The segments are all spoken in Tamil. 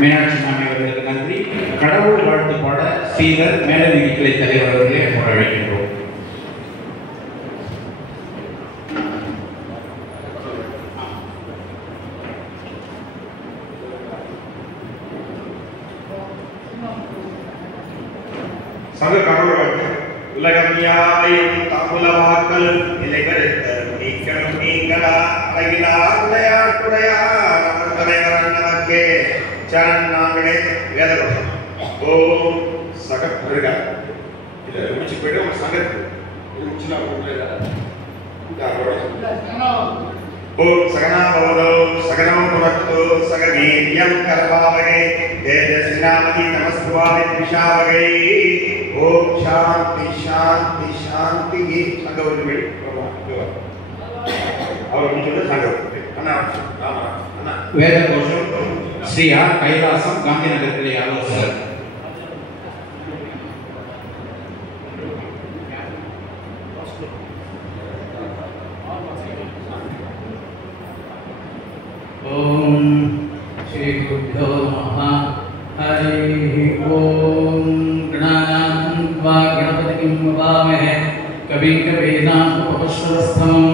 மீனாட்சி மாமி அவர்களுக்கு நன்றி. கடவுள் வாழ்த்து பாட ஸ்ரீதர் மேலதிக கிளை தலைவர் அவர்களை அன்போடு அழைக்கின்றோம். சக கடவுள் வாழ்த்து. உலகம் யாவையும் தாமுலவாக்கல் நிலைகருத்த நீக்கணும் நீங்களா அழகிலா உடையார் நமது தலைவரன் நமக்கே சரண் நாங்களே வேதவசம். ஓம் சக வருக இதை முடிச்சு போயிட்டு உங்க சங்கத்துக்கு முடிச்சுனா ஓம் சகனா பவதோ சகனோ புனக்தோ சக வீர்யம் கரவாவகை தேஜஸ்வினாமதி நமஸ்துவாமி த்விஷாவகை. ஓம் சாந்தி சாந்தி சாந்தி. சங்க ஒரு அவர் முடிச்சுட்டு சங்க அண்ணா அண்ணா வேத கோஷம் ஸ்ரீ ஆர் கைலாசம் காந்திநகர் கிளை ஆலோசகர். ஓம் ஸ்ரீ குருभ्यो நமः. ஹரி ஓம். கணாநாம் த்வா கணபதிம் வபாமஹே கவிம் கவீனாமுபஸ்வரஸ்தமம்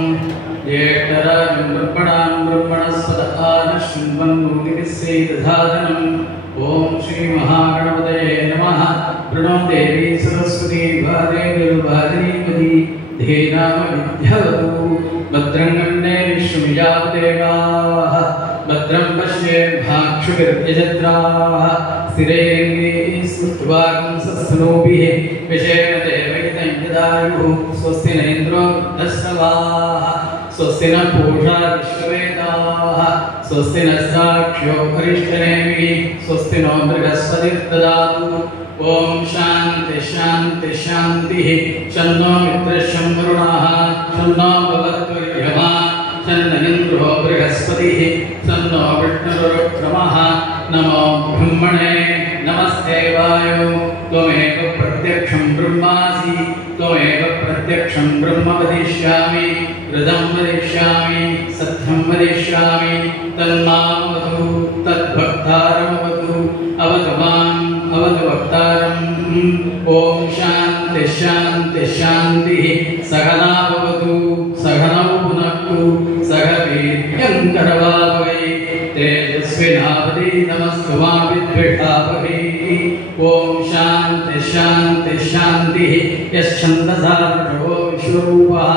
ஜேஷ்டராஜம் பிரம்மணாம் பிரம்மணஸ்பதஆன ஸ்ருண்வன்னோதிவிஸ்ஸேததாதனம். ஓம் ஸ்ரீ மகாகணபதயே நமः. பிரணோ தேவி சரஸ்வதி வாதேவிர்வாதினீபதி தேநாம வித்யவது भद्रं गण्ये विश्वमिजादेवाः भद्रं पश्येमाक्षुभिर्यजत्राः स्थिरैर्निस्तुवागुंसस्तनूभिः विषेण देवैतं यदायुः स्वस्ति न इन्द्रो वृद्धश्रवाः स्वस्ति न पूषा विश्ववेदाः स्वस्ति न साक्ष्यो वरिष्ठनेमिः स्वस्ति नो बृहस्पतिर्ददातु. ओम शांति शांति शांति. शन्नो मित्रशं वरुणः शन्नो भवत्वर्यमा शन्न इन्द्रो बृहस्पतिः शन्नो विष्णुरुक्रमः. नमो ब्रह्मणे नमस्ते वायो त्वमेव प्रत्यक्षं ब्रह्मासि त्वमेव प्रत्यक्षं ब्रह्म वदिष्यामि हृदं वदिष्यामि सत्यं वदिष्यामि तन्मामवतु तद्भक्तारमवतु अवतु माम् अवतु वक्तारम्. ओम शांति शांति शांति. सहना भवतु सहनौ भुनक्तु सह वीर्यं करवावहै तेजस्विनावधि नमस्तु मा विद्विषावहै. ओम शांति शांति शांति. यश्छन्दसा वृषभो विश्वरूपः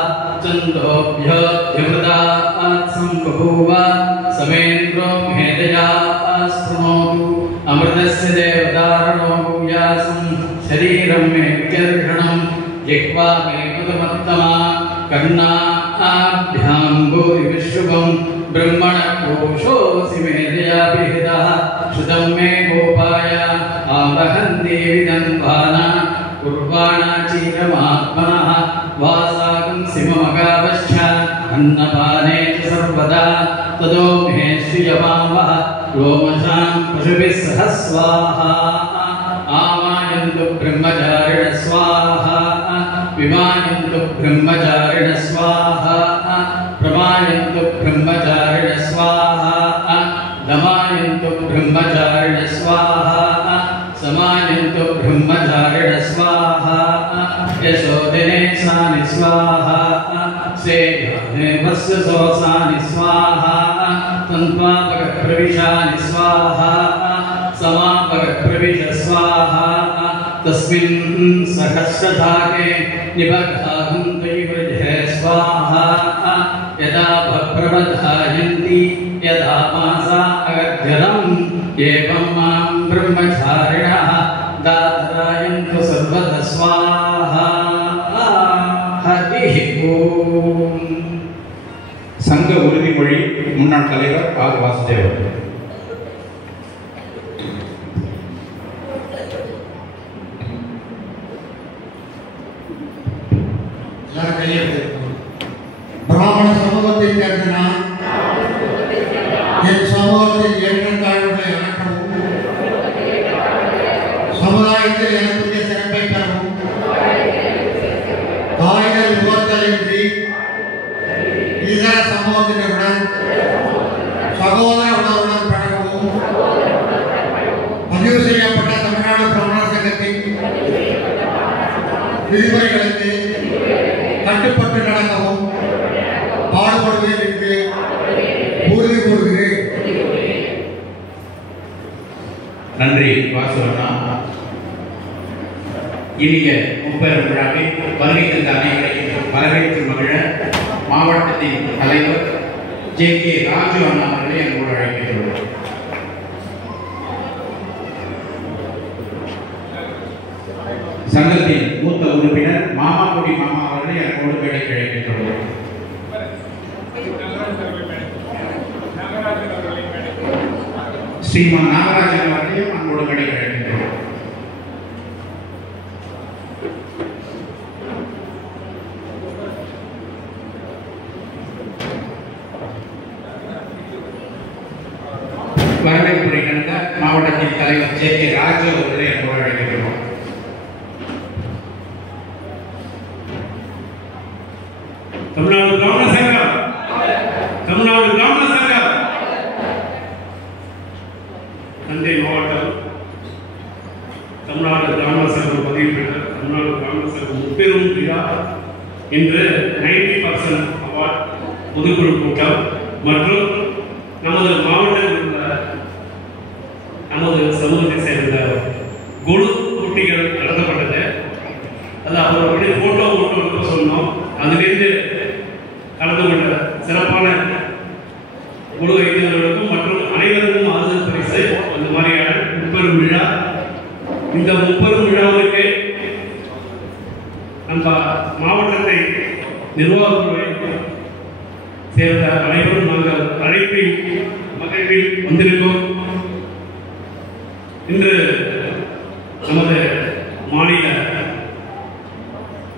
छन्दोभ्योऽध्यमृतात् सम्बभूव समेन्द्रो मेधया स्पृणोतु. अमृतस्य देवदारणो भूयासं शरीरं मे विचर्षणं जिह्वा मे मृतमत्तमा कर्णाभ्यां भूरिविश्रुवं ब्रह्मणकोशोऽसि मेधया विहितः श्रुतं मे गोपाय आवहन्ति विदन्वाना कुर्वाणा चीरमात्मनः वासाकं सिममगावश्च अन्नपाने च सर्वदा ततो मे श्रियमावः रोमशां पशुभिः सह स्वाहा. आमायन्तु ब्रह्मचारिण स्वाहा विमायन्तु ब्रह्मचारिण स्वाहा प्रमायन्तु ब्रह्मचारिण स्वाहा दमायन्तु ब्रह्मचारिण स्वाहा समायन्तु ब्रह्मचारिण स्वाहा. यशोदिने सानि स्वाहा सेयाने वस्य सोसानि स्वाहा तन्त्वापकप्रविशानि स्वाहा समापकप्रविश स्वाहा. तस्मिन् सहस्रधाके निबद्धाहं दैवृजे स्वाहा यदा भप्रवधायन्ति यदा मासा अगर्जनम् एवं मां ब्रह्मचारिणः दातरायन्तु सर्वदा स्वाहा हरिः ओम्. சங்க உறுதிமொழி முன்னாள் தலைவர் ஆர் வாசுதேவன். பிராமண சமூகத்தை சேர்ந்த நான் என் சமூகத்தில் ஏற்றத்தாழ்வுகளை அகற்றவும் சமுதாயத்தில் எனக்குரிய சிறப்பை பெறவும் தாய்கள் விபத்தலின்றி இதர சமூகத்தினருடன் சகோதர உணர்வுடன் பழகவும் பதிவு செய்யப்பட்ட தமிழ்நாடு பிராமண சங்கத்தின் விதிமுறைகளுக்கு கட்டுப்பட்டு நடக்கவும் பாடுபடுவேன் என்று உறுதி கூறுகிறேன். நன்றி வாசுவண்ணா. இனிய முப்பெரும் விழாவில் வருகை தந்த அனைவரையும் வரவேற்று மகிழ மாவட்டத்தின் தலைவர் ஜே.கே. ராஜு அண்ணா அவர்களை அன்போடு அழைக்கின்றோம். சங்கத்தின் மூத்த உறுப்பினர் மாமாக்குடி மாமா அவர்களை அன்போடு மேடைக்கு அழைக்கின்றோம். ஸ்ரீமான் நாகராஜன் அவர்களையும் அன்போடு மேடைக்கு அழைக்கின்றோம். வரவேற்புரை நடந்த மாவட்டத்தின் தலைவர் ஜே.கே. ராஜு அவர்களை அன்போடு அழைக்கின்றோம். தமிழ்நாடு பிராமண சங்கம், தமிழ்நாடு பிராமண சங்கம், தஞ்சை மாவட்டம் தமிழ்நாடு பிராமண சங்கம் பதிவு பெற்ற தமிழ்நாடு பிராமண சங்கம் முப்பெரும் விழா இன்று 90% அவார்ட் பொதுக்குழு கூட்டம் மற்றும் நமது மாவட்டத்தில் உள்ள நமது சமூகத்தை சேர்ந்த குழு போட்டிகள் நடத்தப்பட்டது. அது அவர்களுடைய போட்டோ மட்டும் சொன்னோம். அதிலிருந்து கலந்து கொண்ட சிறப்பான குழு வைத்தியர்களுக்கும் மற்றும் அனைவருக்கும் ஆறுதல் பரிசு அந்த மாதிரியான முப்பெரும் விழா. இந்த முப்பெரும் விழாவிற்கு நம்ம மாவட்டத்தை நிர்வாகத்துறை சேர்ந்த அனைவரும் நாங்கள் அழைப்பில் மகிழ்வில் வந்திருக்கோம். இன்று நமது மாநில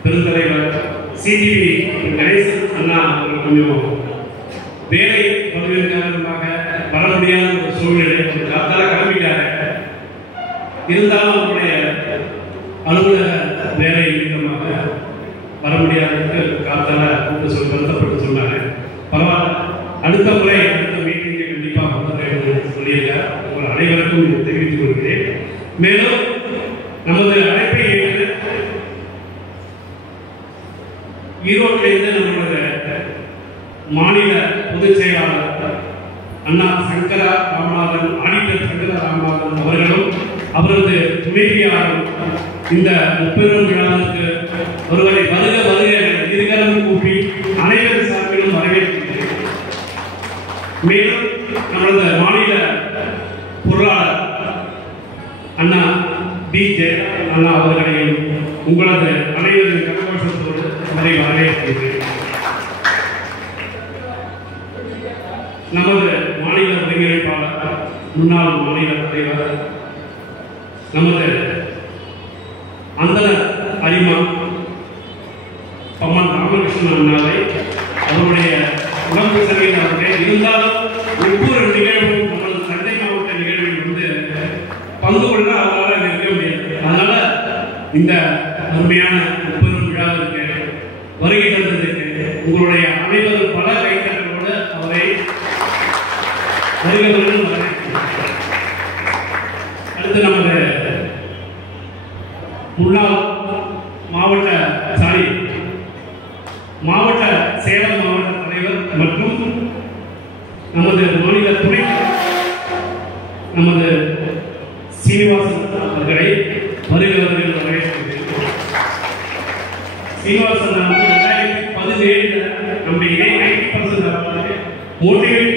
பெருந்தலைவர் சிடிவி கணேசன் அண்ணா அவர்கள் கொஞ்சம் வேலை பல்வேறு காரணமாக வர முடியாத ஒரு சூழ்நிலை காத்தால கிளம்பிட்டாங்க. இருந்தாலும் அவருடைய அலுவலக வேலை நிமித்தமாக வர முடியாததுக்கு காத்தால கூப்பிட்டு சொல்லி வருத்தப்பட்டு சொன்னாங்க. பரவாயில்ல, அடுத்த முறை அடுத்த மீட்டிங்கு கண்டிப்பாக வந்துடுறேன் சொல்லியிருக்கார். உங்கள் அனைவருக்கும் தெரிவித்துக் கொள்கிறேன். மேலும் நமது அழைப்பை ஏற்று ஈரோட்டிலிருந்து நம்முடைய மாநில பொதுச் செயலாளர் அண்ணா சங்கரா ராமநாதன், ஆடிட்டர் சங்கரா ராமநாதன் அவர்களும் அவரது துணைவியாரும் இந்த முப்பெரும் விழாவிற்கு ஒருவரை வருக வருக இருகரம் கூப்பி அனைவரு சார்பிலும் வரவேற்கிறேன். மேலும் நமது மாநில பொருளாளர் அண்ணா பி.ஜே. அண்ணா அவர்களையும் உங்களது அனைவரின் கரகோஷத்தோடு வரை வரவேற்கிறேன். நமது மாநில ஒருங்கிணைப்பாளர், முன்னாள் மாநில தலைவர், நமது அந்தன அரிமா பம்மன் ராமகிருஷ்ணன் அண்ணாவை அவருடைய உடம்பு சரியில்லாதவர்கள் இருந்தாலும் ஒவ்வொரு நிகழ்வும் நமது தஞ்சை மாவட்ட நிகழ்வில் வந்து பங்கு கொள்ள அவரால் நிற்க முடியாது. அதனால இந்த அருமையான முப்பெரும் விழாவிற்கு வருகை தந்ததற்கு உங்களுடைய அனைவரும் பல கைத்தர்களோடு அவரை வருகிறவர்கள் வரவேற்கிறேன். அடுத்து நமது முன்னாள் மாவட்ட சேலம் மாவட்ட தலைவர் மற்றும் நமது மாநில துணை நமது சீனிவாசன் அவர்களை வருகிறவர்கள் வரவேற்கிறேன். சீனிவாசன் 2017 நம்முடைய 90% மோட்டிவேட்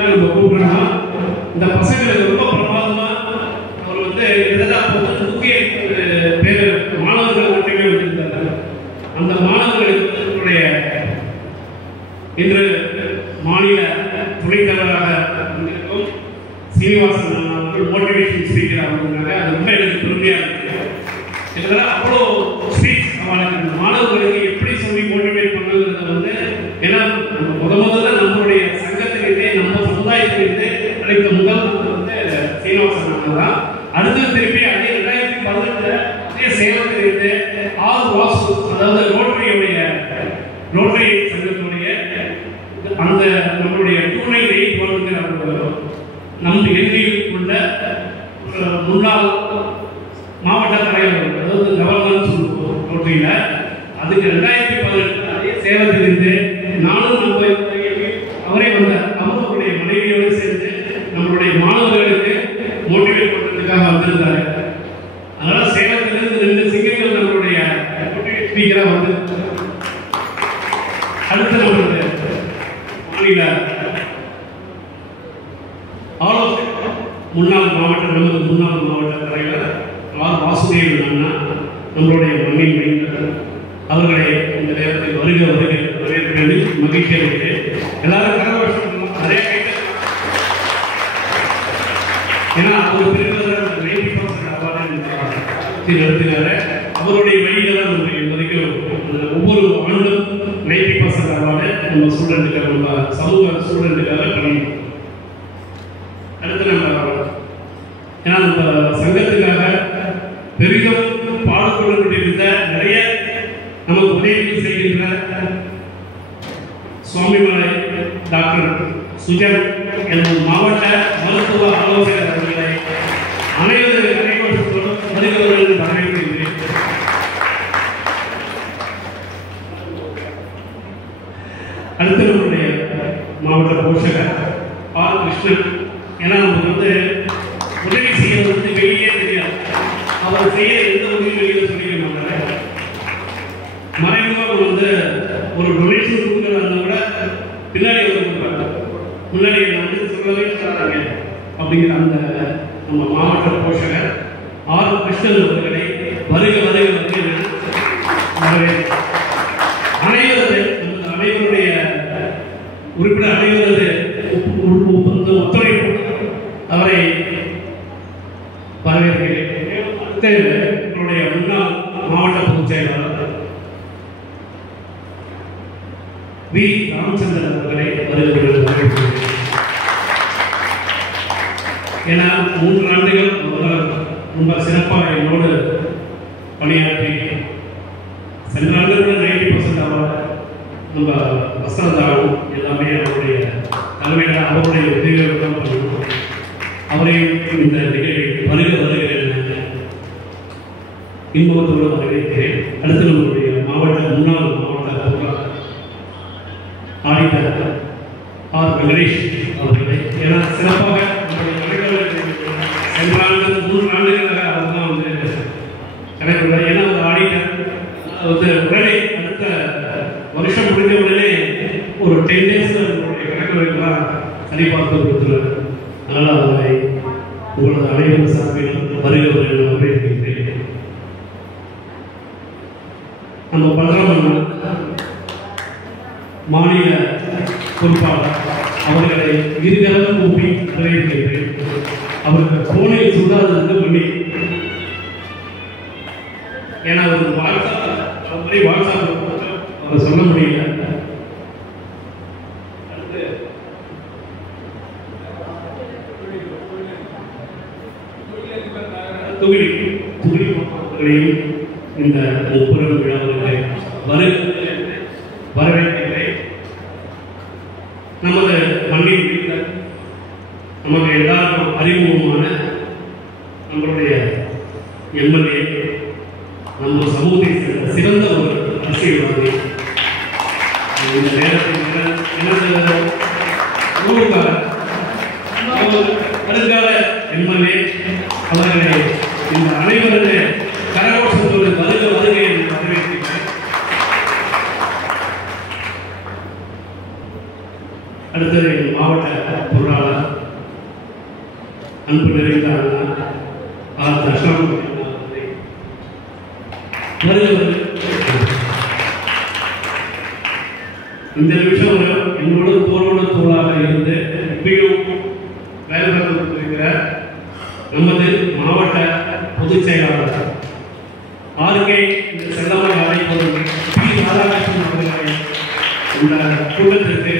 நம்ம கூப்பிடணும். இந்த பசங்களுக்கு ரொம்ப பிரமாதமா அவர் வந்து முக்கிய பேர் மாணவர்கள் மட்டுமே வந்திருந்தாங்க. அந்த மாணவர்களுடைய இன்று மாநில துணைத் தலைவராக வந்திருக்கும் சீனிவாசன் அவர்கள் மோட்டிவேஷன் ஸ்பீக்கர் அவர்களுக்காக அது ரொம்ப எனக்கு பெருமையாக இருக்கு. இதெல்லாம் அவ்வளோ ஸ்பீச் அவளுக்கு மாணவர்களுக்கு எப்படி சொல்லி மோட்டிவேட் பண்ணுங்கிறத வந்து ஏன்னா முதல்ல நம்மளுடைய சங்கத்திலிருந்தே நம்ம சமுதாயத்திலிருந்தே கிடைத்த முதல் வந்து சீனிவாசன் தான். அடுத்து திருப்பி அதே 2018 அதே சேலத்திலிருந்து வாசு அதாவது ரோட்டரி சங்கத்துடைய அந்த நம்மளுடைய 2981 நம் எண்ணில் உள்ள முன்னாள் மாவட்ட தலைவர் அதாவது கவர்னர் சொல்லுவோம் ரோட்டரியில அதுக்கு 2018 அதே சேலத்திலிருந்து நானும் நம்ம அவரே வந்தார். அவருடைய மனைவியோடு சேர்ந்து நம்மளுடைய மாணவர்களுக்கு மோட்டிவேட் பண்றதுக்காக வந்திருந்தாரு. அதனால சேலத்திலிருந்து 2 சிங்கங்கள் நம்மளுடைய மோட்டிவேட் ஸ்பீக்கரா வந்து அடுத்து நம்மளுடைய மாநில முன்னாள் மாவட்ட தலைவர் வாசுதேவன் அண்ணா நம்மளுடைய மண்ணின் மைந்தர் அவர்களை இந்த நேரத்தில் வருக வரவேற்பதில் மகிழ்ச்சி அடைகிறேன். எல்லாரும் கரகோஷம் நிறைய ஏன்னா அவர் பெருமையான 90% அவார்டு நடத்தினாரு. அவருடைய வழிகளை நம்ம வரைக்கும் ஒவ்வொரு ஆண்டும் 90% அவார்டு நம்ம ஸ்டூடெண்ட்டுக்காக நம்ம சமூக ஸ்டூடெண்ட்டுக்காக பண்ணிடுவோம். அடுத்து நம்ம ஏன்னா நம்ம சங்கத்துக்காக பெரிதும் பாடுபட்டுக்கொண்டிருந்த நிறைய நமக்கு உதவி செய்கின்ற சுவாமிமலை டாக்டர் சுஜன் எனது மாவட்ட மருத்துவ ஆலோசகர் அவர்களை அனைவரும் வருகிறவர்கள் வரவேற்கிறேன். அடுத்து நம்முடைய மாவட்ட போஷகர் கிருஷ்ணன் ஏன்னா நமக்கு வந்து உதவி செய்யறது வந்து வெளியே தெரியாது. அவர் செய்ய எந்த உதவியும் வெளியே சொல்லிக்க மாட்டாங்க. மறைமுகமாக வந்து ஒரு டொனேஷன் கொடுக்கறதா கூட பின்னாடி வந்து கொடுப்பாங்க. முன்னாடி வந்து சொல்லவே சொல்லாங்க அப்படிங்கிற அந்த நம்ம மாவட்ட போஷகர் கிருஷ்ணன் அவர்களை வருக அனைவருடைய உறுப்பினர் அனைவரது ஒத்துழைப்பு அவரை வரவேற்கிறேன். அடுத்த என்னுடைய முன்னாள் மாவட்ட பொதுச் செயலாளர் வி ராமச்சந்திரன் அவர்களை வரவேற்கிறேன். ஏன்னா 3 ஆண்டுகள் ரொம்ப சிறப்பாக என்னோடு பணியாற்றி சென்ற ஆண்டு 90% அவார்டு நம்ம வசந்தாவும் எல்லாமே அவருடைய தலைமையில் அவருடைய உதவியோடு தான் பண்ணுவோம். அவரையும் இந்த நிகழ்வில் வருகிற இன்பத்தோடு வரவேற்கிறேன். அடுத்து நம்முடைய முன்னாள் மாவட்ட ஆடிட்டர் வெங்கடேஷ் அவர்களை ஏன்னா சிறப்பாக சென்ற ஆண்டு 3 ஆண்டுகளாக அவர் தான் வந்து கணக்கு ஏன்னா ஒரு ஆடிட்டர் வந்து உடனே அடுத்த வருஷம் முடிஞ்ச உடனே ஒரு 10 days நம்மளுடைய கணக்குகள்லாம் சரிபார்த்து கொடுத்துருவார். அதனால் அவரை உங்களது அனைவரும் சார்பில் வருக வரவேற்கின்றேன். நம்ம பலராமன் மாநில பொறுப்பாளர் அவர்களை இருகரம் கூப்பி வரவேற்கின்றேன். அவருக்கு போனில் சுடாததுக்கு பண்ணி ஏன்னா அவர் வாட்ஸ்அப் அவர் சொல்ல முடியல. துகிலையும் இந்த ஒப்புரவு விழாவிற்கு வரவேற்கிறேன். நமது மண்ணின் நமக்கு எல்லாருக்கும் அறிமுகமான நம்மளுடைய எம்எல்ஏ நம்ம சமூகத்தை சேர்ந்த சிறந்த ஒரு அரசியல்வாதி இந்த நேரத்தில் எனது வருங்கால எம்எல்ஏ அவர்களை இந்த அனைவரது கரகோஷத்தோடு வருகை என்று வரவேற்கிறேன். அடுத்தது எங்கள் மாவட்ட பொருளாளர் அன்பு நிறைந்த அண்ணா தர்ஷனம் இந்த நிமிஷம் என்னோட தோளாக இருந்து இப்பயும் வேலை பார்த்துருக்கிற நமது மாவட்ட பொதுச் செயலாளர் ஆர்கே செல்லமாய் அழைப்பதும் பி ராதாகிருஷ்ணன் அவர்களை இந்த கூட்டத்திற்கு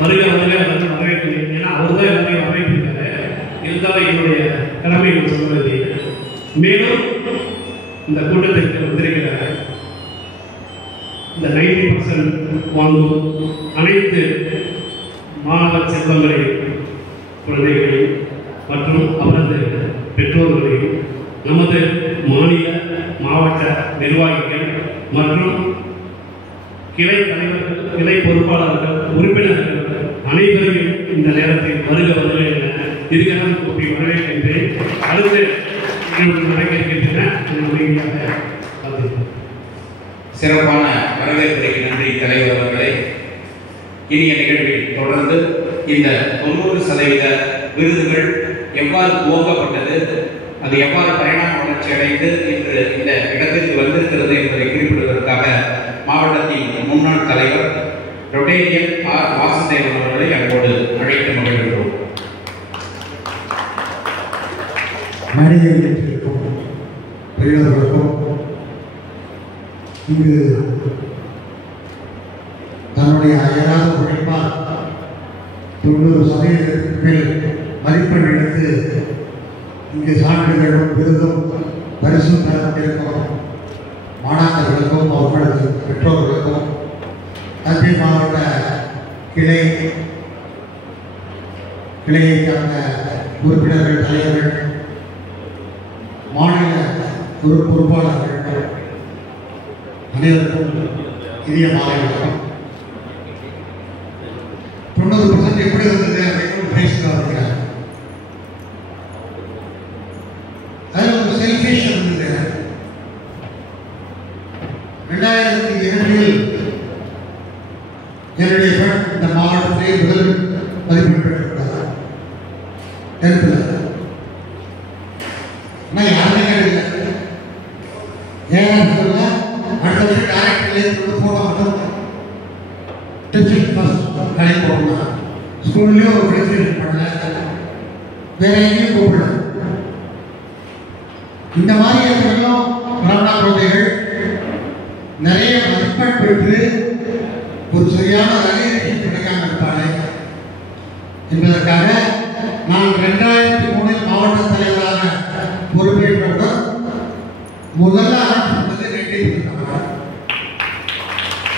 வருக வரவேற்கிறேன். ஏன்னா அவர் தான் எல்லாரையும் வரவேற்றிருக்காரு. இருந்தாலும் என்னுடைய கடமை சொல்வது, மேலும் இந்த கூட்டத்திற்கு வந்திருக்கிறார் இந்த 90% வாங்கும் அனைத்து மாணவ செல்வங்களையும் குழந்தைகளையும் மற்றும் அவரது பெற்றோர்களையும் நமது மாநில மாவட்ட நிர்வாகிகள் மற்றும் கிளை தலைவர்கள், கிளை பொறுப்பாளர்கள், உறுப்பினர்கள் அனைவரையும் இந்த நேரத்தில் வருக என இருக்கிறான் கூப்பி வரவேற்கின்றேன். அடுத்து நடைபெறுகின்றன. சிறப்பான வரவேற்புரைக்கு நன்றி தலைவர் அவர்களே. இனிய நிகழ்வில் தொடர்ந்து இந்த 90% விருதுகள் எவ்வாறு துவங்கப்பட்டது, அது எவ்வாறு பரிணாம வளர்ச்சி அடைந்து இன்று இந்த இடத்திற்கு வந்திருக்கிறது என்பதை குறிப்பிடுவதற்காக மாவட்டத்தின் முன்னாள் தலைவர் ரொட்டேரியன் ஆர் வாசுதேவன் அவர்களை அன்போடு அழைத்து மகிழ்கிறோம். மேடையில் இருக்கும் பெரியவர்களுக்கும் இங்கு தன்னுடைய அயராத உழைப்பால் 90% மேல் மதிப்பெண் எடுத்து இங்கு சான்றிதழும் விருதும் பரிசும் தரப்பட்டிருக்கும் மாணாக்கர்களுக்கும் அவர்களது பெற்றோர்களுக்கும் தஞ்சை மாவட்ட கிளையை சார்ந்த உறுப்பினர்கள், தலைவர்கள், மாநில பொறுப்பாளர்கள் அனைவருக்கும் இனிய மாலை வணக்கம். 90% எப்படி இருந்தது அப்படின்னு பேசிட்டு வருகிறார். அதில் ஒரு செல்ஃபிஷ் இருந்தது. 2002 என்னுடைய ஃப்ரெண்ட் இந்த மாவட்டத்திலே முதல் மதிப்பெண் பெற்றிருந்தார் 10th. ஆனால் யாருமே கிடைக்கல. ஏன்னு சொல்ல அடுத்த வருஷம் டைரக்டர்லேயே போன மட்டும் டிஸ்ட்ரிக்ட் ஃபர்ஸ்ட் கடைக்கு போகணும். ஸ்கூல்லேயும் ஒரு ரெஜிஸ்ட்ரேஷன் பண்ணல, வேற எங்கேயும் கூப்பிடல. இந்த மாதிரி எத்தனையும் பிராமண குழந்தைகள் நிறைய மதிப்பெண் பெற்று ஒரு சரியான வேலையை கிடைக்காம இருப்பாங்க என்பதற்காக நான் 2003 மாவட்ட தலைவராக பொறுப்பேற்றவுடன் முதல்ல சொன்னது 90%.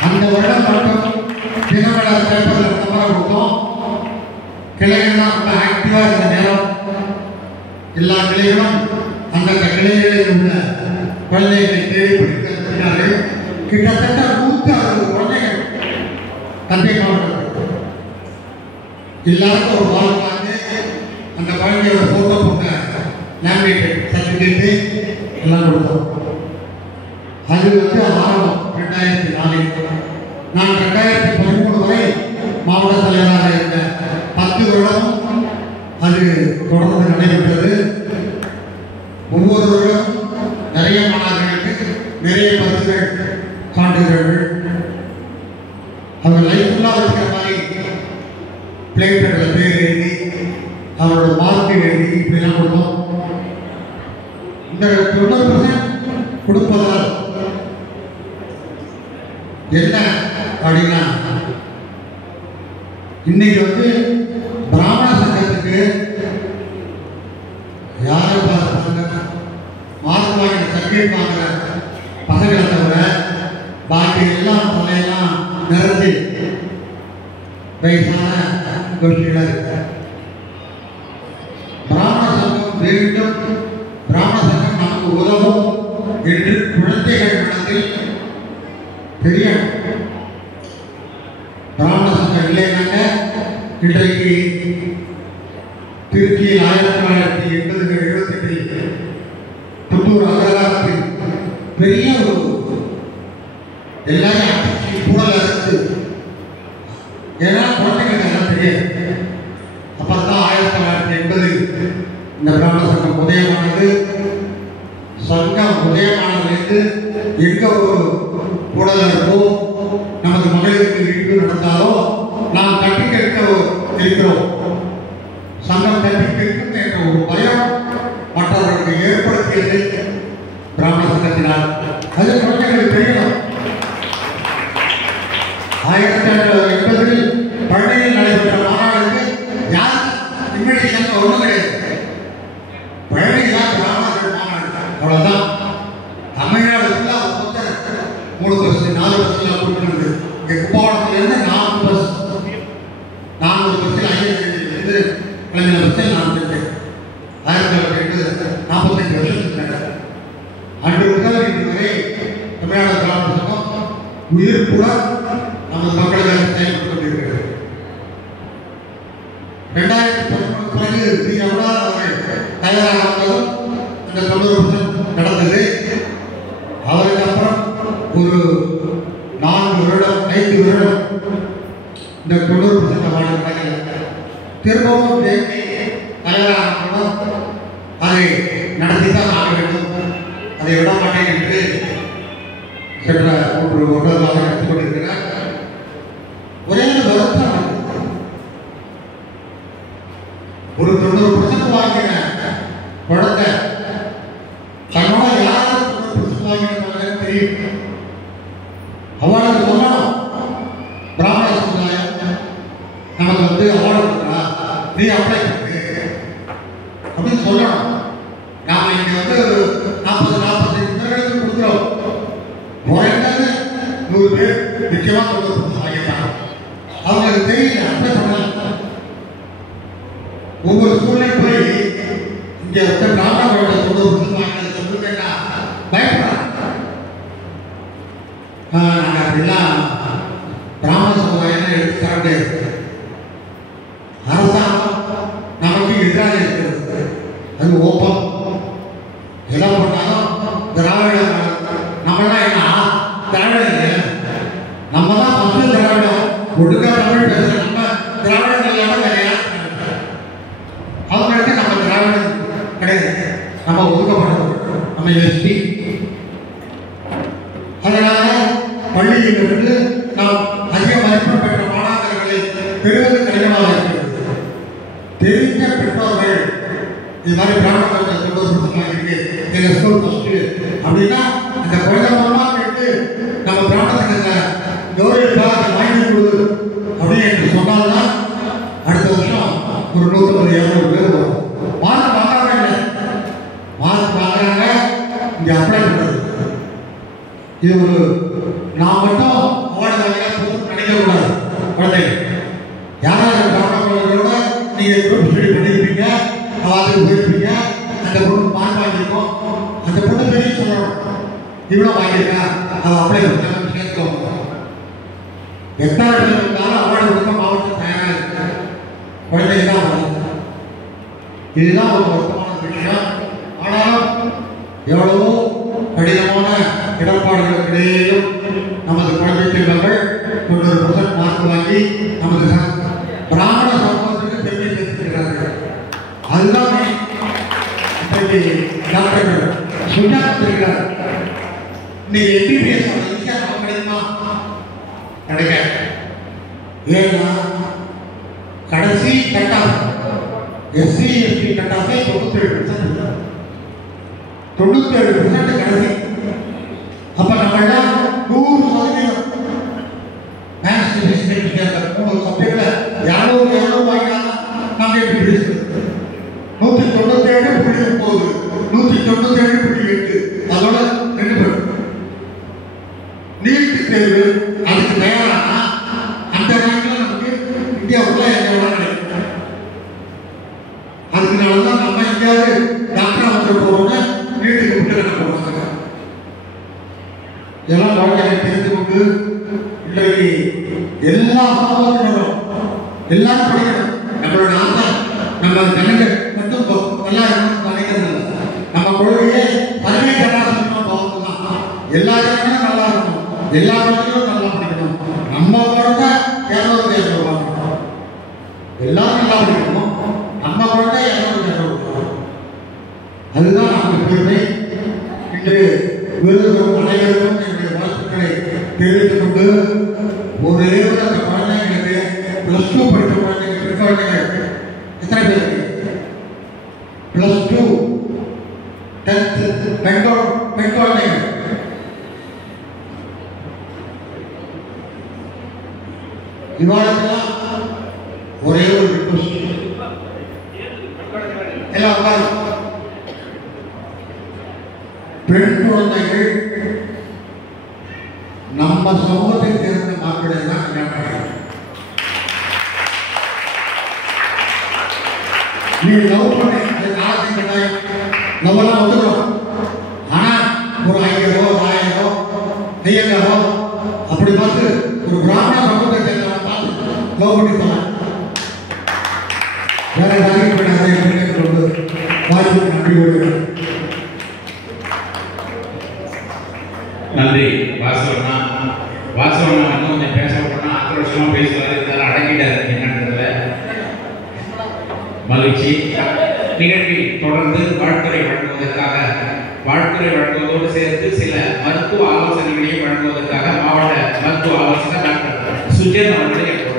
அந்த வருடம் மட்டும் தினமலர் பேப்பரில் விளம்பரம் கொடுத்தோம். கிளைகள்லாம் ரொம்ப ஆக்டிவாக இருந்த நேரம் எல்லா கிளைகளும் அந்தந்த கிளைகளில் உள்ள குழந்தைகளை தேடி படிக்கிறார்கள். கிட்டத்தட்ட 160 குழந்தைகள் தஞ்சை மாவட்டத்தில் எல்லாருக்கும் ஒரு வாழ் வாங்கி அந்த குழந்தையோட ஃபோட்டோ போட்ட லேமினேட் சர்டிஃபிகேட்டு எல்லாம் கொடுத்தோம். அது ஆரம்பம் 2004. நான் 2013 வரை மாவட்ட தலைவராக இருந்த 10 வருடம் அது தொடர்ந்து நடைபெற்றது. ஒவ்வொரு வருடம் நிறைய மாணவர்களுக்கு நிறைய பரிசுகள், சான்றிதழ்கள், அவங்க லைஃப் ஃபுல்லாக இருக்கிற மாதிரி பிளேட்டர்களில் பேர் எழுதி அவரோட மார்க்கு எழுதி இப்படிலாம் கொடுத்தோம். இந்த 90% கொடுப்பதால் என்ன அப்படின்னா, இன்னைக்கு பிராமண சங்கத்துக்கு யாரை பார்த்தாங்க மார்க் வாங்கின சர்டிஃபிகேட் வாங்குற பசங்களை தவிர பாக்கி எல்லாம் தலையெல்லாம் நிறைஞ்சு வயசான கோஷ்டிகளாக இருக்கு. பிராமண சங்கம் வேண்டும், பிராமண சங்கம் நமக்கு உதவும் என்று குழந்தைகள் மனத்தில் தெரிய பிராமண சங்கம் இல்லைனாங்க இன்றைக்கு திருச்சியில் 1980-78 புத்தூர் அகராத்தில் பெரிய ஒரு எல்லாரும் அடிச்சு கூடல இருக்கு. ஏன்னா குழந்தைங்களுக்கு எல்லாம் தெரியாது. இந்த பிராமண சங்கம் உதயமானது. சங்கம் உதயமானதிலிருந்து எங்க ஒரு கூடல இருக்கோ, நமது மகளிருக்கு இழிவு நடந்தாலோ நாம் தட்டி கேட்க இருக்கிறோம். சங்கம் தட்டி கேட்கும் என்ற ஒரு பயம் மற்றவர்களுக்கு ஏற்படுத்தியது பிராமண சங்கத்தினால். அது குழந்தைகளுக்கு தெரியணும். 1980 பழனியில் நடைபெற்ற மாநாடுக்கு யார் இன்விடேஷன் ஒன்றும் கிடையாது. பழனி தான் பிராமணர்கள் மாநாடு, அவ்வளவுதான். தமிழ்நாடு 3 பஸ் 4 பஸ்ல போட்டு கும்பகோணத்திலிருந்து 4 பஸ் 4 பஸ்ஸில் ஐந்து கலைஞர் பஸ்ஸில் நான் சென்றேன். 1945 வருஷத்துக்கு அன்று முதல் இன்று வரை தமிழ்நாடு பிராமண சங்கம் உயிர் கூட நமது மக்களுக்காக செயல்பட்டு கொண்டிருக்கிறது. 2011 பிறகு அவர்கள் தயாரானதும் அந்த 90% நடந்தது. அவருக்கு அப்புறம் ஒரு 4 வருடம் 5 வருடம் இந்த 90% வாழ நடக்கல. திரும்பவும் தயாரானதும் அதை நடத்தித்தான் ஆக வேண்டும், அதை விட மாட்டேன் என்று சென்ற 3 வருடங்களாக நடத்தி கொண்டிருக்கிறார். ஒரே வருத்தம், ஒரு 90% வாங்கின குழந்தை தன்னோட யாரும் 90% வாங்கின தெரியும். அவார்டு சொல்லணும். பிராமண சமுதாயம் நமக்கு அவார்டு கொடுக்குறா, நீ அப்ளை பண்ணு அப்படின்னு சொல்லணும். நாம இங்க 40-45 பேர்களுக்கு கொடுக்குறோம். குறைந்தது 100 பேர் நிச்சயமா 90% வாங்கிட்டாங்க. அவங்களுக்கு தெரியல, அப்ளை பண்ணல. ஒவ்வொரு சூழ்நிலை போய் இங்க பிராமணர்களோட 90% வாங்கினது சொல்லுங்கன்னா பயப்படுறாங்க. நாங்கள் அப்படிலாம் பிராமண சமுதாயம் எடுத்து தர முடியாது. அரசாங்கம் நமக்கு எதிராக இருக்கிறது. அது ஓப்பம். எதை போட்டாலும் திராவிட, நம்மளாம் என்ன திராவிடம், நம்ம தான் ஃபஸ்ட்டு திராவிடம். ஒழுங்கா தமிழ் பேசுற நம்ம திராவிடங்கள் கிடையாது. அவங்களுக்கு நம்ம திராவிடம் கிடையாது, நம்ம ஒதுக்கப்பட்டது, நம்ம எஸ்டி. அதனால பள்ளியிலிருந்து நாம் அதிக மதிப்பெண் பெற்ற மாணவர்களை பெறுவது கடினமாக இருக்கிறது. தெரிந்த பெற்றோர்கள் இது மாதிரி பிராமணர்கள் 90% இருக்கு எங்க ஸ்கூல் ஃபர்ஸ்ட் அப்படின்னா அந்த குழந்தை மூலமா கேட்டு நம்ம பிராமணத்தை கௌரவிப்பாக வாங்கி கொடு அப்படின்னு என்று சொன்னால்தான் அடுத்த வருஷம் ஒரு 150-200 பேர் வரும். மார்க் வாங்குறாங்க இல்லை, மார்க் வாங்குறாங்க, இங்க அப்ளை பண்றது. இது ஒரு நான் மட்டும் அவார்டு வாங்கினா போதும் நினைக்கக்கூடாது. குழந்தைகள் யாராவது பிராமணர்களோட நீங்க குரூப் ஸ்டடி பண்ணியிருப்பீங்க, அவார்டுக்கு போயிருப்பீங்க, அந்த பொண்ணு மார்க் வாங்கியிருக்கோம், அந்த பொண்ணு பெரிய சொல்லணும் இவ்வளோ வாங்கியிருக்கா, அவள் அப்ளை பண்ண சேர்த்துக்கோங்க. எத்தனை பேர் இருந்தாலும் அவார்டு கொடுக்க மாவட்டம் தயாராக இருக்கு. குழந்தைங்க தான் வரும். இதுதான் ஒரு வருத்தமான விஷயம். ஆனாலும் எவ்வளவோ கடினமான இடர்பாடுகளுக்கிடையேயும் நமது குழந்தை செல்வங்கள் 90% மார்க் வாங்கி நமது பிராமண சமூகத்துக்கு பெருமை சேர்த்திருக்கிறார்கள். அதுதான் இன்றைக்கு டாக்டர் சுஜாத் இருக்கிறார். இன்னைக்கு MBBS ஈஸியா நமக்கு கிடைக்குமா? கிடைக்காது. ஏன்னா கடைசி கட்டாக SC ST கட்டாக 97% 97% கடைசி. அப்ப நம்ம எல்லாம் 100% மேத்ஸ் பிசிக்ஸ் கெமிஸ்ட்ரி 3 சப்ஜெக்ட்ல யாரோ வாங்கினாலும் நாம எப்படி பேசுறது? 197.9 197.8 அதோட 2 பேர் நீட் தேர்வு அதுக்கு தயாரானா அந்த நாட்டில் நமக்கு இந்தியாவுக்குள்ள எங்க கிடைக்கும். அதுக்குனாலதான் நம்ம எங்கேயாவது டாக்டரா வந்து போறோம்னா நீட்டுக்கு விட்டு போடுவாங்க. இதெல்லாம் வாழ்க்கையை தெரிந்து கொண்டு இன்றைக்கு எல்லா சமூகத்தினரும் எல்லாரும் படிக்கணும். நம்மளோட ஆசை நம்ம ஜனங்கள் மட்டும் நல்லா இருக்கணும்னு நினைக்கிறது இல்லை. நம்ம கொள்கையே 18 போகலாம். எல்லா ஜனங்களும் நல்லா இருக்கணும், எல்லா குழந்தைகளும் நல்லா படிக்கணும். நம்ம குழந்தை 200 எல்லாரும் நல்லா படிக்கணும், நம்ம குழந்தை 200 விருதுகளும் அனைவருக்கும் என்னுடைய வாழ்த்துக்களை தெரிவித்துக் கொண்டு ஒரே ஒரு அந்த குழந்தைங்களுக்கு +2 படித்த குழந்தைங்க பெண் குழந்தைங்க எத்தனை பேருக்கு +2 10th பெண் குழந்தைங்க இவாளுக்கெல்லாம் ஒரே ஒரு ரிக்வெஸ்ட், எல்லாம் உட்காரு. பெண் குழந்தைகள் நம்ம சமூகத்தை சேர்ந்த மக்களை தான் கல்யாணம் பண்ணுறாங்க. நீ லவ் பண்ணி அது காலத்தை கட்டாயம் லவ்வெல்லாம் வந்துடும். ஆனால் ஒரு 500 1000 ஐயங்காரோ அப்படி பார்த்து ஒரு பிராமண சமூகத்தை சேர்ந்தவனை பார்த்து லவ் பண்ணி போகலாம். வேற யாரையும் பண்ணாத கொண்டு வாய்ப்பு நன்றி கொடுக்கிறேன். நன்றி வாசவண்ணா. வாசவண்ணா இன்னும் கொஞ்சம் பேச போனா ஆக்ரோஷமா பேசுவாரு, இருந்தாலும் அடங்கிட்டாரு என்னன்றதுல மகிழ்ச்சி. நிகழ்வில் தொடர்ந்து வாழ்த்துறை வழங்குவதோடு சேர்த்து சில மருத்துவ ஆலோசனைகளையும் வழங்குவதற்காக மாவட்ட மருத்துவ ஆலோசகர் டாக்டர் சுஜன் அவர்களை எப்போது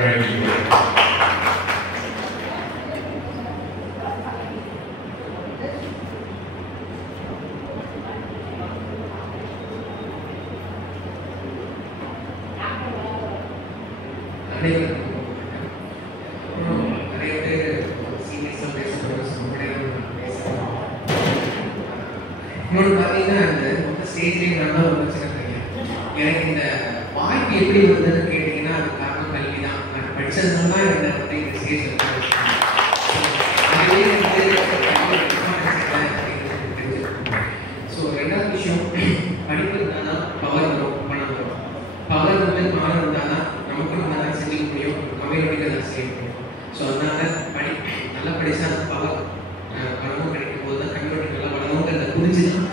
அழைக்கிறோம். இன்னொன்று பார்த்தீங்கன்னா அந்த ஸ்டேஜ்லேயும் நல்லா வச்சுருக்கேன். எனக்கு இந்த வாய்ப்பு எப்படி வந்ததுன்னு கேட்டிங்கன்னா அது காரணம் கல்வி தான். நான் படித்ததுனால தான் என்னை வந்து இந்த ஸ்டேஜ் அதுவே வந்து ஸோ ரெண்டாவது விஷயம், படிப்பு இருந்தால் தான் பவர் வரும், பணம் வரும். பவர் வந்து பணம் இருந்தால் தான் நமக்கு இருந்தால் தான் செஞ்சுக்க முடியும், கம்யூனிட்டிக்கு தான் செய்ய முடியும். ஸோ அதனால் நல்லா படித்தா அந்த பவர் பணமும் கிடைக்கும் போது தான் கம்யூனிட்டி நல்லா வளருங்கிறத புரிஞ்சு தான்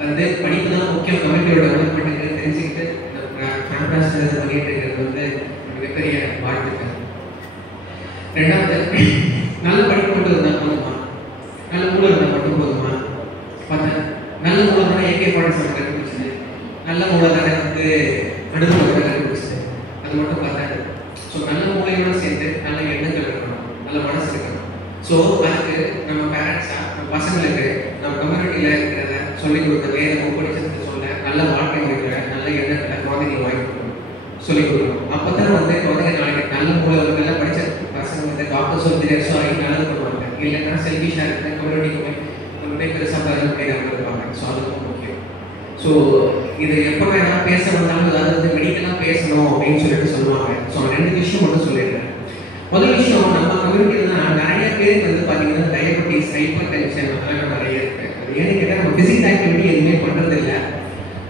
வந்து படிப்பு தான் முக்கியம், கம்யூனிட்டியோட டெவலப்மெண்ட்டுங்கிறது தெரிஞ்சுக்கிட்டு இந்த கேம்பஸ் பண்ணிட்டு இருக்கிறது வந்து மிகப்பெரிய வாழ்த்துக்கள். ரெண்டாவது, நல்ல படிப்பு மட்டும் இருந்தால் போதுமா, நல்ல மூலம் இருந்தால் மட்டும் போதுமா பார்த்தேன். நல்ல மூலம் தானே AK பாடசாலை கண்டுபிடிச்சது, நல்ல மூலம் தானே வந்து அனுபவத்தை கண்டுபிடிச்சது, அது மட்டும் பார்த்தேன். ஸோ நல்ல மூலையோடு சேர்ந்து நல்ல எண்ணங்கள் இருக்கணும், நல்ல மனசு இருக்கணும். ஸோ அதுக்கு நம்ம பேரண்ட்ஸாக நம்ம பசங்களுக்கு நம்ம கம்யூனிட்டியில் இருக்கிறத சொல்லிக் கொடுத்த வேதமும் படிச்சதுக்கு சொல்ல நல்ல வாழ்க்கை முறைகளை நல்ல எண்ணங்களை குழந்தைங்க வாங்கி கொடுக்கணும், சொல்லிக் கொடுக்கணும். அப்போ தான் வந்து குழந்தைங்க நாளைக்கு நல்ல மூலவர்கள்லாம் படித்த பசங்க வந்து டாக்டர்ஸோ இன்ஜினியர்ஸோ ஆகி நல்லது பண்ணுவாங்க. இல்லைன்னா செல்ஃபிஷாக இருக்கிற கம்யூனிட்டிக்கு நம்ம போய் பெருசாக பதில் இருப்பாங்க. ஸோ அது ரொம்ப முக்கியம். ஸோ இது எப்போ வேணால் பேச வந்தாலும் அதாவது வந்து மெடிக்கலாக பேசணும் அப்படின்னு சொல்லிட்டு சொல்லுவாங்க. ஸோ 2 விஷயம் மட்டும் சொல்லிடுறேன். முதல் விஷயம், நம்ம கம்யூனிட்டியில் தான் நிறைய பேருக்கு வந்து பார்த்தீங்கன்னா டயபெட்டிஸ், ஹைப்பர் டென்ஷன் அதெல்லாம் நிறைய இருக்குது. அது ஏன்னு கேட்டால் நம்ம ஃபிசிக்கல் ஆக்டிவிட்டி எதுவுமே பண்ணுறது இல்லை,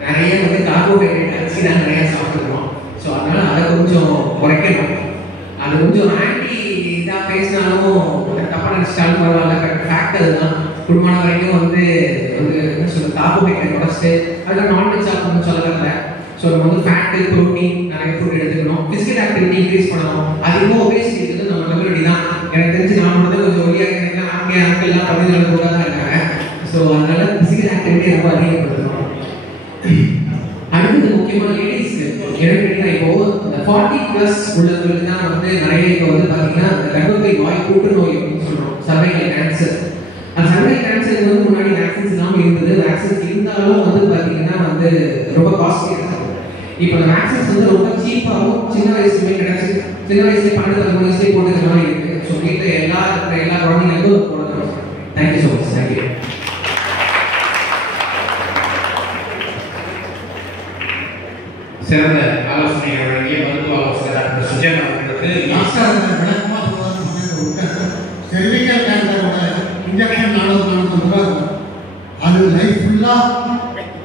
நிறைய வந்து கார்போஹைட்ரேட் அரிசி தான் நிறையா சாப்பிடுறோம். ஸோ அதனால் அதை கொஞ்சம் குறைக்கணும். அது கொஞ்சம் ஆன்டி இதாக பேசினாலும் தப்பாக நினச்சிட்டாலும் பரவாயில்ல, கரெக்ட் ஃபேக்ட் அதுதான். குடும்பமான வரைக்கும் வந்து என்ன சொல்கிறது கார்போஹைட்ரேட் உடச்சிட்டு அதில் நான்வெஜ் சாப்பிடணும்னு சொல்ல வரல. ஸோ நம்ம வந்து ஃபேட்டு, ப்ரோட்டீன் நிறைய ஃபுட் எடுத்துக்கணும், ஃபிசிக்கல் ஆக்டிவிட்டி இன்க்ரீஸ் பண்ணணும். அதிகமாக ஒபேசிட்டி இருக்குது நம்ம கம்யூனிட்டி தான். எனக்கு தெரிஞ்சு நான் மட்டும் கொஞ்சம் ஒல்லியாக இருக்கேன், ஆண்கள்லாம் பகுதியில் கூட தான் இருக்காங்க. ஸோ அதனால ஃபிசிக்கல் ஆக்டிவிட்டி ரொம்ப அதிகப்படுத்தணும். அடுத்தது முக்கியமாக லேடிஸ்க்கு எனக்கு கேட்டீங்கன்னா இப்போ இந்த 40+ உள்ளவங்களுக்கு தான் வந்து நிறைய இப்போ வந்து பார்த்தீங்கன்னா அந்த கர்ப்பப்பை வாய் புற்றுநோய் அப்படின்னு சொல்கிறோம், சர்வைக்கல் கேன்சர். அந்த சர்வைக்கல் கேன்சருக்கு வந்து முன்னாடி வேக்சின்ஸ் இல்லாமல் இருந்தது. வேக்சின்ஸ் இருந்தாலும் வந்து பார்த்தீங்கன்னா வந்து ரொம்ப காஸ்ட்லியாக இருக்குது. இப்போ அந்த வேக்சின்ஸ் வந்து ரொம்ப சீப்பாகவும் சின்ன வயசுலேயே கிடைச்சி, சின்ன வயசுலேயே 12-13 வயசுலேயே போட்டுக்கலாம் இருக்குது. ஸோ வீட்டில் எல்லா குழந்தைங்களுக்கும் போடணும். Thank you so much. தேங்க்யூ. சிறந்த ஆலோசனை வழங்கிய மருத்துவ ஆலோசகர் டாக்டர் சுஜன் அவர்களுக்கு செர்விக்கல் கேன்சரோட இன்ஜெக்ஷன் 450 ரூபா இருக்கும். அது லைஃப் ஃபுல்லாக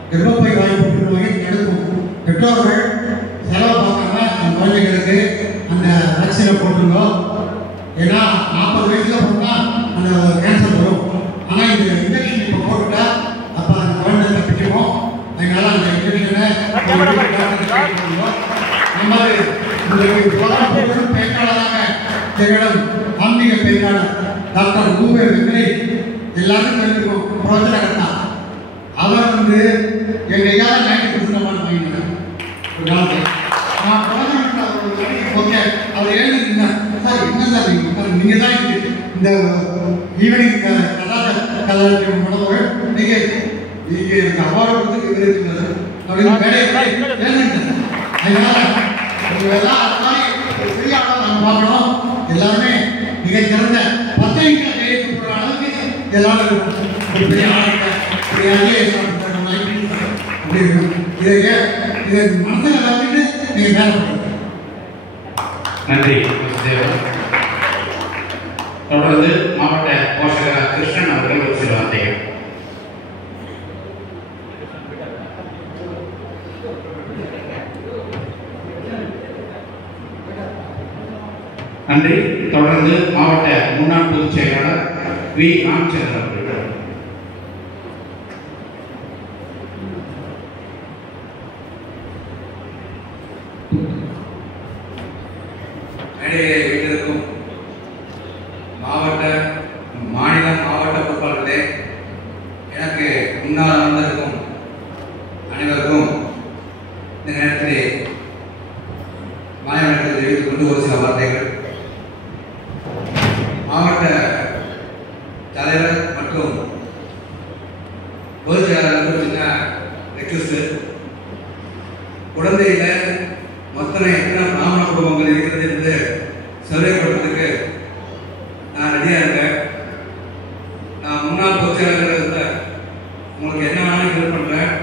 கர்ப்பப்பை வாய் புற்றுநோயை தடுக்கும். பெற்றோர்கள் செலவு பார்க்காம அந்த குழந்தைங்களுக்கு அந்த வேக்சினை போட்டுருங்க. ஏன்னா 40 வயசுல போட்டால் அந்த கேன்சர் வரும். ஆனால் இந்த இன்ஜெக்ஷன் இப்போ போட்டுட்டா அப்போ அந்த குழந்தை தப்பிச்சிடும். அதனால அந்த இன்ஜெக்ஷனை நம்ம பேச்சாளராக திகழும் ஆன்மீக பேச்சாளர் டாக்டர் ரூபே வெங்கடேஷ் எல்லாரும் தெரிஞ்சுக்கணும். புரோஜனகர்த்தா அவர் வந்து எங்கள் ஐயாவை 90% அவார்டு வாங்கினார் ஒரு காலத்தில். நான் குழந்தைங்க ஓகே அவர் எழுதிருந்தேன் சார் என்ன சார் நீங்கள் தான் இந்த ஈவினிங் கலாச்சாரம் நடந்தவர் நீங்கள் எனக்கு அவார்டு கொடுத்து இருக்கிறார் அப்படின்னு எழுதிட்டேன். அதனால எல்லாம் அது மாதிரி ஃப்ரீயாக நாங்கள் பார்க்கணும். எல்லாருமே மிகச்சிறந்த பத்திரிகை கையெழுத்து அளவுக்கு எல்லாரும் ஒரு பெரிய ஆளுங்க அப்படி இருக்கும். இதை மனசில் வச்சுட்டு நீங்கள் மேலே போடுங்க. நன்றி தேவன். தொடர்ந்து மாவட்ட போஷகர் கிருஷ்ணன் அவர்கள் ஒரு சில வார்த்தைகள். நன்றி. தொடர்ந்து மாவட்ட முன்னாள் பொதுச் செயலாளர் வி ராமச்சந்திரன் அவர்கள். வீட்டிற்கும் மாவட்ட மாநில மாவட்ட பொறுப்பாளர்களே, எனக்கு முன்னால் வந்திருக்கும் அனைவருக்கும் இந்த நேரத்திலே மாநிலத்தில் தெரிவித்துக் கொண்டு ஒரு சில வார்த்தைகள். மாவட்ட தலைவர் மற்றும் பொதுச் செயலாளருக்கு சின்ன ரெக்வெஸ்ட். குழந்தையில மொத்தம் எத்தனை பிராமண குடும்பங்கள் இருக்கிறது என்று சர்வே பண்ணுறதுக்கு நான் ரெடியாக இருக்கேன். நான் முன்னாள் பொதுச் செயலாளர் இருந்தேன். உங்களுக்கு என்ன வேணாலும் ஹெல்ப் பண்ணுறேன்.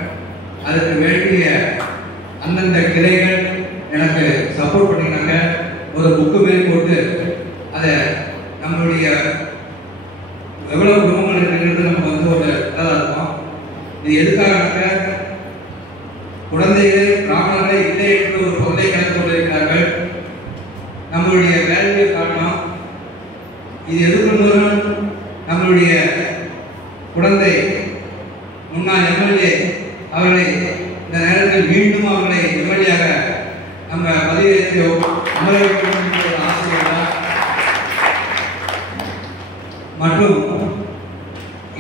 அதுக்கு வேண்டிய அந்தந்த கிளைகள் எனக்கு சப்போர்ட் பண்ணினாங்க. ஒரு புக்கு மேல் போட்டு அதை நம்மளுடைய எவ்வளோ குடும்பங்கள் இருக்கிறது நமக்கு வந்து ஒரு இதாக இருக்கும். இது எதுக்காக குழந்தைகள் பிராமணர்களே இல்லை என்று ஒரு பொருளை கலந்து கொண்டிருக்கிறார்கள். நம்மளுடைய வேலையை காரணம் இது எதுக்கு நம்மளுடைய குழந்தை முன்னாள் எம்எல்ஏ அவர்களை இந்த நேரத்தில் மீண்டும் அவர்களை எம்எல்ஏயாக நம்ம பதவியேற்று அமர வேண்டும் என்ற ஆசையாக மற்றும்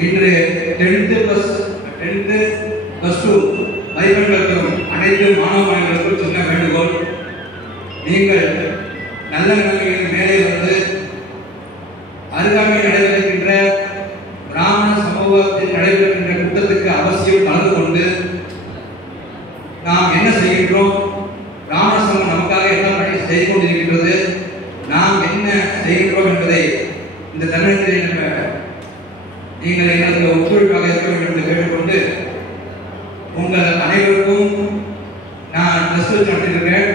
இன்று 10th + 2 மதிப்பெண்களுக்கும் அனைத்து மாணவ மாணவர்களுக்கும் சின்ன வேண்டுகோள். நீங்கள் நல்ல நிலைமையில் மேலே வந்து அருகாமையில் நடைபெறுகின்ற பிராமண சமூகத்தில் நடைபெறுகின்ற கூட்டத்துக்கு அவசியம் கலந்து கொண்டு நாம் என்ன செய்கின்றோம், பிராமண சமூகம் நமக்காக என்ன பணி செய்து கொண்டிருக்கின்றது, நாம் என்ன செய்கின்றோம் என்பதை இந்த தருணத்தில் நீங்கள் எங்களுக்கு ஒத்துழைப்பாக இருக்க வேண்டும் என்று கேட்டுக்கொண்டு உங்கள் அனைவருக்கும் நான் ரிசர்ச் நடத்திருக்கிறேன்.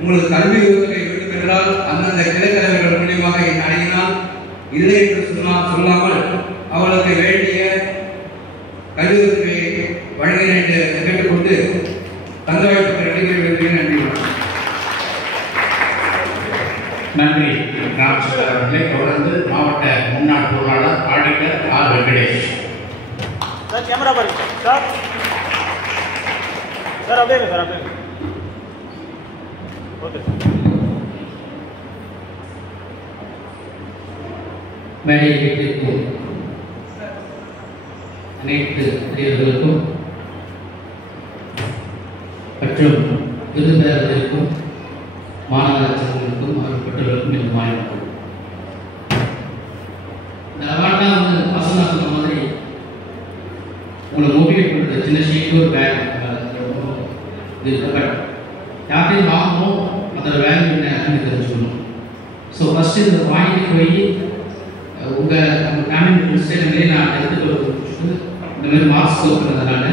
உங்களுக்கு கல்வி உதவி வேண்டும் என்றால் அந்தந்த கிளைத்தலைவர்கள் மூலியமாக என்னை அணுகினால், இல்லை என்று சொல்லாமல் அவளுக்கு வேண்டிய கல்வி உதவியை வழங்கினேன் என்று கேட்டுக்கொண்டு தந்தவாய்ப்பு நன்றி. நன்றி ராமச்சந்திரன் அவர்களே. தொடர்ந்து மாவட்ட முன்னாள் பொருளாளர் auditor R Venkatesh. Sir camera பாருங்க சார். சார் அப்படியே சார் அப்படியே. Okay sir. மேடை வீட்டிற்கும் அனைத்து பெரியவர்களுக்கும் மற்றும் விருந்தினர்களுக்கும் மாநகராட்சிகளுக்கும் அவர் பெற்றோர்களுக்கும் இந்த மாநிலம் இந்த அவார்டாக வந்து வசந்தா சொன்ன மாதிரி உங்களை மோட்டிவேட் பண்ணுறது சின்ன ஷீட்டு ஒரு பேக் இது பட் யார்ட்டையும் வாங்கணும் அதோட வேல்யூ என்ன அப்படின்னு தெரிஞ்சுக்கணும். ஸோ ஃபஸ்ட்டு இதை வாங்கிட்டு போய் உங்கள் நம்ம ஃபேமிலி ஃப்ரெண்ட்ஸே இந்த மாதிரி நான் எடுத்துகிட்டு இந்த மாதிரி மார்க்ஸ் ஸ்கோர் பண்ணதுனால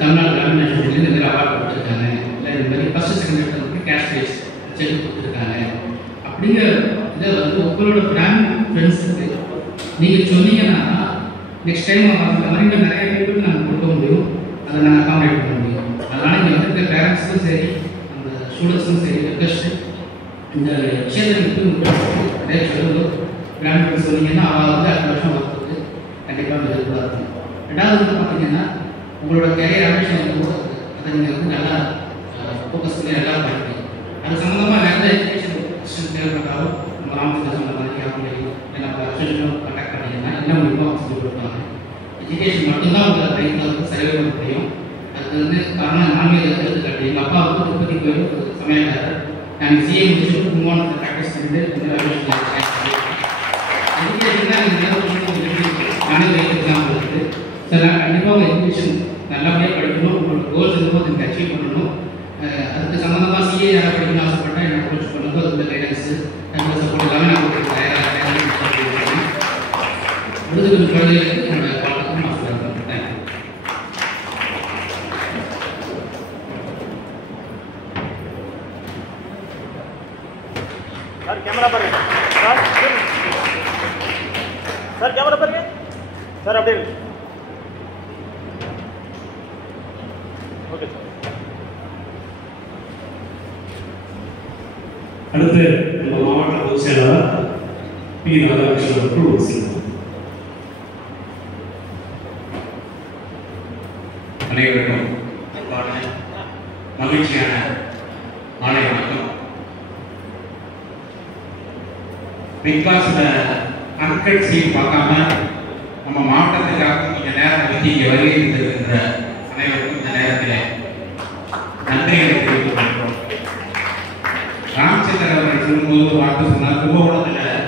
தமிழ்நாடு கிராமீண ஆட்சியில் இந்த மாதிரி அவார்டு கொடுத்துருக்காங்க, இல்லை இந்த மாதிரி ஃபஸ்ட்டு செகண்ட் எடுத்தவங்களுக்கு கேஷ் ப்ரைஸ் செக் கொடுத்துருக்காங்க அப்படிங்கிற இதை வந்து உங்களோட ஃபேமிலி ஃப்ரெண்ட்ஸுக்கு நீங்கள் சொன்னீங்கன்னா நெக்ஸ்ட் டைம் அந்த மாதிரி நிறைய பேருக்கு நாங்கள் கொடுக்க முடியும், அதை நாங்கள் அகாமடேட் பண்ண முடியும். அதனால் இங்கே வந்து பேரண்ட்ஸுக்கும் சரி அந்த ஸ்டூடெண்ட்ஸுக்கும் சரி ரெக்வஸ்ட்டு இந்த விஷயத்தை நிறைய சொல்லுங்கள். கிராமீண சொன்னீங்கன்னா அவள் வந்து அடுத்த வருஷம் வரத்துக்கு கண்டிப்பாக எதிர்ப்பாக இருக்கும். ரெண்டாவது வந்து பார்த்தீங்கன்னா உங்களோட கேரியர் அம்பிஷன் வந்து அதை நீங்கள் வந்து நல்லா ஃபோக்கஸ் பண்ணி நல்லா படிப்பீங்க. அது சம்மந்தமாக நிறைய எஜுகேஷன் கொஸ்டின் தேவைப்பட்டாலும் நம்ம ராமச்சந்திரன் சொன்ன மாதிரி அவங்க நம்ம அசோசியேஷனும் கண்டக்ட் பண்ணிங்கன்னா என்ன முடியுமோ அவங்க சொல்லி கொடுப்பாங்க. எஜுகேஷன் மட்டும்தான் உங்கள் லைஃப்பில் வந்து செலவு பண்ண முடியும். அதுக்கு வந்து காரணம் நானே எடுத்துக்காட்டு. எங்கள் அப்பா வந்து திருப்பதி கோயில் ஒரு சமையல்காரர். நான் சிஏ முடிச்சுட்டு கும்பகோணத்தில் ப்ராக்டிஸ் பண்ணிட்டு எஜுகேஷன் தான் நானே வைத்துக்கலாம் இருக்குது. சார் நான் கண்டிப்பாக உங்கள் எஜுகேஷன் நல்லபடியாக படிக்கணும். உங்களோட கோல்ஸ் இருக்கும் அதுக்கு அச்சீவ் பண்ணணும். அதுக்கு சம்மந்தமாக சிஏ யாரை படிக்கணும்னு ஆசைப்பட்டேன். எனக்கு கோச் பண்ணும்போது அதுக்கு கைடன்ஸு அதுக்கு சப்போர்ட் எல்லாமே நான் உங்களுக்கு தயாராக விருதுகள் குழந்தைகளுக்கு என்னோட வாழ்த்துக்கும் நான் சொல்லுறேன். தேங்க்யூ. सर कैमरा पर सर सर कैमरा पर सर अपडेट ओके सर. அடுத்து நம்ம மாவட்ட பொதுச் செயலாளர் பி ராதாகிருஷ்ணன் அவர்கள் ஒரு சில அனைவருக்கும் அன்பான மகிழ்ச்சியான மாலை வணக்கம். பிக் பாஸ்ல அன்கட் சீன் பார்க்காம நம்ம மாவட்டத்துக்காக கொஞ்சம் நேரம் ஒதுக்கி இங்கே வருகை இருந்திருக்கின்ற அனைவருக்கும் இந்த நேரத்தில் நன்றிகளை தெரிவித்துக் கொள்கிறோம். ராமச்சந்திரன் அவர்கள் சொல்லும்போது ஒரு வார்த்தை சொன்னார், கும்பகோணத்தில்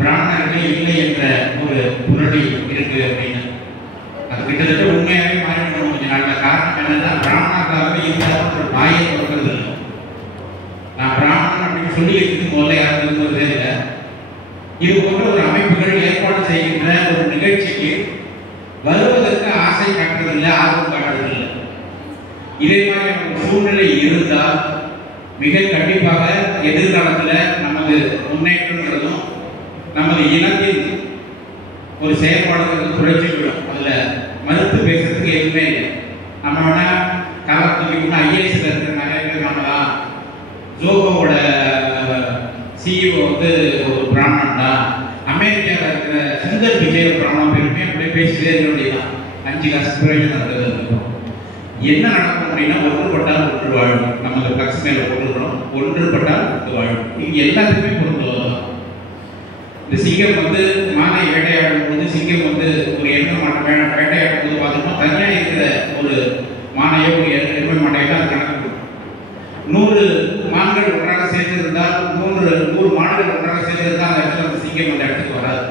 பிராமணர்களே இல்லை என்ற ஒரு புரளி இருக்கு அப்படின்னு. அது கிட்டத்தட்ட உண்மையாகவே மாறிவிடும் கொஞ்ச நாளில். காரணம் என்னன்னா, பிராமணர்களாகவே இருந்தாலும் ஒரு நாயை கொடுக்கறது இல்லை. நான் பிராமணன் அப்படின்னு சொல்லி இருக்கு முதல்ல யாரும் விரும்புவதே இல்லை. இது போன்ற ஒரு அமைப்புகள் ஏற்பாடு செய்கின்ற ஒரு நிகழ்ச்சிக்கு வருவதற்கு ஆசை காட்டுறதில்லை, ஆர்வம் காட்டுறதில்லை. இதே மாதிரியான ஒரு சூழ்நிலை இருந்தால் மிக கண்டிப்பாக எதிர்காலத்தில் நமது முன்னேற்றங்களும் நமது இனத்தின் ஒரு செயல்பாடுகளுக்கு குறைச்சிவிடும். அதில் மறுத்து பேசுறதுக்கு எதுவுமே இல்லை. நம்ம வேணா காலத்துக்கு முன்னே ஐஏஎஸ்ல இருக்கிற நிறைய பேர் நம்மதான் ஜோகோவோட சிஇஓ வந்து ஒரு பிராமணன் தான், அமெரிக்காவில் இருக்கிற சுந்தர் விஜய் பிராமணன் பேருமே அப்படியே பேசிட்டே இருக்க வேண்டியதான். 5 காசு பிரயோஜனம் இருக்கிறது. என்ன நடக்கும் அப்படின்னா, ஒன்றுபட்டால் ஒன்று வாழும். நமது பிளக்ஸ் மேல போட்டுக்கிறோம், ஒன்றுபட்டால் ஒன்று வாழும். இங்க எல்லாத்துக்குமே பொருந்தும். இந்த சிங்கம் வந்து மானை வேட்டையாடும் போது, சிங்கம் வந்து ஒரு எண்ணெய் மாட்டை வேட்டையாடும் போது பார்த்தோம்னா, தனியாக இருக்கிற ஒரு மானையோ ஒரு எண்ணெய் மாட்டையோ அது கணக்கு 100 மான்கள் ஒன்றாக சேர்ந்து இருந்தால் 100 மான்கள் ஒன்றாக சேர்ந்து இருந்தால் அந்த இடத்துல அந்த சிங்கம் அந்த இடத்துக்கு வராது.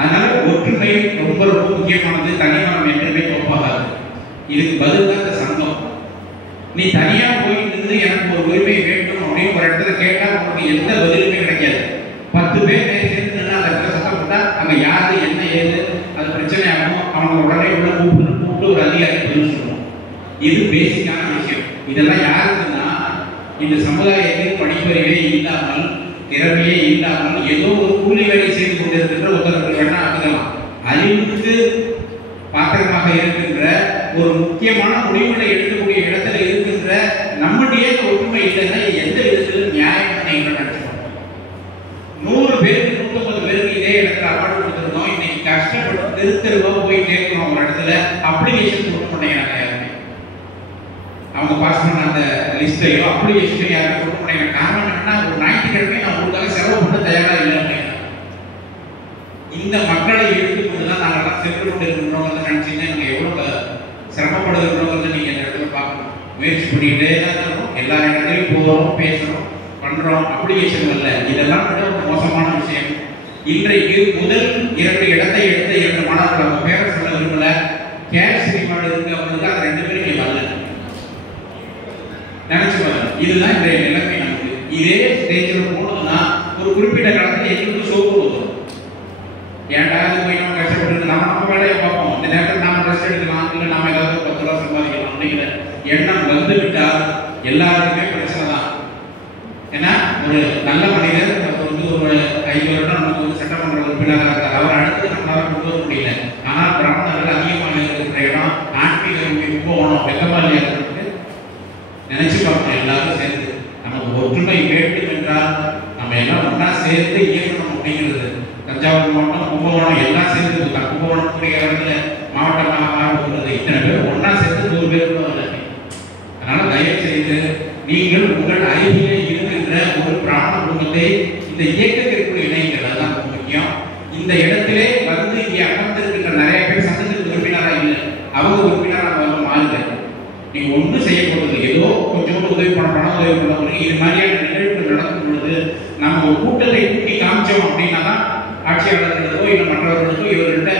அதனால ஒற்றுமை ரொம்ப ரொம்ப முக்கியமானது. தனிமரம் என்றுமே ஒப்பாகாது. இதுக்கு பதில் தான் இந்த சங்கம். நீ தனியா போய் நின்று எனக்கு ஒரு உரிமை வேண்டும் அப்படின்னு ஒரு இடத்துல கேட்டா உனக்கு எந்த பதிலுமே கிடைக்காது. 10 பேர் சேர்ந்து அந்த இடத்துல சத்தம் போட்டா அங்க யாரு என்ன ஏது அது பிரச்சனை ஆகும். அவங்க உடனே உள்ள கூப்பிட்டு ஒரு அதிகாரி பதில் சொல்லணும். இது பேசிக்கான விஷயம். இதெல்லாம் யாருக்குன்னா, இந்த சமுதாயத்தில் படிப்பறிவே இல்லாமல், திறமையே இல்லாமல் ஏதோ ஒரு கூலி வேலை செய்து கொண்டிருக்கின்ற ஒருத்தருக்கு வேணா ஆகலாம். அறிவுக்கு பாத்திரமாக இருக்கின்ற ஒரு முக்கியமான முடிவுகளை எடுக்கக்கூடிய இடத்துல இருக்கின்ற நம்முடைய ஒற்றுமை இல்லைன்னா எந்த விதத்திலும் நியாயம் நினைச்சுக்கணும். 100 பேருக்கு 150 பேருக்கு இதே இடத்துல அவார்டு கொடுத்துருந்தோம். இன்னைக்கு கஷ்டப்பட்டு தெருவா போய் கேட்கிறோம் ஒரு இடத்துல அப்ளிகேஷன் கொடுக்க மாட்டேங்கிறாங்க. யாருமே அவங்க பாஸ் பண்ண அந்த லிஸ்டையோ அப்ளிகேஷனையோ யாரும் கொடுக்க மாட்டேங்கிறாங்க. காரணம் என்னன்னா, ஒரு ஞாயிற்றுக்கிழமை நான் உங்களுக்காக செலவு பண்ண தயாரா இல்லை அப்படின்னா இந்த மக்களை எடுத்துக்கொண்டுதான் நாங்கள்லாம் சென்று கொண்டு இருக்கிறோம் நினைச்சீங்கன்னா நீங்க எவ்வளவு சிரமப்படுகிறோங்கிறத நீங்க இந்த இடத்துல பார்க்கணும். முயற்சி பண்ணிக்கிட்டே தான் இருக்கணும். எல்லா இடத்துலையும் போகிறோம், பேசுறோம், பண்றோம். அப்ளிகேஷன் இல்லை. இதெல்லாம் விட ஒரு மோசமான விஷயம். இன்றைக்கு முதல் 2 இடத்தை எடுத்த 2 மாணவர்கள் அவங்க பேரை சொல்ல விரும்பல, கேஷ் ரிவார்டு இருக்கு அவங்களுக்கு, அது 2 பேரும் நீங்க வரல நினைச்சு பாருங்க. இதுதான் இன்றைய நிலைமை. நமக்கு இதே ஸ்டேஜில் போனோம்னா ஒரு குறிப்பிட்ட காலத்துல எங்களுக்கு சோப்பு கொடுக்கும். ஏன்டா இது போய் நம்ம கஷ்டப்பட்டு நம்ம வேலையை பார்ப்போம், இந்த நேரத்தில் நாம ரெஸ்ட் எடுக்கலாம், இல்லை நாம ஏதாவது 10 ரூபா சம்பாதிக்கலாம் அப்படிங்கிற எண்ணம் வந்து விட்டால் எல்லாருக்குமே பிரச்சனை தான். ஏன்னா ஒரு நல்ல மனிதர் வந்து ஒரு 5 வருடம் நமக்கு வந்து சட்டமன்ற உறுப்பினராக இருக்கார். அவர் அடுத்து நம்மளால கொண்டு வர முடியல. ஆனால் பிராமணர்கள் அதிகமாக இருக்கிற இடம் ஆன்மீக கும்பகோணம் வெள்ளமாலியா இருக்கு. நினைச்சு பார்க்கணும். எல்லாரும் சேர்ந்து நமக்கு ஒற்றுமை வேண்டும் என்றால் நம்ம எல்லாம் ஒன்னா சேர்ந்து இயக்கணும் அப்படிங்கிறது. தஞ்சாவூர் மாவட்டம், கும்பகோணம் எல்லாம் சேர்ந்து கும்பகோணத்துடைய இடத்துல மாவட்டமாக ஆரம்பிக்கிறது. இத்தனை பேர் ஒன்னா சேர்ந்து 100 பேர் கூட வரல. அதனால தயவு செய்து நீங்கள் உங்கள் அருகிலே இருக்கின்ற ஒரு பிராமண குடும்பத்தை இந்த இயக்கத்திற்குள் இணைங்கள். அதுதான் முக்கியம். இந்த இடத்திலே வந்து இங்கே அமர்ந்திருக்கின்ற நிறைய பேர் உதவி உள்ளவங்களுக்கு இது மாதிரியான நிகழ்வுகள் நடக்கும் பொழுது நம்ம ஒரு கூட்டத்தை கூட்டி காமிச்சோம் அப்படின்னா தான் ஆட்சியாளர்களுக்கோ இல்லை மற்றவர்களுக்கோ இவர்கள்ட்ட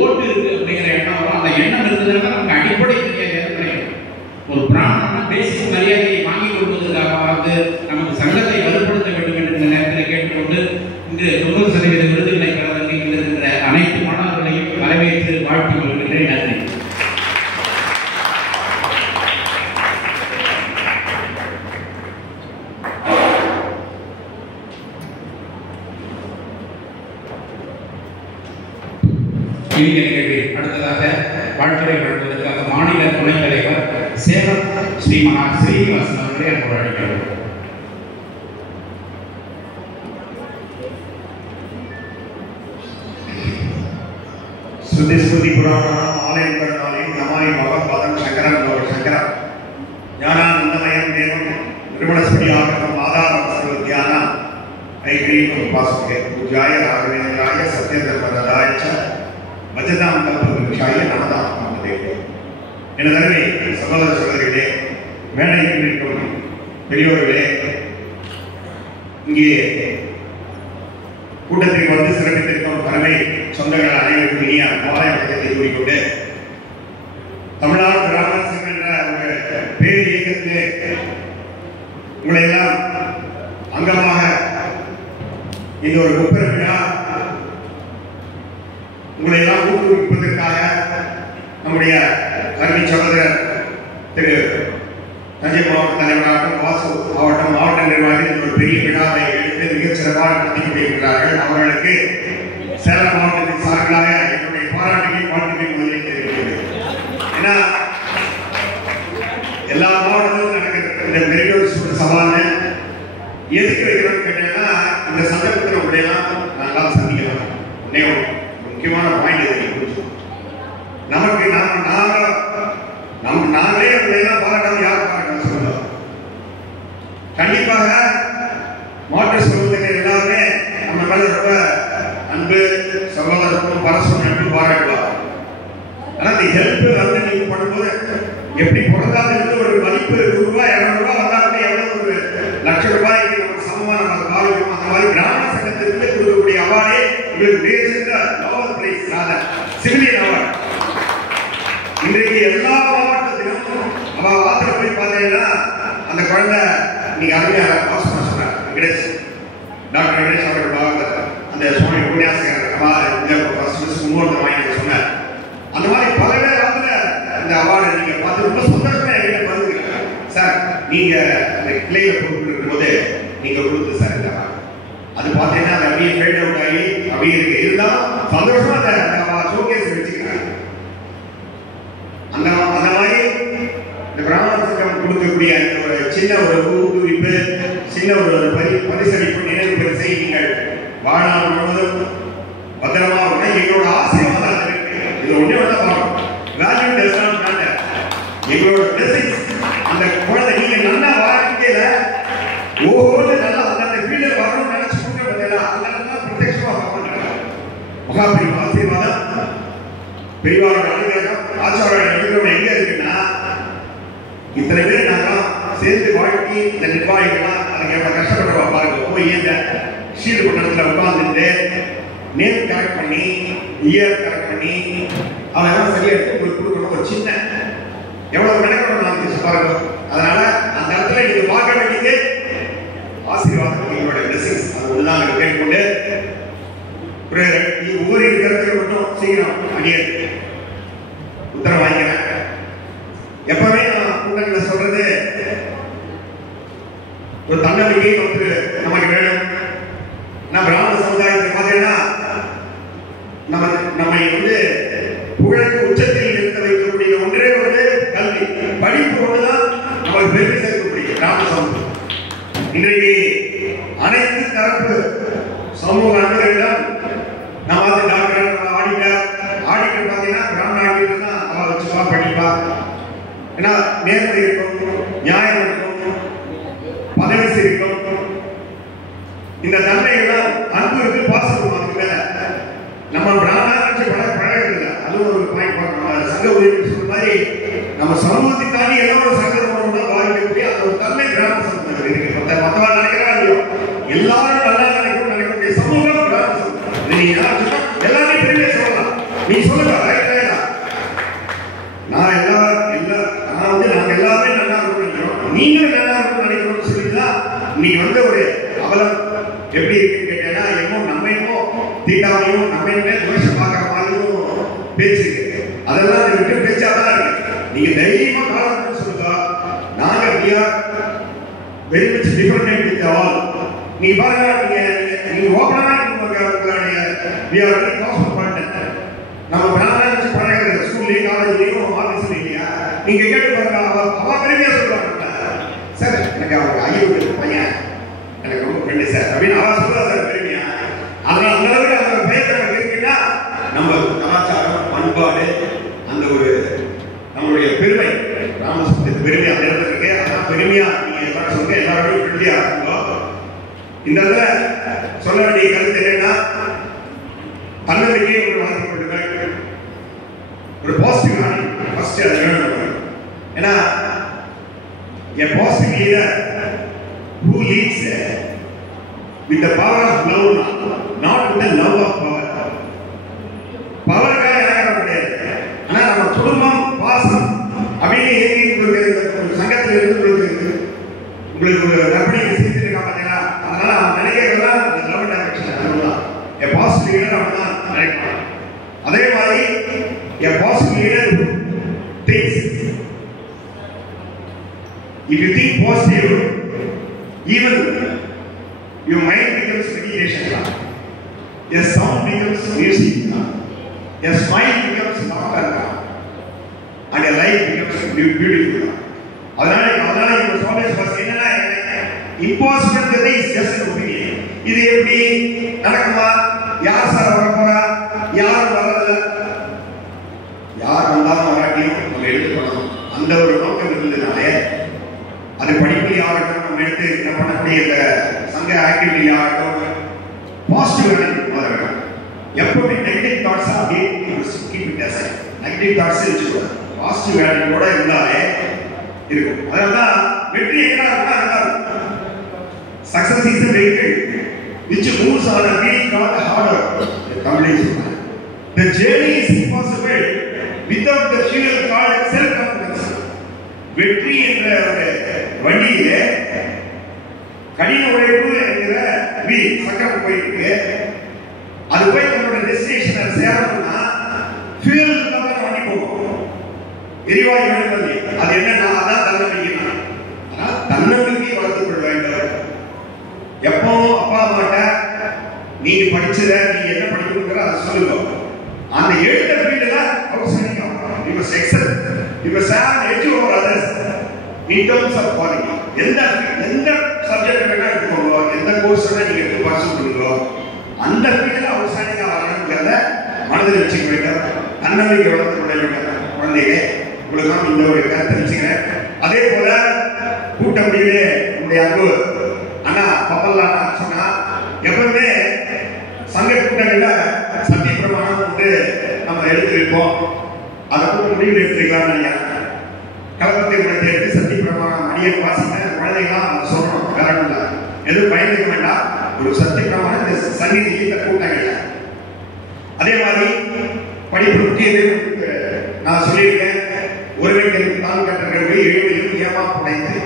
ஓட்டு இருக்கு அப்படிங்கிற எண்ணம் வரும். அந்த எண்ணம் இருந்ததுன்னா நமக்கு அடிப்படை மரியாதை கிடைக்கும். ஒரு பிராமணனா பேசிக் மரியாதையை வாங்கிக் கொள்வதற்காக நமக்கு சங்கத்தை வலுப்படுத்த வேண்டும் என்ற நேரத்தில் கேட்டுக்கொண்டு இன்று 90% விருதுகளை பெறுவதற்கு இருக்கின்ற அனைத்து மாணவர்களையும் வரவேற்று வாழ்த்து கொள்கின்றேன். நன்றி. இனிய நிகழ்வில் அடுத்ததாக வாழ்த்துறை வழங்குவதற்காக மாநில துணைத் தலைவர் சேலம் ஸ்ரீமகா ஸ்ரீனிவாசன் அவர்களை அன்போடு அழைக்கிறோம். ஸ்ருதி ஸ்ருதி புராணம் ஆலயம் கண்டாலையும் நமாய் மகபாதம் சங்கரம் சங்கரம் ஞானானந்தமயம் தேவம் திருமணஸ்பதியாகரம் ஆதாரம் சர்வத்தியானம் ஐகிரீவம் பாசுகே பூஜாய ராகவேந்திராய சத்யதர்மதாய பஜதாம் கல்பவருஷாய நமதாம் நாமதேவே. எனதருமை சகோதர சகோதரிகளே, மேடையில் இருக்கும் பெரியோர்களே, இங்கே கூட்டத்திற்கு வந்து சிறப்பித்திருக்கும் தலைமை சொந்தங்கள் அனைவருக்கும் இனிய மாலை வணக்கத்தை கூறிக்கொண்டு தமிழ்நாடு பிராமண சங்கம் என்ற ஒரு பேர் இயக்கத்திலே உங்களை எல்லாம் அங்கமாக இந்த ஒரு முப்பெரும் விழா உங்களை எல்லாம் ஊக்குவிப்பதற்காக நம்முடைய அருமை சகோதரர் திரு தஞ்சை மாவட்ட தலைவராக வாசு மாவட்ட நிர்வாகி ஒரு பெரிய விழாவை எடுத்து மிகச் சிறப்பாக நடத்தி கொண்டிருக்கிறார்கள். அவர்களுக்கு சேலம் மாவட்டத்தின் சார்பிலாக என்னுடைய பாராட்டுகளையும் வாழ்த்துக்களையும் முதலில் தெரிவிக்கிறேன். ஏன்னா எல்லா மாவட்டத்திலும் நடக்கிற இந்த மெரிடோர் சவாலை எதுக்கு வைக்கிறோம்னு கேட்டீங்கன்னா இந்த சந்தர்ப்பத்தில் உடையெல்லாம் நல்லா சந்திக்கலாம். முக்கியமான பாயிண்ட் எது நமக்கு நாங்களே எல்லாம் பாராட்டாமல் யார் பாராட்டாம சொல்லலாம். கண்டிப்பாக மாற்று சமூகத்தினர் எல்லாருமே நம்ம மேல ரொம்ப அன்பு சகோதரத்துவம் பரஸ்பரம் நட்பு பாராட்டுவாங்க. ஆனா இந்த ஹெல்ப் வந்து நீங்க பண்ணும்போது எப்படி பிறந்தாலும் ஒரு மதிப்பு ரூபாய் 200 ரூபாய் வந்தாலுமே எவ்வளவு ஒரு லட்சம் ரூபாய்க்கு நமக்கு சமமா நம்ம வாழ்க்கணும். அந்த மாதிரி கிராம சங்கத்திற்கு கொடுக்கக்கூடிய அவார்டே உங்களுக்கு பேசுகிற லோவர் பிரைஸ் சிவிலியன் அவார்டு. இன்றைக்கு எல்லா மாவட்டத்திலும் அவ வாத்திர போய் பார்த்தீங்கன்னா அந்த குழந்தை நீங்க அருமையாக பாஸ் பண்ண சொன்னார் வெங்கடேஷ், டாக்டர் வெங்கடேஷ் அவர்கள் பாவத்தில் அந்த சுவாமி உபன்யாசகர் முன்னோட்டம் வாங்கி சொன்னார். அந்த மாதிரி பல பேர் வந்து இந்த அவார்டு நீங்க பார்த்து ரொம்ப சந்தோஷமா எங்கிட்ட வந்துருக்காங்க. சார் நீங்க அந்த கிளையில பொறுப்பு இருக்கும்போது நீங்க கொடுத்து சார் இந்த அவார்டு அது பார்த்தீங்கன்னா அது அப்படியே ஃபேட் அவுட் ஆகி அப்படியே இருக்கு. இருந்தாலும் சந்தோஷமா அந்த ஷோகேஸ் வச்சுக்கிறாங்க. அந்த மாதிரி இந்த பிராமண சங்கம் கொடுக்கக்கூடிய ஒரு சின்ன ஒரு ஊக்குவிப்பு, சின்ன ஒரு பரிசளிப்பு, நினைவு பரிசை நீங்கள் வாழ்நாள் முழுவதும் பத்திரமா எங்களோட ஆசீர்வாதம் இருக்கு. இது ஒண்ணே ஒண்ணு பார்க்கணும். Value does not matter. எங்களோட பிளெஸிங்ஸ் அந்த குழந்தை நீங்க நல்லா வாழ்க்கையில ஒவ்வொரு நல்லா அந்த ஃபீல்ட்ல வரணும்னு நினைச்சு கொடுக்கறதுல அதெல்லாம் பிரத்யட்சமா பார்க்கணும். மகாபிரிவு ஆசீர்வாதம் பெரியவாரோட அனுகிரகம் ஆச்சாரோட அனுகிரகம் எங்க இருக்குன்னா இத்தனை பேர் நாங்களாம் சேர்ந்து வாழ்க்கை இந்த நிர்வாகிகள்லாம் அதுக்கு எவ்வளவு கஷ்டப்படுறவா பாருங்க. போய் இந்த ஷீல்டு பண்ணத்துல உட்கார்ந்துட்டு நேம் கரெக்ட் பண்ணி இயர் கரெக்ட் பண்ணி அவன் சரியா எடுத்து உங்களுக்கு கொடுக்கணும். ஒரு சின்ன எவ்வளவு மெனக்கணும் நாங்கள் பாருங்க. அதனால அந்த இடத்துல நீங்க பார்க்க வேண்டியது ஆசீர்வாதம், எங்களோட பிளெஸிங்ஸ். அது ஒண்ணுதான் கேட்டுக்கொண்டு ஒவ்வொரு கருத்துக்கள் மட்டும் சீக்கிரம் அடியே உத்தரவு வாங்கிக்கிறேன். எப்பவுமே நான் கூட்டங்களை சொல்றது ஒரு தன்னம்பிக்கை வந்து நமக்கு வேணும். நான் பிராமண சமுதாயத்தை பார்த்தீங்கன்னா நம்மை வந்து புகழுக்கு உச்சத்தில் நிறுத்த வைக்கக்கூடிய ஒன்றே ஒரு கல்வி, படிப்பு ஒன்றுதான் நமக்கு பெருமை சேர்க்கக்கூடிய பிராமண சமூகம். இன்றைக்கு அனைத்து தரப்பு சமூக அன்பர்களிடம் நம்ம வந்து டாக்டர் ஆடிட்டர் பார்த்தீங்கன்னா பிராமண ஆடிட்டர் தான் அவ வச்சுப்பா படிப்பா. ஏன்னா நேர்மை இருக்கும், நியாயம் இருக்கும், பதவி இருக்கும். இந்த தன்மைகள்லாம் அன்பு இருக்கு, பாசம் மேல நம்ம பிராமணாட்சி பழகிறது. அதுவும் ஒரு பாயிண்ட் பார்க்கணும். சங்க உதவி சொல்ற மாதிரி நம்ம சமூகத்தை தாண்டி எல்லாம் ஒரு சங்கம் வாழ்க்கக்கூடிய அந்த ஒரு தன்மை பிராமண சங்கம் நீங்க எல்லாமே பெருமையா சொல்லலாம். நீ சொல்லுங்க, நான் நாங்க எல்லாமே நல்லா இருக்கணும்னு நினைக்கிறோம், நீங்களும் நல்லா இருக்கணும்னு நினைக்கிறோம்னு சொல்லிதான் நீங்க ஒரு அவலம் எப்படி இருக்குன்னு கேட்டேன்னா, நம்மையும் தீட்டாவையும் நம்மையுமே துவேஷம் பார்க்குற மாதிரியும் பேச்சு இருக்கு. அதெல்லாம் அதை விட்டு பேச்சாதான் இருக்கு. நீங்க தைரியமா காலம்னு சொல்லுங்க. நாங்க we are very much different with all. நீ பாருங்க, நீங்க ஓபனா உங்களுடைய we are very cosmopolitan. நம்ம பிராமணன் வச்சு பழகிறது ஸ்கூல்லையும் காலேஜ்லையும் ஆஃபீஸ்லையும் இல்லையா? நீங்க கேட்டு பாருங்க, அவ பெருமையா சொல்றாங்க, சார் எனக்கு அவங்க ஐயோ பையன் எனக்கு ரொம்ப ஃப்ரெண்டு சார் அப்படின்னு அவ சொல்றா சார் பெருமையா. அதனால அந்த அளவுக்கு அவங்க பேசுறாங்க இருக்குன்னா நம்ம கலாச்சாரம் பண்பாடு அந்த நம்மளுடைய பெருமை ராமசபுரத்துக்கு பெருமை அந்த இடத்துல இருக்கு. அதான் பெருமையா நீங்க எல்லாரும் சொல்லுங்க, எல்லாரோடையும் ஃப்ரெண்ட்லியா இருக்குங்க. இந்த இடத்துல சொல்ல வேண்டிய கருத்து என்னன்னா, தன்னம்பிக்கையை வாழ்க்கை கொள்ளுங்கள், ஒரு பாசிட்டிவ் ஆனி ஃபர்ஸ்ட் அதை வேணும். ஏன்னா a positive leader who leads with the power of love, not with the love of power. பவருக்காக யாரும் கிடையாது. ஆனா நம்ம குடும்பம் பாசம் அப்படின்னு உங்களுக்கு சங்கத்தில் இருந்து உங்களுக்கு ஒரு நற்பணி செஞ்சிருக்கா பார்த்தீங்களா? அதனால அவன் நினைக்கிறதெல்லாம் லவ் டைரக்ஷன் அதுதான். a positive leader அவன் தான் நினைப்பான். அதே மாதிரி a positive leader thinks. If you think positive, even your mind becomes meditation. Your sound becomes music. Your smile becomes laughter. And your life becomes beautiful. அதனால இந்த சோலேஸ் பஸ் என்னன்னா, impossible is just an opinion. இது எப்படி நடக்குமா? யார் சார் வர போறா, யார் வரல, யார் வந்தாலும் வராட்டியும் நம்ம எடுத்துக்கணும். அந்த ஒரு நோக்கம் இருந்ததுனாலே அது படிப்பை ஆகட்டும், நம்ம எடுத்து என்ன பண்ணக்கூடிய இந்த சங்க ஆக்டிவிட்டி ஆகட்டும், பாசிட்டிவ் வரணும். எப்பவுமே நெகட்டிவ் தாட்ஸா அப்படியே keep it aside. Negative thoughts வச்சுக்கூடாது, பாசிட்டிவ் ஆட்டிடியூடோட இருந்தாலே இருக்கும். அதனால வெற்றி எங்க இருக்கா? Success is a vehicle which moves on a wheel called harder. தமிழில் சொல்றாங்க, the journey is impossible without the fuel called self confidence. வெற்றி என்ற ஒரு வண்டியிலே கடின உழைப்பு என்கிற வீல் சக்கரம் போயிட்டு அது போய் நம்மளோட டெஸ்டினேஷனை சேரணும்னா ஃபியூல் தான் வண்டி போகும். எரிவாயு வேணும். அது என்னன்னா அதான் தன்னம்பிக்கை. ஆனால் தன்னம்பிக்கை வளர்த்துக் கொள்ள வேண்டும். எப்பவும் அப்பா அம்மாட்ட நீங்க படிச்சத நீங்க என்ன படிக்கணுங்கிற அதை சொல்லுங்க. அந்த எழுத ஃபீல்டுல அவுட்ஸ்டாண்டிங் ஆகும். You must excel, you must have an edge over others in terms of quality. எந்த சப்ஜெக்ட் வேணா எடுத்துக்கோங்க, எந்த கோர்ஸ் வேணா நீங்க எடுத்து பர்சூ பண்ணுங்க, அந்த ஃபீல்டுல அவுட்ஸ்டாண்டிங்கா வரணுங்கிறத மனதில் வச்சுக்க வேண்டும். தன்னம்பிக்கை வளர்த்துக் கொள்ள வேண்டும். குழந்தைகளே, உங்களுக்கு இந்த ஒரு கருத்தை வச்சுக்கிறேன். அதே போல கூட்ட முடியலே உங்களுடைய அன்பு அண்ணா பப்பல்லாம் சொன்னா, எப்பவுமே சங்க கூட்டங்கள்ல சத்திய பிரமாணம் கொண்டு நம்ம எடுத்து வைப்போம். அதை கூட்ட முடிவில் எடுத்துக்கலாம்னு நினைக்கிறேன். கலப்பத்தை குணத்தை எடுத்து சத்திய பிரமாணம் அடியன் வாசிக்க குழந்தைகளாம் அதை சொல்லணும். வேற இல்லை, எதுவும் பயந்துக்க வேண்டாம். ஒரு சத்திய பிரமாணம் சன்னிதி இந்த கூட்டங்கள்ல. அதே மாதிரி படிப்பு முக்கியது நான் சொல்லியிருக்கேன். ஒருவருக்கு தான் கற்ற கல்வி 70 ஏமா புடைந்து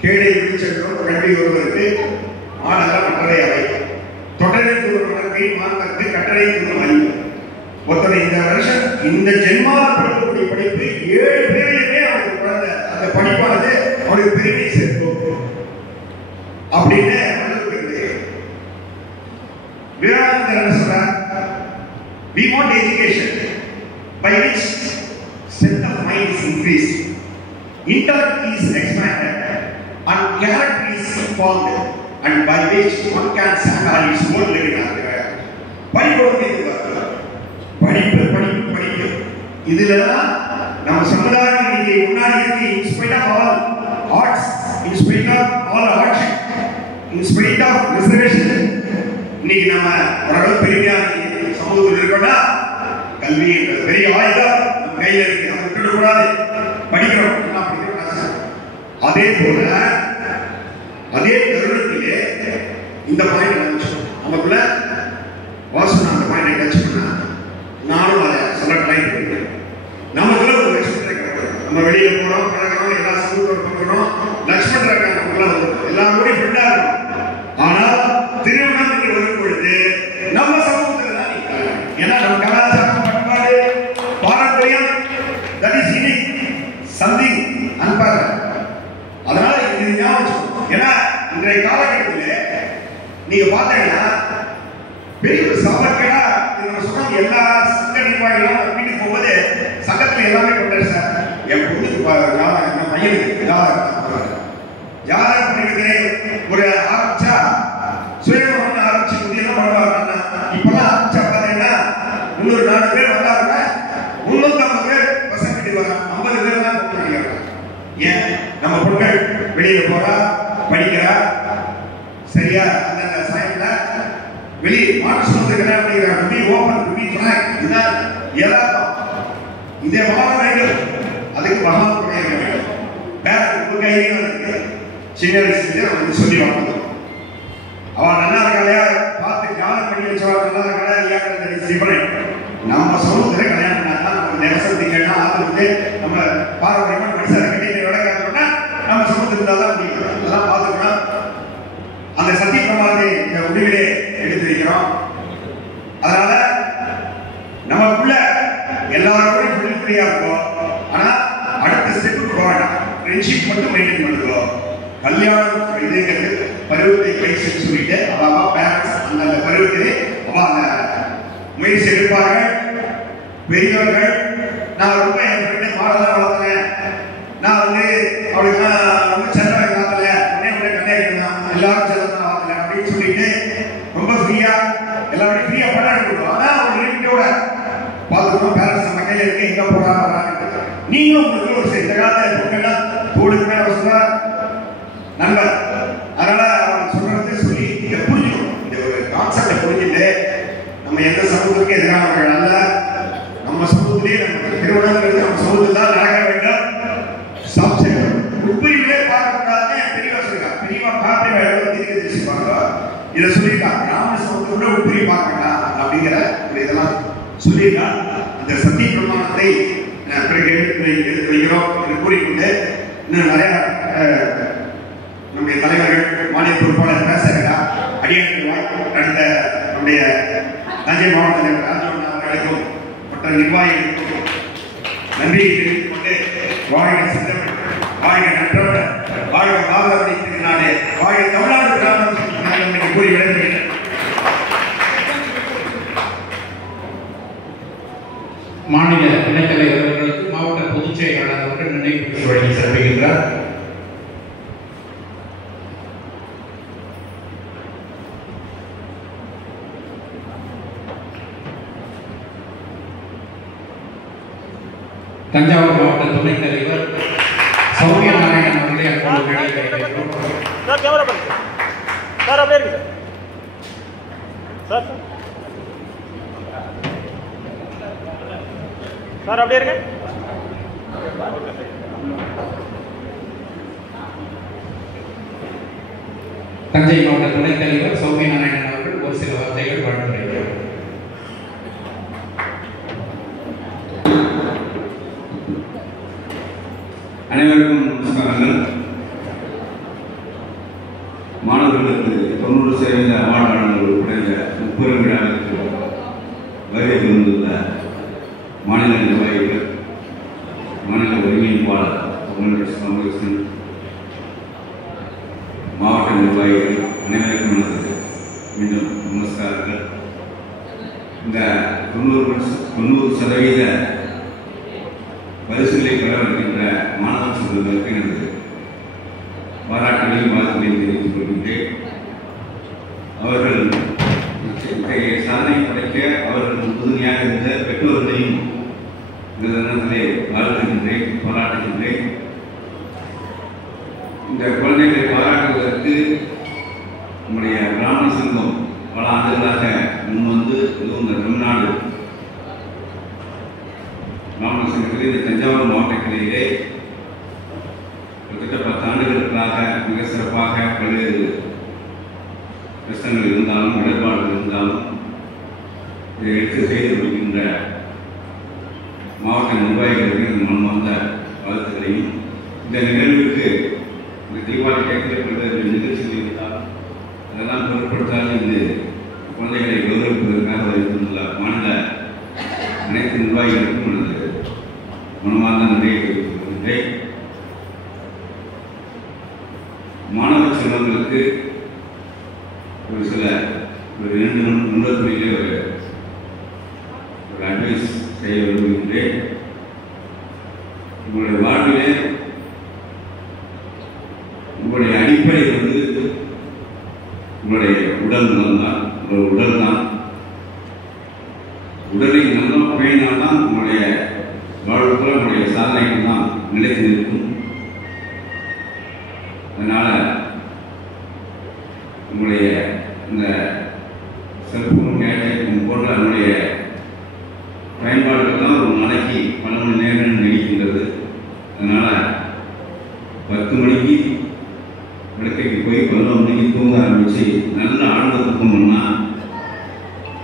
கேடை விழிச்சென்றோம் கல்வி ஒருவருக்கு மாணவர் மற்றவை அவை தொடர்ந்து ஒருவருக்கு மாணவருக்கு கட்டளை தூரம் அறிவு. ஒருத்தர் இந்த வருஷம் இந்த ஜென்மாவில் படிக்கக்கூடிய படிப்பு 7 பேரையுமே அவருக்கு குழந்தை அந்த படிப்பானது அவருக்கு பெருமை சேர்க்கும் அப்படின்னு விவேகானந்தர் சொல்றார், we want education by which strength of mind is increased, intellect is expanded, and character is formed, and by which one can stand on his own living. படிப்பு இதுலதான் நம்ம சமுதாயம் இன்னைக்கு முன்னாடி இருக்கு. in spite of all odds, in spite of all hardship, in spite of reservation, இன்னைக்கு நம்ம ஓரளவு பெருமையா சமூகத்தில் இருக்கோம்னா கல்வி பெரிய ஆயுதம் நம்ம கையில இருக்கு. அதை விட்டுடக்கூடாது. படிக்கிறோம். அதே போல அதே தருணத்திலே இந்த பாயிண்ட் நமக்குள்ள வாசனை அந்த பாயிண்டை டச் பண்ணா நானும் அதை சொல்ல ட்ரை பண்ணிக்கிறேன். நமக்குள்ள ஒரு லட்சுமண ரேகை, நம்ம வெளியில போறோம் பழகிறோம் எல்லா சமூகத்தோட பண்றோம், லட்சுமண ரேகை நமக்குள்ள வந்து எல்லாரும் கூட ஃப்ரெண்டா இருக்கும். ஆனால் திருமணம் என்று வரும் பொழுது நம்ம சமூகத்துல தான் நிற்கிறாங்க. ஏன்னா நம்ம கலாச்சாரம் பண்பாடு பாரம்பரியம் தட் இஸ் யூனிக் சம்திங் அன்பேரல். அதனால இது ஞாபகம். ஏன்னா இன்றைய காலகட்டத்தில் நீங்க பார்த்தீங்கன்னா பெரிய ஒரு சாபக்கேடா நம்ம சொன்ன எல்லா சங்க நிர்வாகிகளும் வீட்டுக்கு போகும்போது சங்கத்துல எல்லாமே கொண்டாரு சார். என் பொண்ணுக்கு என் பையனுக்கு ஜாதகம் பண்ணிக்கிறேன் ஒரு ஆரம்பிச்சா சுயமரம் ஆரம்பிச்சு முடியெல்லாம் பண்ணுவாங்க. இப்பெல்லாம் ஆரம்பிச்சா பாத்தீங்கன்னா 304 பேர் வந்தாங்க, 350 பேர் பசங்க வீட்டுக்கு வராங்க, 50 பேர் தான் பண்ணிக்கிறாங்க. ஏன் நம்ம பொண்கள் வெளியில போறா படிக்கிறா சரியா அந்த சமயத்துல வெளியே மாற்று சொல்லுகிறேன் அப்படிங்கிற ஓபன் இதுதான் யதார்த்தம். இதே மாற வேண்டும். அதுக்கு மகான் குறைய வேண்டும். வேற ஒரு கையிலும் இருக்கு. சின்ன வயசுல அவனுக்கு சொல்லி வளர்ந்தோம். அவன் நல்லா இருக்காளையா பார்த்து ஞானம் பண்ணி வச்சவா நல்லா இருக்காளா இல்லையாங்கிறது டிஃபரெண்ட். நம்ம சமூகத்துல கல்யாணம் பண்ணா நம்ம நெசத்திங்கன்னா ஆதரவு நம்ம பாரம்பரியமா மனுஷன் கட்டியை விளக்காதுன்னா நம்ம சமூகத்துக்கு தான் முடியும். அதெல்லாம் பார்த்துக்கணும். அந்த சத்திய பிரமாணத்தை இந்த முடிவிலே எடுத்து வைக்கிறோம். அதனால நமக்குள்ள எல்லாரும் ஃப்ரெண்ட்லியா இருக்கும். ஆனா அடுத்த ஸ்டெப்புக்கு போக வேண்டாம். ஃப்ரெண்ட்ஷிப் மட்டும் மெயின்டைன் பண்ணுங்க. கல்யாணம் இதுங்கிறது பருவத்தை கழிச்சு சொல்லிட்டு அவா பேரண்ட்ஸ் அந்த பருவத்திலே அவா அந்த முயற்சி எடுப்பார்கள். பெரியவர்கள் நான் ரொம்ப என் ஃப்ரெண்டு மாடலாம் வளர்த்தேன், நான் வந்து அவளுக்கு ரொம்ப செல்ல காத்தல உடனே கல்யாணம் எல்லாரும் செல்ல வாங்கல அப்படின்னு சொல்லிட்டு ரொம்ப ஃப்ரீயா எல்லாரும் ஃப்ரீயா பண்ண கொடுக்கும். ஆனா அவங்க லிமிட்டோட பார்த்துக்கணும். பேரண்ட்ஸ் நம்ம கையில இருக்கு, எங்க போறா வராங்க. நீங்களும் உங்களுக்கு ஒரு இந்த காலத்துல பொண்ணுலாம் தோடுக்கு மேல வசதா நண்பர். அதனால அவங்க சொல்றது சொல்லி இதை புரிஞ்சுக்கணும். இந்த ஒரு கான்செப்டை புரிஞ்சுட்டு நம்ம எந்த சமூகத்துக்கு எதிரானவர்கள் அல்ல. நம்ம சமூகத்திலேயே நம்ம திருமணங்கிறது நம்ம சமூகத்தில் தான் நடக்க வேண்டும். உட்பிரிவிலே பார்க்கக்கூடாதுன்னு பெரியவா சொல்லிருக்காங்க. பெரியவா காப்பி எவ்வளவு தெரிவிப்பாங்க. இதை சொல்லியிருக்காங்க. கிராம சமூகத்தோட உட்பிரிவு பார்க்கணும் அப்படிங்கிற ஒரு இதெல்லாம் சொல்லியிருக்காங்க. அந்த சத்திய பிரமாணத்தை பிறகு எடுத்து வைக்கிறோம் என்று கூறிக்கொண்டு இன்னும் நிறைய நம்முடைய தலைவர்கள் மாநில பொறுப்பாளர் பேசுகிறார். அடியாட்கள் வாய்ப்பு அடுத்த நம்முடைய தஞ்சை மாவட்ட தலைவர் ராஜவண்ணா அவர்களுக்கும் மற்ற நிர்வாகிகளுக்கும் நன்றியை தெரிவித்துக் கொண்டு வாழ்க சிந்தமிழ், வாழ்க நன்றவர், வாழ்க பாரதி திருநாடு, வாழ்க தமிழ்நாடு கிராமம் கூறி விளங்குகிறேன். மாநில துணைத் தலைவர் அவர்களுக்கு மாவட்ட பொதுச் செயலாளர் அவர்கள் நினைவு வழங்கி சிறப்பிக்கின்றார். தஞ்சாவூர் மாவட்ட துணைத் தலைவர் சௌமியா நாராயணன் அவர்களை அப்போது கிடைக்கிறோம். சார் கேமரா பாருங்க சார். அப்படியே இருக்கு சார். சார் அப்படியே இருக்கு. தஞ்சை மாவட்ட துணைத் தலைவர் சௌமியா நாராயணன் அவர்கள் ஒரு சில வார்த்தைகள் வழங்குகிறார். அனைவருக்கும் நமஸ்காரங்கள். மாணவர்களுக்கு 90% அவார்டு வழங்கல் உட்பட முப்பெரும் விழாவிற்கு வருகை தந்துள்ள மாநில நிர்வாகிகள், மாநில ஒருங்கிணைப்பாளர் ராமகிருஷ்ணன், மாவட்ட நிர்வாகிகள் அனைவருக்கும் எனது மீண்டும் நமஸ்காரங்கள். இந்த 90% பரிசுகளை பெற வருகின்ற மாணவ சொல்வதற்கு எனது பாராட்டுகளையும் வாழ்த்துக்களையும் தெரிவித்துக் கொள்கின்றேன். அவர்கள் இத்தகைய சாதனை படைக்க அவர்கள் உறுதுணையாக இருந்த பெற்றோர்களையும் இந்த தினத்திலே வாழ்த்துகின்றேன், பாராட்டுகின்றேன். இந்த குழந்தைகளை பாராட்டுவதற்கு நம்முடைய பிராமண சங்கம் பல ஆண்டுகளாக முன்வந்து இந்த தமிழ்நாடு பிராமண சங்கத்தில் இந்த தஞ்சாவூர் மாவட்டத்திலேயே கிட்டத்தட்ட 10 ஆண்டுகளுக்காக மிக சிறப்பாக பல்வேறு கஷ்டங்கள் இருந்தாலும் இடர்பாடுகள் இருந்தாலும் இதை எடுத்து செய்து கொடுக்கின்ற மாவட்ட நிர்வாகிகளுக்கு இந்த மனமார்ந்த வாழ்த்துக்களையும், இந்த நிகழ்வுக்கு இந்த தீபாவளி கேட்கிற பல்வேறு நிகழ்ச்சிகள் இருந்தால் அதெல்லாம் பொருட்படுத்தாமல் இந்த குழந்தைகளை கௌரவிப்பதற்காக இருந்துள்ள மாநில அனைத்து நிர்வாகிகளுக்கும் எனது மனமார்ந்த நன்றியை தெரிவித்துக் மாணவ செல்வங்களுக்கு ஒரு 2 நிமிடத்திலே ஒரு அட்வைஸ் செய்ய விரும்புகின்றேன். உங்களுடைய வாழ்விலே உங்களுடைய அடிப்படை உங்களுடைய உடல் நலம் தான். உங்களுடைய உடல் தான். உடலை நல்லா பேணினால்தான் உங்களுடைய வாழ்வுக்குள்ள உங்களுடைய சாதனைகள் தான் நிலைத்து நிற்கும். அதனால உங்களுடைய இந்த செல்போன் கேட்ஜெட் போன்ற அதனுடைய பயன்பாடுகள் தான் ஒரு நாளைக்கு 12 மணி நேரம் நீடிக்கின்றது. அதனால் 10 மணிக்கு படுக்கைக்கு போய் 11 மணிக்கு தூங்க ஆரம்பித்து நல்ல ஆழ்ந்த தூக்கம் பண்ணால்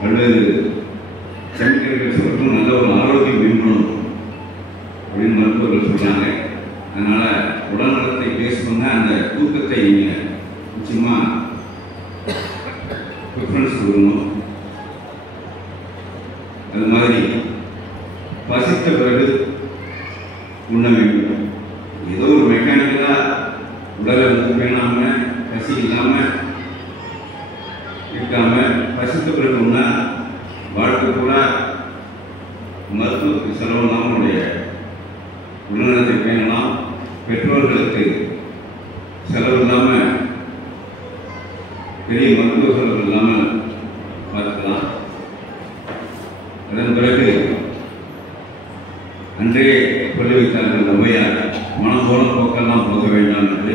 பல்வேறு கெமிக்கல்கள் சொல்லும் நல்ல ஒரு ஆரோக்கியம் மேம்படும் அப்படின்னு மருத்துவர்கள் சொல்கிறாங்க. அதனால் உடல்நலத்தை பேசணும்னா அந்த தூக்கத்தை நீங்கள் நிச்சயமாக ப்ரிஃபரன்ஸ் கொடுக்கணும். அது மாதிரி பசித்த பிறகு உண்ண வேண்டும். ஏதோ ஒரு மெக்கானிக்கலாக உடலை பேணாமல் பசி இல்லாமல் இருக்காமல் பசித்த பிறகு உண்ணா வாழ்க்கை கூட மருத்துவத்துக்கு செலவுலாம் உடைய உடல்நலத்தை பேணலாம். பெற்றோர்களுக்கு செலவு இல்லாமல் பெரிய மருத்துவ செலவு இல்லாமல் பார்த்துக்கலாம். அதன் பிறகு அன்றைய சொல்லி வைத்தார்கள் ஔவையார், மனம் போன போக்கெல்லாம் போக வேண்டாம் என்று.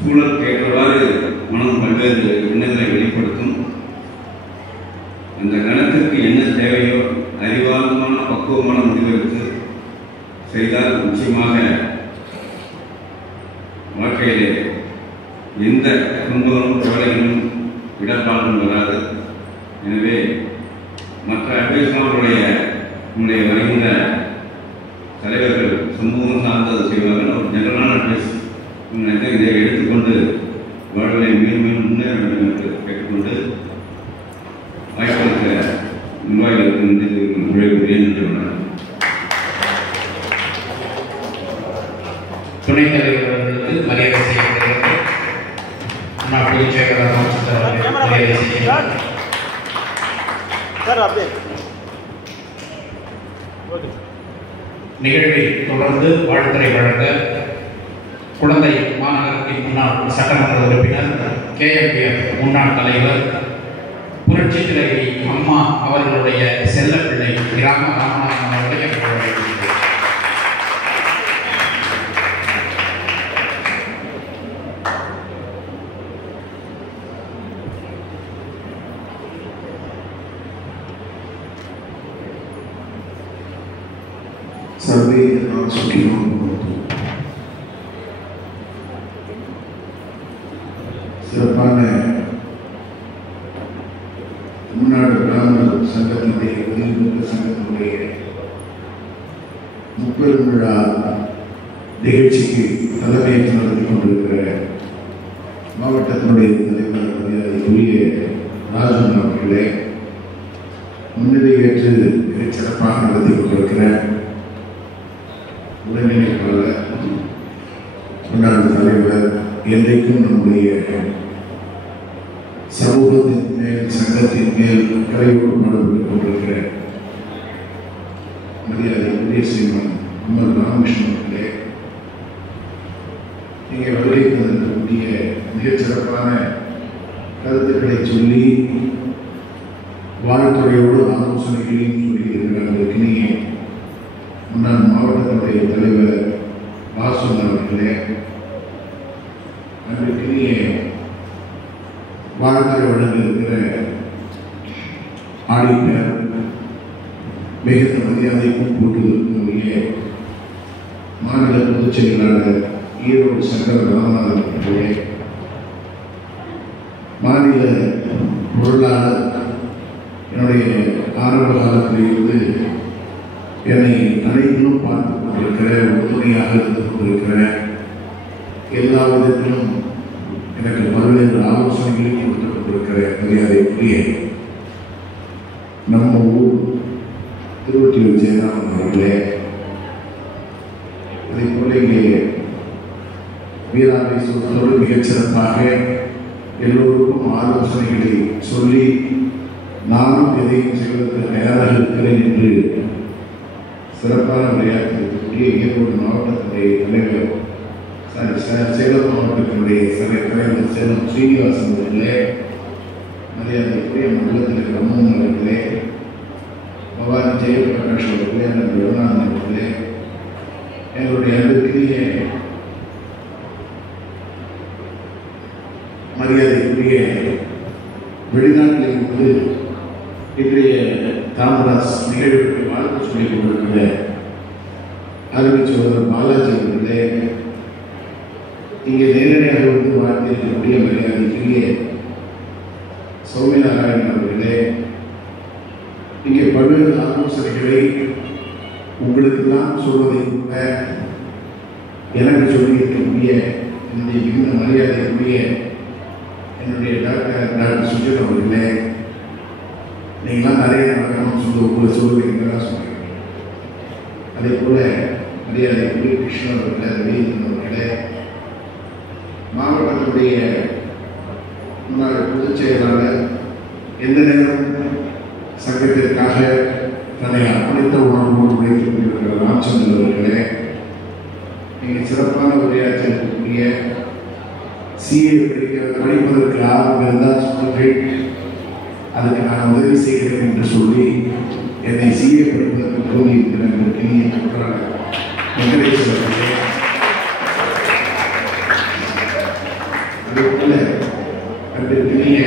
சூழல் கேட்டவாறு மனம் பல்வேறு எண்ணங்களை வெளிப்படுத்தும். அந்த கணத்திற்கு என்ன தேவையோ அறிவார்ந்தமான பக்குவமான முடிவெடுத்து செய்தால் நிச்சயமாக வாழ்க்கையிலே எந்த துன்பங்களும் கவலைகளும் இடர்பாடும் வராது. எனவே மற்ற அட்வைஸ்களுடைய உங்களுடைய வருகின்ற தலைவர்கள் சமூகம் சார்ந்தது செய்வார்கள். ஒரு ஜெனரலான அட்வைஸ் இதை எடுத்துக்கொண்டு வாழ்வை மேலும் மேலும் முன்னேற வேண்டும் என்று கேட்டுக்கொண்டு வாய்ப்பளித்த நிர்வாகிகளுக்கு நன்றி உழைப்புகிறேன் என்று சொன்னார். துணைத் தலைவர் அவர்களுக்கு மரியாதை செய்யப்படுகிறது. அண்ணா பொதுச் செயலாளர் மரியாதை செய்கிறார். நிகழ்வில் தொடர்ந்து வாழ்த்துறை வழங்க குழந்தை மாநகரத்தின் முன்னாள் சட்டமன்ற உறுப்பினர் KMPF முன்னாள் தலைவர் புரட்சி தலைவி அம்மா அவர்களுடைய செல்லப்பிள்ளை கிராம ராமநாதன் அவர்களை सर्वे जनाः सुखिनो भवन्तु. சிறப்பான தமிழ்நாடு பிராமணர் சங்கத்தினுடைய உதவிபெற்ற சங்கத்தினுடைய முப்பெரும் விழா நிகழ்ச்சிக்கு தலைமையேற்று நடத்தி கொண்டிருக்கிற மாவட்டத்தினுடைய தலைவர் மரியாதைக்குரிய ராஜன் அவர்களே, முன்னிலை ஏற்று மிகச் சிறப்பாக நடத்தி கொண்டிருக்கிற உடல்நிலைக்கால முன்னாள் தலைவர், என்றைக்கும் நம்முடைய சமூகத்தின் மேல் சங்கத்தின் மேல் கலையோடு நடைபெற்றுக் கொண்டிருக்கிற மரியாதைக்குரிய ஸ்ரீமான் அமர் ராமகிருஷ்ணன் அவர்களே, நீங்கள் வருகை தந்திருக்கக்கூடிய மிகச்சிறப்பான கருத்துக்களை சொல்லி வாழ்த்துறையோடு ஆலோசனைகளையும் சொல்லியிருக்கிறார்களுக்கு நீங்கள் முன்னாள் மாவட்டத்தினுடைய தலைவர் வாசன் அவர்களே, அன்றைக்கினிய வாழ்த்துறை வழங்க இருக்கிற ஆடிட்டர், மிகுந்த மரியாதைக்கும் போட்டுடைய மாநில பொதுச் செயலாளர் ஈரோடு சங்கர ராமநாதன் அவர்களே, மாநில பொருளாளர் என்னுடைய ஆரம்ப காலத்தில் இருந்து என்னை அனைத்திலும் பார்த்து கொண்டிருக்கிற, உறுதுணையாக இருந்து கொண்டிருக்கிற, எல்லா விதத்திலும் எனக்கு பல்வேறு ஆலோசனைகளையும் கொடுத்து கொண்டிருக்கிற மரியாதைக்குரிய நம்ம ஊர் திருவொற்றியூர் ஜெயராமன் அவர்களே, அதே போல இங்கே வீராவேசத்தோடு மிகச்சிறப்பாக எல்லோருக்கும் ஆலோசனைகளை சொல்லி நானும் எதையும் செய்வதற்கு தயாராக இருக்கிறேன் என்று சிறப்பான விளையாட்டிற்குரிய ஈரோடு மாவட்டத்தினுடைய தலைவர் சேலம் மாவட்டத்தினுடைய தலைவர் சேலம் ஸ்ரீனிவாசன் அவர்களே, மரியாதைக்குரிய மண்டலத்தில் ரமோன் அவர்களே, பவானி ஜெயபிரகாஷ் அவர்களே, அந்த யோனாதன் அவர்களே, எங்களுடைய அன்பிற்குரிய மரியாதைக்குரிய வெளிநாட்டில் இருந்து இன்றைய காமராஜ் நிகழ்வுக்கு வாழ்த்து சொல்லிக் கொண்டிருக்கிற அருமை சோதரர் பாலாஜி அவர்களே, இங்கே நேரடியாக வந்து வாழ்த்திருக்கக்கூடிய மரியாதைக்குரிய சௌமியநாராயணன் அவர்களே, இங்கே பல்வேறு ஆலோசனைகளை உங்களுக்கு தான் சொல்வதை கூட எனக்கு சொல்லியிருக்கக்கூடிய என்னுடைய மிகுந்த மரியாதைக்குரிய என்னுடைய டாக்டர் சுஜன் அவர்களே, நீங்களாம் நிறைய நடக்கணும்னு சொல்லி உங்களை சொல்லுவீங்கன்னு சொல்லுவீங்க. அதே போல மரியாதைக்குரிய கிருஷ்ணன் அவர்களே, ரவீந்திரன் அவர்களே, மாவட்டத்துடைய முன்னாள் பொதுச் செயலாளர், எந்த நேரம் சங்கத்திற்காக தன்னை அர்ப்பணித்த உணர்வோடு உழைத்துக் கொண்டிருக்கிற ராமச்சந்திரன் அவர்களே, நீங்கள் சிறப்பான உரையாற்றிருக்கக்கூடிய சிஏ படிப்பதற்கு ஆர்வம் இருந்தால் சொல்லுங்கள், அதுக்கு நான் உதவி செய்கிறேன் என்று சொல்லி என்னை சிஏ படிப்பதற்கு தோன்றியிருக்கிற இனிய குற்றாளர் வெங்கடேஸ்வரர்களே, அதே போல அன்றைய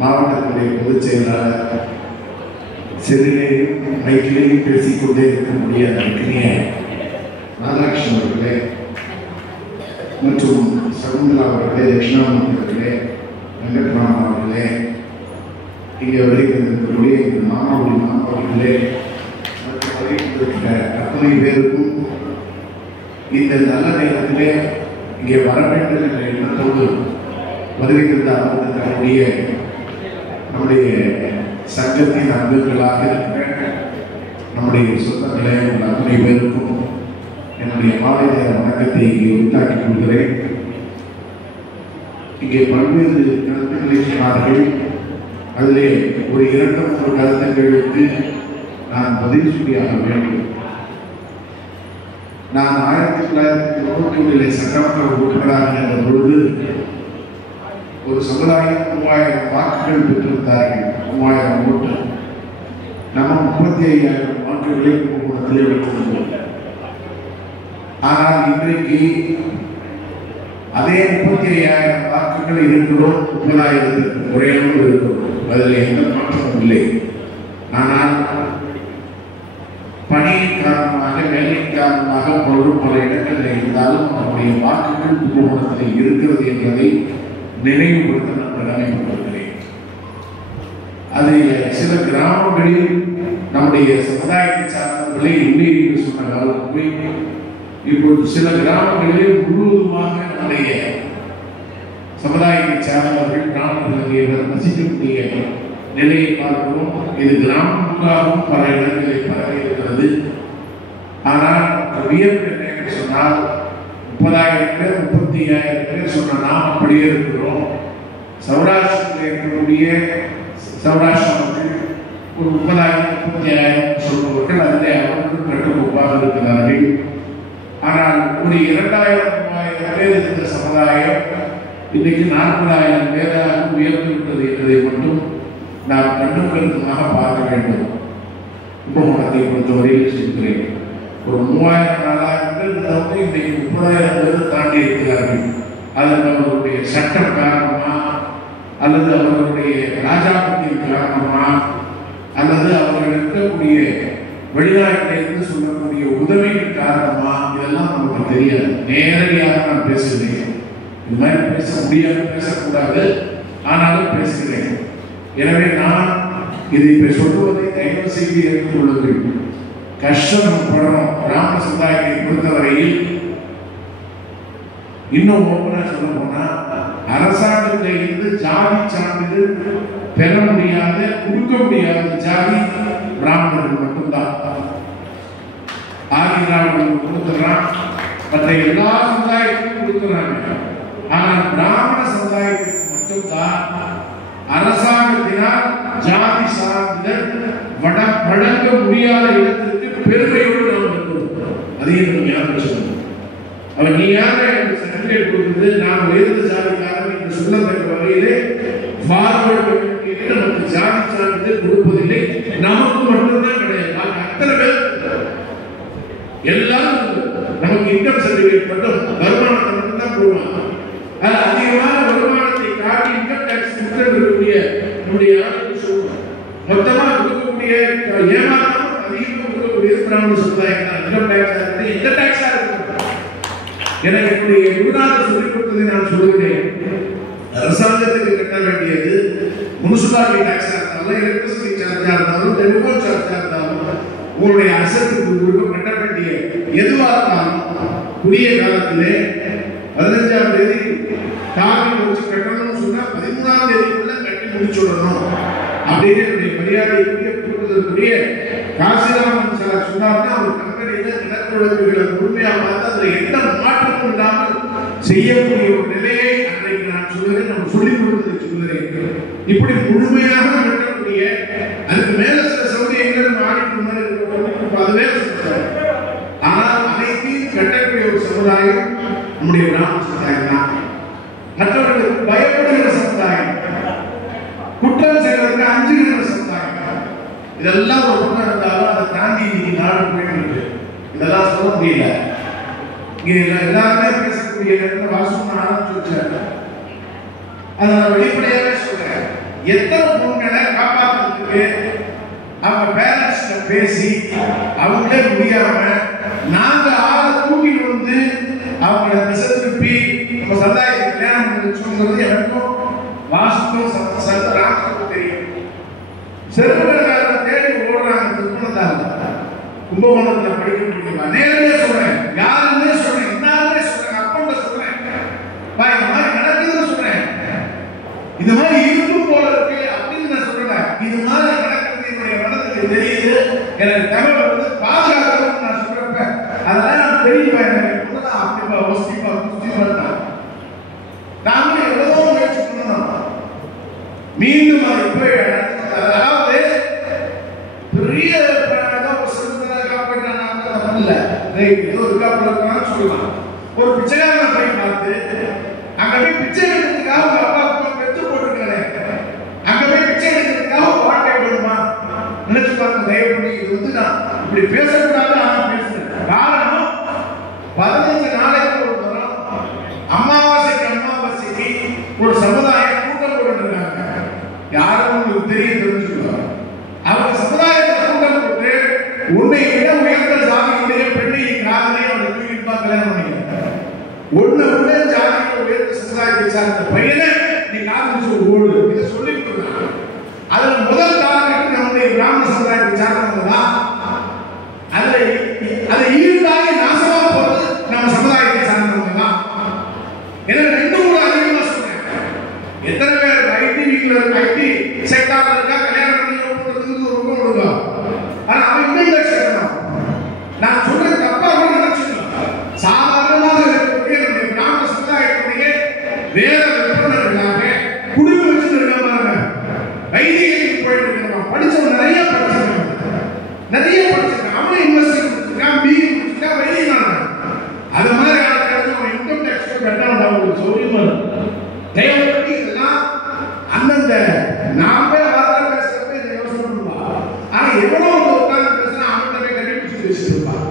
மாவட்டத்தினுடைய பொதுச் செயலாளர், செல்லிலேயும் மைக்கிலேயும் பேசிக்கொண்டே இருக்கக்கூடிய அன்றைய ராதாகிருஷ்ணன் அவர்களே மற்றும் சகுந்தலா அவர்களே, தட்சிணாமூர்த்தி அவர்களே, வெங்கட்ராமன் அவர்களே, இங்கே வருகின்ற இந்த மாணவர்களே மற்றும் வருகின்ற அத்தனை பேருக்கும் இந்த நல்ல நேரத்திலே இங்கே வர வேண்டும் என்ற எண்ணத்தோடு வருகின்ற அமர்ந்திருக்கக்கூடிய நம்முடைய சங்கத்தின் அங்கங்களாக இருக்கிற நம்முடைய சொந்தங்களே உள்ள அத்தனை பேருக்கும் என்னுடைய மாலை நேர வணக்கத்தை இங்கே உண்டாக்கிக் கொள்கிறேன். இங்கே பல்வேறு கருத்துக்களை சொன்னார்கள். அதிலே ஒரு 2-3 கருத்துக்களுக்கு நான் பதில் சொல்லியாக வேண்டும். நான் 1991 சட்டமன்ற உறுப்பினராக இருந்த பொழுது ஒரு சமுதாயம் 3000 வாக்குகள் பெற்றிருந்தார்கள். 3000 ஓட்டு. நம்ம 35,000 வாக்குகளை கும்பகோணத்திலே வைத்திருந்தோம். ஆனால் இன்றைக்கு அதே 35,000 வாக்குகள் இருக்கிறோம், 30,000 குறையாமல் இருக்கிறோம். அதில் எந்த மாற்றமும் இல்லை. ஆனால் பணியின் காரணமாக, வேலையின் காரணமாக பலரும் பல இடங்களில் இருந்தாலும் அவருடைய வாக்குகள் கும்பகோணத்தில் இருக்கிறது என்பதை நினைவுபடுத்த நான் கடமைப்பட்டிருக்கிறேன். அது சில கிராமங்களில் நம்முடைய சமுதாயத்தை சார்ந்தவர்களை இல்லை என்று சொன்ன காலம் போய் இப்போது சில கிராமங்களில் முழுவதுமாக நம்முடைய சமுதாயத்தை சார்ந்தவர்கள் கிராமத்தில் வசிக்கக்கூடிய நிலையை பார்க்கிறோம். இது கிராமங்களாகவும் பல இடங்களில் பரவி இருக்கிறது. ஆனால் வியப்பு என்ன என்று சொன்னால் 30,000 பேர் 35,000 பேர் சொன்ன நாம் அப்படியே இருக்கிறோம். சௌராஷ்டிரத்தில் இருக்கக்கூடிய சௌராஷ்டிரத்தில் ஒரு 30,000 சொல்பவர்கள் அதிலே அவர்களும் கட்டுக்கோப்பாக இருக்கிறார்கள். ஆனால் ஒரு 2,000-3,000 பேர் இருந்த சமுதாயம் இன்னைக்கு 40,000 பேராக உயர்ந்துவிட்டது என்பதை மட்டும் நாம் கண்ணும் கருத்துமாக பார்க்க வேண்டும். கும்பகோணத்தை பொறுத்தவரையில் சொல்கிறேன். ஒரு 3,000-4,000 பேர் இருந்தவங்க இன்னைக்கு 30,000 பேர் தாண்டி இருக்கிறார்கள். அதற்கு அவர்களுடைய சட்டம் காரணமா, அல்லது அவர்களுடைய ராஜாபத்தின் காரணமா, அல்லது அவர்கள் இருக்கக்கூடிய வெளிநாட்டிலிருந்து சொல்லக்கூடிய உதவியின் காரணமா, இதெல்லாம் நமக்கு தெரியாது. நேரடியாக நான் பேசுகிறேன். இது மாதிரி பேச முடியாது, பேசக்கூடாது, ஆனாலும் பேசுகிறேன். எனவே நான் இதை இப்ப சொல்லுவதை தயவு செய்து ஏற்றுக்கொள்ளுங்கள். கஷ்டம் படம் பிராமண சமுதாயத்தை பொறுத்தவரையில் இன்னும் ஓப்பனா சொல்ல போனா அரசாங்கத்தில் இருந்து ஜாதி சான்றிதழ் பெற முடியாத கொடுக்க முடியாத ஜாதி பிராமணர்கள் மட்டும்தான். ஆதிராவிடர்கள் கொடுத்துறான், மற்ற எல்லா சமுதாயத்துக்கும் கொடுக்குறாங்க. ஆனால் பிராமண சமுதாயத்துக்கு மட்டும்தான் அரசாங்கத்தினால் ஜாதி சான்றிதழ் வழங்க முடியாத இடத்திற்கு பெருமையோடு நாம் இருக்கிறோம். அதையும் நம்ம ஞாபகம் வச்சுக்கணும். அவர் நீ யார எனக்கு சர்டிபிகேட் கொடுக்குறது, நான் உயர்ந்த ஜாதிக்காரன் என்று சொல்லத்தக்க வகையிலே ஃபார்வர்ட் நமக்கு ஜாதி சான்றிதழ் கொடுப்பதில்லை. நமக்கு மட்டும்தான் கிடையாது, அத்தனை பேர் எல்லாரும் நமக்கு இன்கம் சர்டிபிகேட் மட்டும் வருமானத்தை மட்டும் தான் போடுவாங்க. அது அதிகமான வருமானத்தை காட்டி இன்கம் டாக்ஸ் கொடுக்கக்கூடிய நம்முடைய ஆளுநர் சொல்லுவோம். மொத்தமாக கொடுக்கக்கூடிய ஏமாற்றம் அதிகமாக கொடுக்கக்கூடிய பிராமண சமுதாயம் தான். இன்கம் டாக்ஸ் எந்த டாக்ஸா இருக்கு. எனக்கு என்னுடைய குருநாதர் சொல்லிக் கொடுத்ததை நான் சொல்லுகிறேன். அரசாங்கத்துக்கு கட்ட வேண்டியது முனிசிபாலிட்டி டாக்ஸா இருந்தாலும், எலக்ட்ரிசிட்டி சார்ஜா இருந்தாலும், டெலிபோன் சார்ஜா இருந்தாலும், உங்களுடைய அசத்துக்கு கட்ட வேண்டிய எதுவாக இருந்தாலும் குடிய காலத்திலே 15ஆம் தேதி டார்கெட் வச்சு கட்டணும்னு சொன்னா 13ஆம் தேதிக்குள்ள கட்டி முடிச்சுடணும் அப்படின்னு என்னுடைய மரியாதைக்குரிய கொடுப்பதற்குரிய காசிராமன் சார் சொன்னார்னா அவர் கம்பெனியில கிணக்கு வழக்குகளை முழுமையாக பார்த்து அதுல எந்த மாற்றமும் இல்லாமல் செய்யக்கூடிய ஒரு நிலையை அன்றைக்கு நான் சொல்லுகிறேன், நம்ம சொல்லிக் கொடுத்ததை சொல்லுகிறேன். இப்படி முழுமையாக கட்டக்கூடிய அதுக்கு மேல சில சௌகரியங்கள் நம்ம ஆடிட்டு மாதிரி அதுவே சொல்றாங்க. ஆனால் அனைத்தையும் கட்டக்கூடிய ஒரு சமுதாயம் நம்முடைய பிராமண சமுதாயம் தான். மற்றவர்களுக்கு பயப்படுகிற சமுதாயம், குற்றம் செய்வதற்கு அஞ்சுகிற சமுதாயம், இதெல்லாம் ஒரு பக்கம் இருந்தாலும் அதை தாண்டி இன்னைக்கு நாடு போயிட்டு இதெல்லாம் சொல்ல முடியல. இங்க எல்லாருமே பேசக்கூடிய நேரத்தில் வாசம் ஆரம்பிச்சு அதை நான் வெளிப்படையாவே சொல்றேன். எத்தனை பொண்களை காப்பாற்றுறதுக்கு அவங்க பேரண்ட்ஸ் பேசி அவங்களே முடியாம நாங்க ஆளை தூக்கிட்டு வந்து அவங்கள திசை திருப்பி நம்ம சமுதாயத்தை கல்யாணம் பண்ணிச்சோங்கிறது எனக்கும் வாசுக்கும் ராமத்துக்கும் தெரியும். செருப்புகளை தேடி ஓடுறாங்க திருப்பணத்தால் கும்பகோணத்தில் படிக்க முடியுமா? நேரடியாக சொல்றேன், யாருமே சொல்றேன், எல்லாருமே சொல்றேன், அப்பா சொல்றேன், இந்த மாதிரி நடக்குதுன்னு சொல்றேன். இந்த மாதிரி இருக்கும் போல இருக்கு அப்படின்னு நான் சொல்றேன். இது மாதிரி நடக்கிறது என்னுடைய மனதுக்கு தெரியுது. எனக்கு தகவல் வந்து பாதுகாக்கணும்னு நான் சொல்றப்ப அதெல்லாம் நான் தெரியுமா? எனக்கு அப்படிப்பா வசதிப்பா குஸ்திப்பா நாங்களும் எவ்வளவோ முயற்சி பண்ணணும். மீண்டும் அது போய் அதாவது பெரிய சொல்லலாம். ஒரு பிச்சைக்காரன் போய் பார்த்து அங்க போய் பிச்சை எடுக்கிறதுக்காக உங்க அப்பா பெற்று போட்டுருக்காரு, அங்க போய் பிச்சை எடுக்கிறதுக்காக வாழ்க்கை விடுமா நினைச்சு பார்க்க தயவு பண்ணி. இது வந்து நான் இப்படி பேசக்கூடாது, ஆனா பேசுறேன். காரணம் 15 நாளைக்கு ஒரு தரம் அமாவாசைக்கு ஒரு சமுதாயம் கூட்டம் போட்டுருக்காங்க. யாரும் உங்களுக்கு தெரிஞ்சுக்கலாம். அவங்க சமுதாயத்தை கூட்டம் போட்டு உன்னை விட உயர்ந்த ஜாதியுடைய பெண்ணை காதலையும் அவனை தூக்கிட்டு கல்யாணம் பண்ணிக்கிறாங்க. ஒண்ணு விட ஜாதியை உயர்ந்த சமுதாயத்தை சார்ந்த பையனை நீ காதலிச்சு ஓடு இதை சொல்லி கொடுக்குறாங்க. அதுல முதல் டார்கெட் நம்முடைய பிராமண சமுதாயத்தை சார்ந்தவங்க தான். அதை ஈடாகி நாசமா போறது நம்ம சமுதாயத்தை சார்ந்தவங்க தான். ஏன்னா ரெண்டும் கூட அதிகமா சொல்றேன். எத்தனை பேர் ஐடி வீட்ல ஐடி செக்டார்ல இருக்கா கல்யாணம் பண்ணி போடுறதுக்கு ஒரு ரூபம் கொடுங்க. ஆனா அவன் இன்னும் சேர்க்கணும். நான் சொல்றது தப்பா கூட நினைச்சுக்கலாம். சாதாரணமாக இருக்கக்கூடிய நம்முடைய பிராமண சமுதாயத்துடைய வேத விற்பனர்களாக குடும்ப வச்சு இருக்காங்க. வைத்தியத்துக்கு போயிட்டு இருக்காங்க. படிச்சவங்க நிறைய படிச்சிருக்காங்க. அவனே யூனிவர்சிட்டி முடிச்சிருக்கான், பிஇ முடிச்சிருக்கான், வைத்தியம். அது மாதிரி ஆளுக்கு அவன் இன்கம் டேக்ஸ் கட்டணும். அவங்களுக்கு சௌரியமா தயவுபடி இதெல்லாம் அந்தந்த நாம வார்த்தை பேசுறப்ப இதை யோசனை பண்ணுவான். ஆனா எவ்வளவு உட்கார்ந்து பேசுனா அவன்கிட்ட கண்டுபிடிச்சு பேசிட்டு இருப்பான்.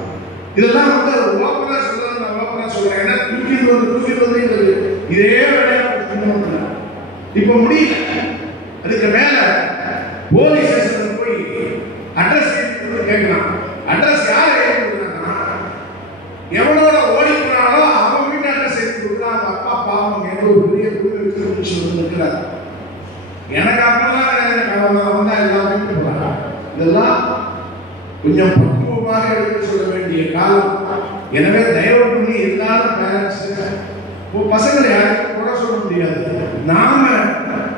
இதெல்லாம் வந்து ஓப்பனா சொல்றது, நான் ஓப்பனா சொல்றேன். ஏன்னா தூக்கிட்டு வந்து இதே வேலையா இப்ப முடியல. அதுக்கு மேல போலீஸ் ஸ்டேஷன் போய் அட்ரஸ் கேட்கலாம். அட்ரஸ் யார் எழுதி கொடுக்குறாங்கன்னா எவ்வளோ ஓடி போனாலும் அவன் வீட்டு அட்ரஸ் எழுதி கொடுக்குறா. அவங்க அப்பா பாவம் எங்க ஒரு பெரிய குழு வச்சு இருக்கிறார். எனக்கு அப்பெல்லாம் வந்தா எல்லாமே இதெல்லாம் கொஞ்சம் பக்குவமாக எடுத்து சொல்ல வேண்டிய காலம். எனவே தயவு பண்ணி எல்லாரும் பேரண்ட்ஸ் பசங்களை யாருக்கும் கூட சொல்ல முடியாது. நாம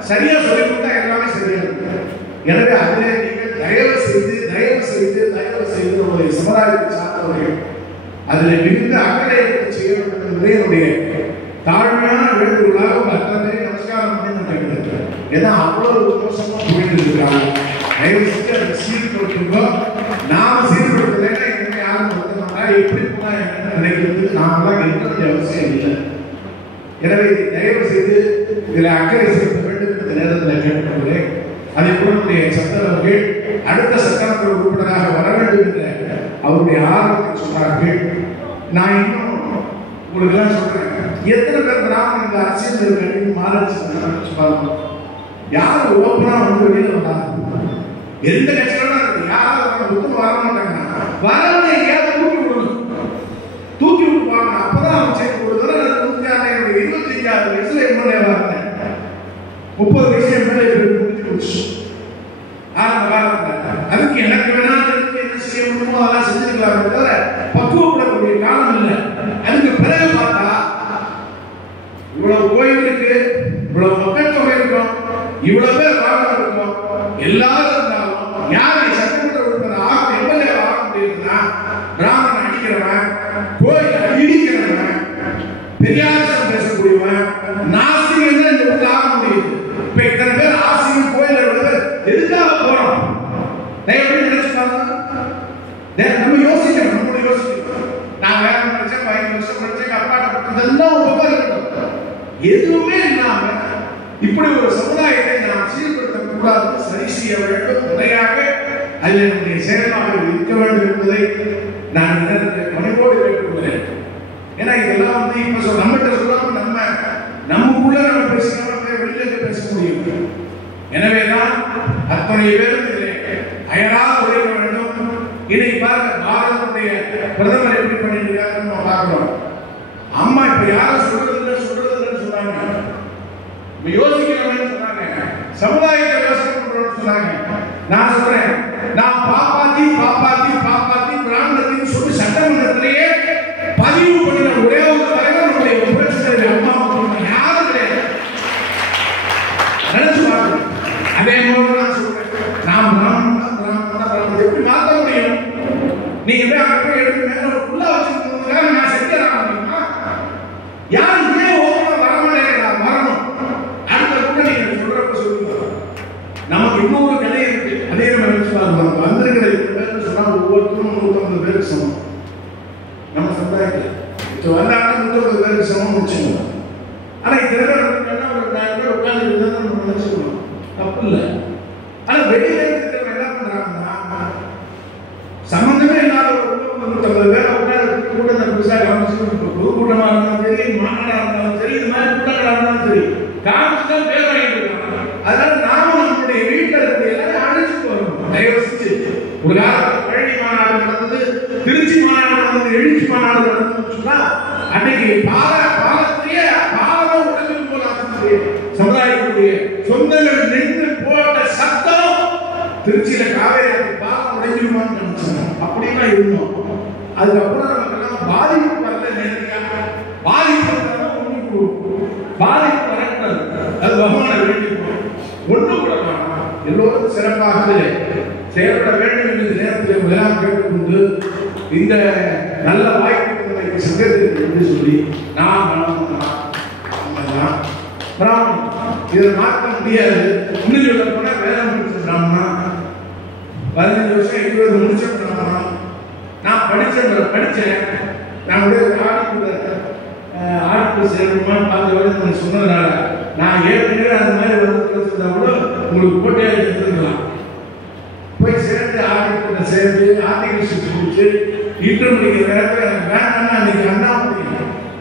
சரியா சொல்லிக் கொடுத்தா எல்லாமே சரியா இருக்கு. எனவே அதிலே நீங்கள் தயவு செய்து உங்களுடைய சமுதாயத்தை சார்ந்தவர்கள் அதில் மிகுந்த அக்கறை எடுத்து செய்ய வேண்டும் என்பதே என்னுடைய தாழ்மையான வேண்டுகோளாக உங்க அத்தனை பேரை நமஸ்காரம் பண்ணி நான் கேட்கிறேன். ஏன்னா அவ்வளவு மோசமா போயிட்டு இருக்காங்க. தயவு செஞ்சு அதை சீர்படுத்துங்க. நாம சீர்படுத்தலைன்னா என்ன யாரும் கொடுக்க மாட்டா, எப்படி போனா என்ன நினைக்கிறது நாமெல்லாம் இருக்கிறது அவசியம் இல்லை. எனவே தயவு செய்து இதில் அக்கறை செலுத்த வேண்டும் என்ற நேரத்தில் கேட்டுக்கொள்கிறேன். அதை போல சந்தர் அவர்கள் அடுத்த சட்டமன்ற உறுப்பினராக வர வேண்டும் என்ற அவருடைய ஆர்வத்தை சொன்னார்கள். நான் இன்னும் உங்களுக்கு எல்லாம் சொல்றேன், எத்தனை பேர் கிராமம் இந்த அரசியல் இருக்க மாறிச்சு யார் ஓப்பனா வந்து வெளியில வந்தாங்க? எந்த கட்சியோட யாரும் ஒத்துமை வர மாட்டாங்க. வரவனை எங்கேயாவது தூக்கி விடணும், தூக்கி விட்டுவாங்க. அப்பதான் அவன் சேர்த்து கொடுத்தா 25 வயசுல எம்எல்ஏ வரேன், 30 வயசு எம்எல்ஏ முடிச்சு ஆரம்ப காலத்தில் அதுக்கு எனக்கு வேணாலும் என்ன செய்ய முடியுமோ அதெல்லாம் செஞ்சுக்கலாமே தவிர பக்குவப்படக்கூடிய காலம் இல்லை. அதுக்கு பிறகு பார்த்தா இவ்வளவு கோயில் இருக்கு, இவ்வளவு மக்கள் தொகை இருக்கும், இவ்வளவு பேர் வாழ இருக்கும், எல்லாரும் இருந்தாலும் யாரை சட்டமன்ற உறுப்பினர் ஆக எம்எல்ஏ ஆக முடியுதுன்னா பிராமணன் அடிக்கிறவன், கோயில் இடிக்கிறவன், பெரியாரிசம் பேசக்கூடியவன், நாசிகம் தான் இந்த ஊர்ல ஆக முடியுது. இப்ப இத்தனை பேர் ஆசிரியர் கோயில் எதுக்காக போறோம்? எப்படி நினைச்சுப்பாங்க? நம்ம யோசிக்கணும், நம்மளுடைய யோசிக்கணும். நான் வேற படிச்சேன், 5 வருஷம் படிச்சேன், அப்பாட்டப்பட்டதெல்லாம் ஒரு பக்கம் இருக்கட்டும். எதுவுமே இல்லாம இப்படி ஒரு சமுதாயத்தை நாம் சீர்படுத்த கூடாது, சரி செய்ய வேண்டும், முறையாக அதில் என்னுடைய செயல்பாடு இருக்க வேண்டும் என்பதை நான் மனைவோடு கேட்டுக்கொள்கிறேன். ஏன்னா இதெல்லாம் வந்து இப்ப நம்மகிட்ட சொல்லாம நமக்குள்ள நம்ம பேசினாலும் வெளியில பேச முடியும். எனவேதான் அத்தனை பேரும் இதிலே அயராக உழைக்க வேண்டும். இதை பார்க்க பாரதத்துடைய பிரதமர் எப்படி பண்ணிட்டு நம்ம பார்க்கிறோம். அம்மா இப்ப யாரும் சொல்றதுன்னு சொன்னாங்க, இப்ப யோசிக்கிறவங்க சொன்னாங்க, சமுதாயத்தை யோசனை பண்றோம்னு சொன்னாங்க. நான் சொல்றேன், நான் பாப்பாத்தி பிராமணத்தின்னு சொல்லி சட்டமன்றத்திலேயே பதிவு பண்ணின ஒரே ஒரு தலைவர் நம்முடைய புரட்சித்தலைவி அம்மா யாரும் கிடையாது. நினைச்சு பார்க்கணும். அதே மாதிரி நான் சொல்றேன், நான் பிராமணன் எப்படி மாற்ற முடியும்? நீங்க போய் அங்க போய் எடுத்து மேல உள்ள வச்சிருக்கீங்க, நான் செஞ்சு முடியுமா? யாரும் ஏன் ஓப்பனா வரமாட்டேங்கிறா? வரணும். அடுத்த கூட நீங்க சொல்றப்ப சொல்லுங்க. நமக்கு இன்னொரு நிலை இருக்கு, அதே நம்ம நினைச்சு பார்க்கணும். வந்திருக்கிற 2 பேருக்கு சொன்னா ஒவ்வொருத்தரும் 150 பேருக்கு சமம். நம்ம சமுதாயத்தில் இப்போ வந்தாங்கன்னா 150 பேருக்கு சமம் முடிச்சுக்கணும். ஆனா இத்தனை பேர் ஒரு 4 பேர் உட்கார்ந்து நம்ம நினைச்சுக்கணும், தப்பு இல்லை. ஆனா வெளியில இருக்கிறவங்க என்ன பண்றாங்கன்னா, சம்பந்தமே இல்லாத ஒரு 150 பேர் உட்கார்ந்து கூட்டத்தை பெருசாக கவனிச்சு, பொது கூட்டமா இருந்தாலும் சரி, மாநாடா இருந்தாலும் சரி, இது மாதிரி கூட்டங்களா இருந்தாலும் சரி, காமிச்சு தான் பேர் வாங்கிட்டு இருக்காங்க. அதனால நாம நம்மளுடைய வீட்டில் இருக்கிற எல்லாரும் அழைச்சிட்டு வரணும். தயவு செஞ்சு ஒரு காலத்தில் பழனி மாநாடு நடந்தது, திருச்சி மாநாடு நடந்தது, எழுச்சி மாநாடு நடந்ததுன்னு சொன்னா அன்னைக்கு பாலத்திலேயே பாலம் உடம்பு போல சமுதாயத்துடைய சொந்தங்கள் நின்று போட்ட சத்தம் திருச்சியில காவேரி பாலம் உடைஞ்சிருமான்னு நினைச்சாங்க. அப்படின்னா இருந்தோம். அதுக்கப்புறம் நமக்கெல்லாம் பாதிப்பு வரல, நேரடியாக பாதிப்பு வரக்கூடாது. அது பகவான வேண்டியிருக்கோம். ஒன்றும் கூட எல்லோரும் சிறப்பாக செயல்பட வேண்டும் என்ற நேரத்தில் முதலாம் கேட்டுக்கொண்டு இந்த நல்ல வாய்ப்பு சங்கத்திற்கு சொல்லி நாம் பிராமணன் இதை மாற்ற முடியாது. இன்னும் சொல்ல போனா வேலை முடிச்ச பிராமணன் 15 வருஷம் 20 முடிச்ச பிராமணன். நான் படித்தேன். நான் ஆட்கள் சேரணுமான்னு பார்த்து சொன்னதுனால நான் ஏற்கனவே அந்த மாதிரி வந்து கூட உங்களுக்கு போட்டியாக இருந்துக்கலாம். போய் சேர்ந்து ஆர்டிகிட்ட சேர்ந்து ஆர்டிகிள் முடிச்சு இன்டர்வியூ நேரத்தில் எனக்கு வேண்டாம்னா அன்னைக்கு அண்ணாமலை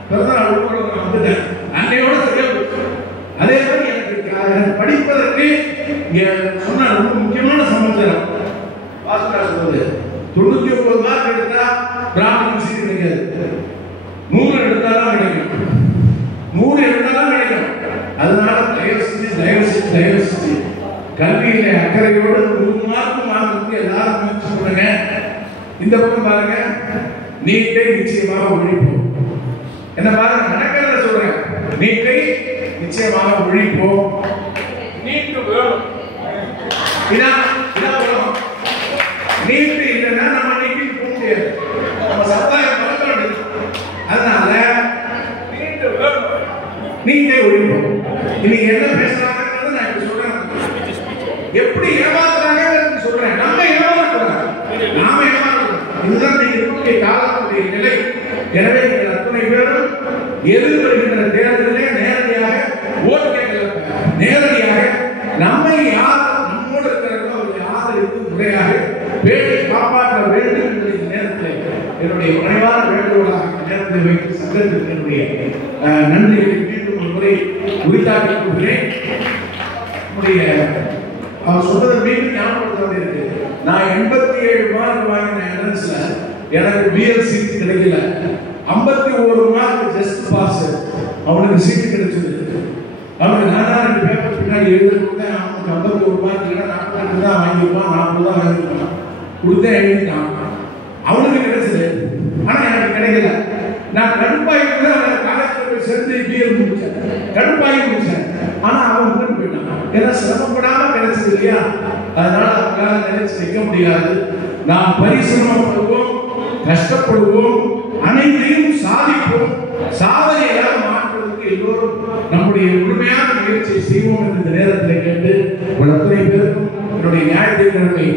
பிறந்தநாள் உட்பட வந்துட்டேன். அன்னையோட சரியா போச்சு. அதே மாதிரி எனக்கு படிப்பதற்கு இங்க சொன்ன ரொம்ப முக்கியமான சமாச்சாரம் வாசுதா சொல்றது, 99 மார்க் எடுத்தா பிராமணன் சீட் கிடைக்காது, 100 எடுத்தாலும் கிடைக்கும், 100 எடுத்தாலும் கிடைக்கும். அதனால தயவு செஞ்சு கல்வியில அக்கறையோடு 100 மார்க் வாங்குறதுக்கு இந்த பக்கம் பாருங்க, நீட்டை நிச்சயமாக ஒழிப்போம். என்ன பாருங்க, நடக்கிறத சொல்றேன். நீட்டை நிச்சயமாக ஒழிப்போம். நீட்டு வேணும். இதான் உலகம். நீட்டு இல்லைன்னா நம்ம நீட்டுக்கு போக முடியாது. நம்ம சமுதாயம் வளர்க்க வேண்டியது. அதனால நீட்டு வேணும், நீட்டை ஒழிப்போம். இன்னைக்கு என்ன பேசுறாங்கிறது நான் இப்ப சொல்றேன். எப்படி ஏமாத்துறாங்க சொல்றேன். நம்ம ஏமாத்துறோம், நாம ஏமாத்துறோம். இதுதான் நீங்க இருக்கக்கூடிய காலத்துடைய நிலை. எனவே நீங்கள் அத்தனை பேரும் எதிர்வருகின்ற தேர்தலிலே நேரடியாக ஓட்டு கேட்கல, நேரடியாக நம்மை யார் நம்மோடு இருக்கிறார்களோ அவர்களை ஆதரித்து முறையாக பேரை காப்பாற்ற வேண்டும் என்ற இந்த நேரத்தில் என்னுடைய பணிவான வேண்டுகோளாக நேரத்தை வைத்து சங்கத்திற்கு என்னுடைய நன்றியை மீண்டும் ஒரு முறை உரித்தாக்கிக் கொள்கிறேன். நம்முடைய அவர் சொன்னதை மீண்டும் ஞாபகப்படுத்த இருக்கு. நான் 87 மார்க் வாங்கின என்ட்ரன்ஸ்ல எனக்கு பிஎல் சீட் கிடைக்கல. 51 மார்க் ஜஸ்ட் பாஸ், அவனுக்கு சீட் கிடைச்சது. அவனுக்கு நானா 2 பேப்பர் பின்னாடி எழுதிருந்தேன். அவனுக்கு 51 மார்க் இல்லைன்னா 42 தான் வாங்கியிருப்பான், 40 தான் வாங்கியிருப்பான். கொடுத்தேன், எழுதிட்டான். அவனுக்கு கிடைச்சது, ஆனா எனக்கு கிடைக்கல. நான் கடுப்பாய்க்கு காலேஜில் போய் சேர்ந்து பிஎல் முடிச்சேன், கடுப்பாகி முடிச்சேன். ஆனா அவன் முன்னாடி போயிட்டான். ஏன்னா சிரமப்படாம கிடைச்சது இல்லையா, அதனால அவங்களால நினைச்சு நிற்க முடியாது. நாம் பரிசிரமப்படுவோம், கஷ்டப்படுவோம், அனைத்தையும் சாதிப்போம். சாதனையாக மாற்றுவதற்கு எல்லோரும் நம்முடைய முழுமையான முயற்சியை செய்வோம் என்று இந்த நேரத்தில் கேட்டு அத்தனை பேருக்கும் என்னுடைய ஞாயிற்றுக்கிழமை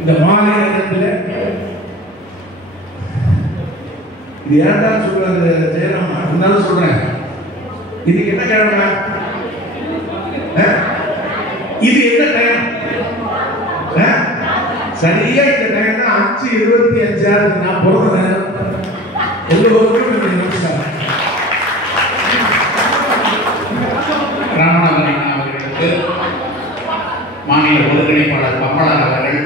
இந்த மாலை நேரத்தில் இது ஏன்டா சொல்றாரு ஜெயராமா, இருந்தாலும் சொல்றேன். இதுக்கு என்ன கிழமை, இது என்ன டைம், சரியா இந்த டைம் தான் 5:25 நான் பிறந்த நேரம். எல்லோருக்கும் நமஸ்காரம். ராமநாதன் அவர்களுக்கு மாநில ஒருங்கிணைப்பாளர் கமலர் அவர்கள்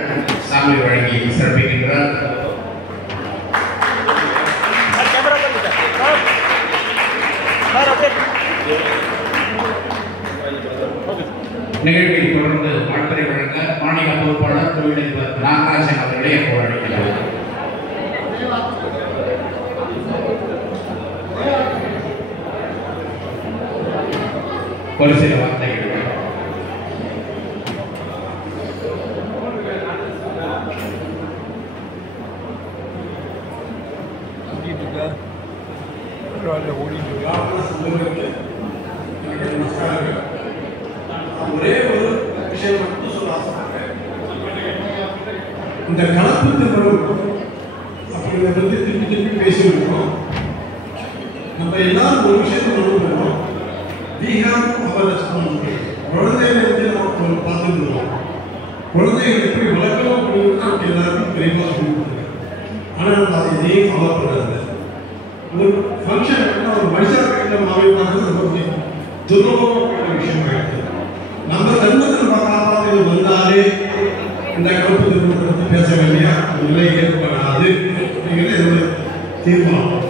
சாமி வழங்கி சிறப்பிக்கின்றார். நிகழ்வில் தொடர்ந்து வாழ்த்துறை வழங்க மாநில பொறுப்பாளர் தொழிலதிபர் நாகராஜன் அவர்களை அப்போது அழைக்கிறார். ஒரு சில வார்த்தைகள். ஒரே ஒரு விஷயம் மட்டும் சொல்ல ஆசைப்படுறேன். இந்த கலப்பு திருமணம் அப்படிங்கிறத பற்றி திருப்பி பேசியிருக்கோம். நம்ம எல்லாரும் ஒரு விஷயத்தை நம்புகிறோம். குழந்தைகளை நம்ம பார்த்துருக்கோம். குழந்தைகள் எப்படி வளர்க்கணும் அப்படிங்கிறது நமக்கு எல்லாருக்கும் தெளிவாக சொல்லியிருக்காங்க. ஆனால் நம்ம அதை இதையும் ஃபாலோ பண்ணாது. ஒரு ஃபங்க்ஷன் ஒரு மனுஷன் மாறினாலும் நமக்கு துர்லபமான விஷயம் ஆகிடுது. நம்ம தர்மத்தில் காப்பாற்று வந்தாலே இந்த கருப்பு திருமணத்தை பற்றி பேச வேண்டிய நிலை ஏற்படாது அப்படிங்கிறது என்னுடைய தீர்மானம்.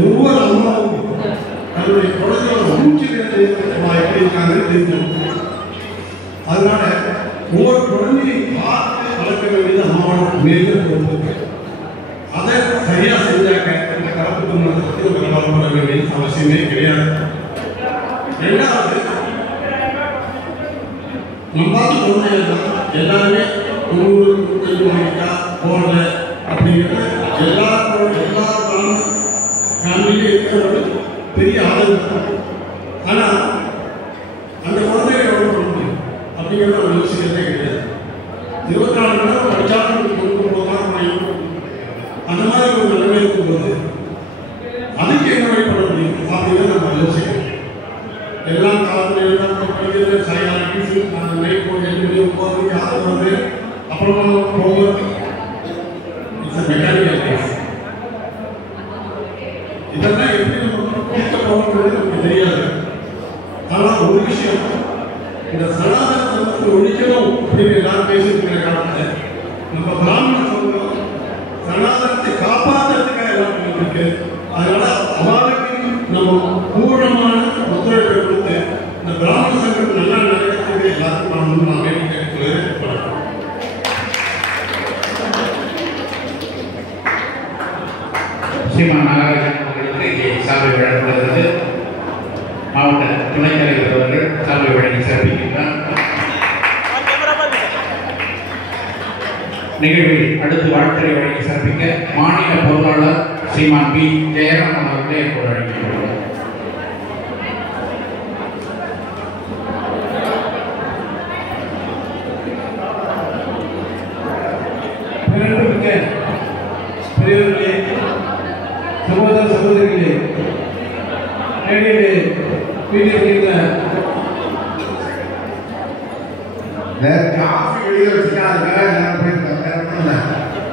ஒவ்வொரு அம்மாவும் தன்னுடைய குழந்தையோட மூச்சு எப்படி இருக்காங்க தெரியும். அதனால ஒவ்வொரு குழந்தையை பார்த்து வளர்க்க வேண்டியது அம்மாவோட மிக பொறுப்பு. அதை சரியா செஞ்சாக்க இந்த கலப்பு திருமணத்தை பற்றி நம்ம கவலைப்பட வேண்டிய அவசியமே கிடையாது. ரெண்டாவது, நம்ம பார்த்து குழந்தைகள் எல்லாருமே போறத அப்படிங்கிறது எல்லா ஃபேமிலியும் இருக்கிறது பெரிய ஆதரவு. ஆனால் அந்த குழந்தைகள் எவ்வளோ பண்ண முடியும் அப்படிங்கிறத ஒரு யோசிக்கிறதே கிடையாது. 24 மணி நேரம் படித்தாலும் கொண்டு போகலாம். அந்த மாதிரி ஒரு நிலைமை இருக்கும்போது அதுக்கு என்ன வழி பண்ண முடியும் அப்படிங்கிறத நம்ம யோசிக்கணும். எல்லாம் காலத்தில் படிக்கிறது சரியான அந்த நைட் போட்டு 8 மணி 9 மணிக்கு ஆதரவு அப்புறமா போகிறது. It's mechanical case. இதெல்லாம் எப்படி நம்ம தீர்க்க போகிறது நமக்கு தெரியாது. ஆனால் ஒரு விஷயம், இந்த சனாதனத்தை ஒழிக்கணும் அப்படின்னு எல்லாரும் பேசியிருக்கிற காலத்தில் நம்ம பிராமண சமூகம் சனாதனத்தை காப்பாற்றுறதுக்காக எல்லாம் பண்ணிட்டு இருக்கு. அதனால அவளுக்கு நம்ம பூர்ணமான ஒத்துழைப்பை கொடுத்து இந்த பிராமண சங்கம் நல்லா நடக்கிறதுக்கு எல்லாருக்கும் நான் வேண்டிய நிகழ்வில் அடுத்து வாழ்த்துறை வழங்கி சிறப்பிக்க மாநில பொருளாளர் ஸ்ரீமான் பி ஜெயராமன் அவர்களே கூட அழைக்கப்படுகிறார். பெரியவர்களே, சகோதர சகோதரிகளே, மேடையிலே வீட்டில் காஃபி வெளியே வச்சுக்காதுங்க,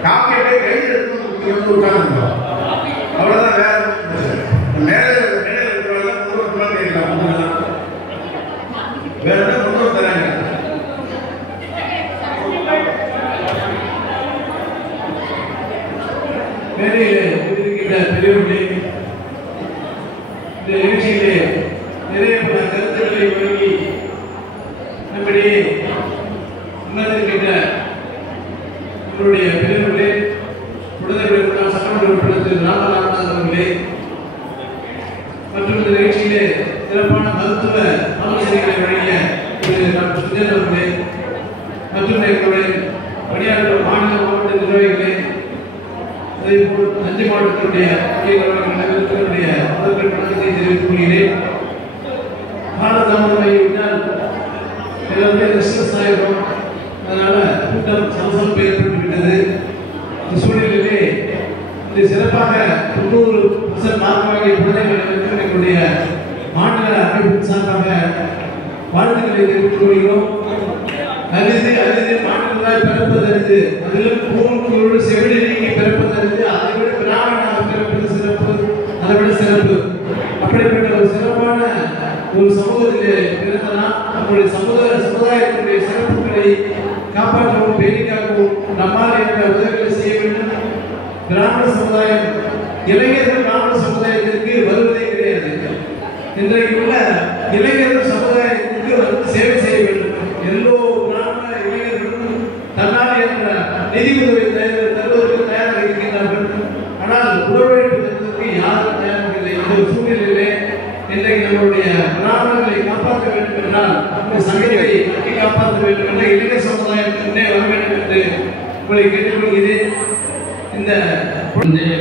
காஃபி அப்படியே கையில் எடுத்து உட்காந்துங்க, அவ்வளோதான். வேற மேலே இருக்கிறவங்க வேற என்ன கொண்டு தராங்க. மேடையிலே இருக்கின்ற பெரியவர்களே, இந்த நிகழ்ச்சியிலே நிறைய பல கருத்துக்களை வழங்கி நம்முடைய முன்னேறுகின்ற நம்மளுடைய பெரியவர்களே, குழந்தைகளுக்கு சட்டமன்ற உறுப்பினர் திரு ராமநாதன் அவர்களே மற்றும் இந்த நிகழ்ச்சியிலே சிறப்பான மருத்துவ ஆலோசனைகளை வழங்கிய திரு டாக்டர் சுஜன் அவர்களே மற்றும் எங்களுடைய பணியாளர் மாவட்ட நிர்வாகிகளே, அதேபோல் தஞ்சை மாவட்டத்தினுடைய நகரத்தினுடைய முதல்வர் வணக்கத்தை தெரிவித்துக் கொள்கிறேன். காலதாமதமாகிவிட்டால் எல்லாருமே ரெஸ்ட்லெஸ் ஆகிடும். அதனால கூட்டம் சமசமப்பு ஏற்பட்டு விட்டது. இந்த சூழ்நிலையிலே இது சிறப்பாக 90% மார்க் வாங்கிய குழந்தைகளுக்கு எங்களுடைய மாநில அமைப்பின் சார்பாக வாழ்த்துக்களை தெரிவித்துக் கொள்கிறோம். அரிது மாநிலங்களாய் பிறப்பதறிது, அதிலும் பூமிக்குள் செவிலி நீங்கி பிறப்பதறிது, அதை விட பிராமணனாக பிறப்பது சிறப்பு, அதை விட சிறப்பு. அப்படிப்பட்ட ஒரு சிறப்பான ஒரு சமூகத்திலே பிறந்தனால் நம்முடைய சமுதாயத்தினுடைய சிறப்புகளை காப்பாற்றவும் பேணிக்காக்கவும் நம்மால் என்ற உதவிகளை செய்ய வேண்டும். பிராமண சமுதாயம், இளைஞர்கள் பிராமண சமுதாயத்திற்கு வருவதே கிடையாது. இன்றைக்கு உள்ள இளைஞர்கள் சமுதாயத்திற்கு வந்து சேவை செய்ய வேண்டும். எல்லோ பிராமண இளைஞர்களும் தன்னால் என்ற நிதி உதவி தருவதற்கு தயாராக இருக்கின்றார்கள். ஆனால் உடற்பயிற்சி தருவதற்கு யாரும் தயாராக இல்லை. இந்த சூழ்நிலையிலே இன்றைக்கு நம்மளுடைய பிராமணர்களை காப்பாற்ற வேண்டும் என்றால் இந்த சங்கத்தை காப்பாற்ற வேண்டும் என்ற இளைஞர் சமுதாயத்திலே வர வேண்டும் என்று உங்களை கேட்டுக்கொள்கிறேன். இந்த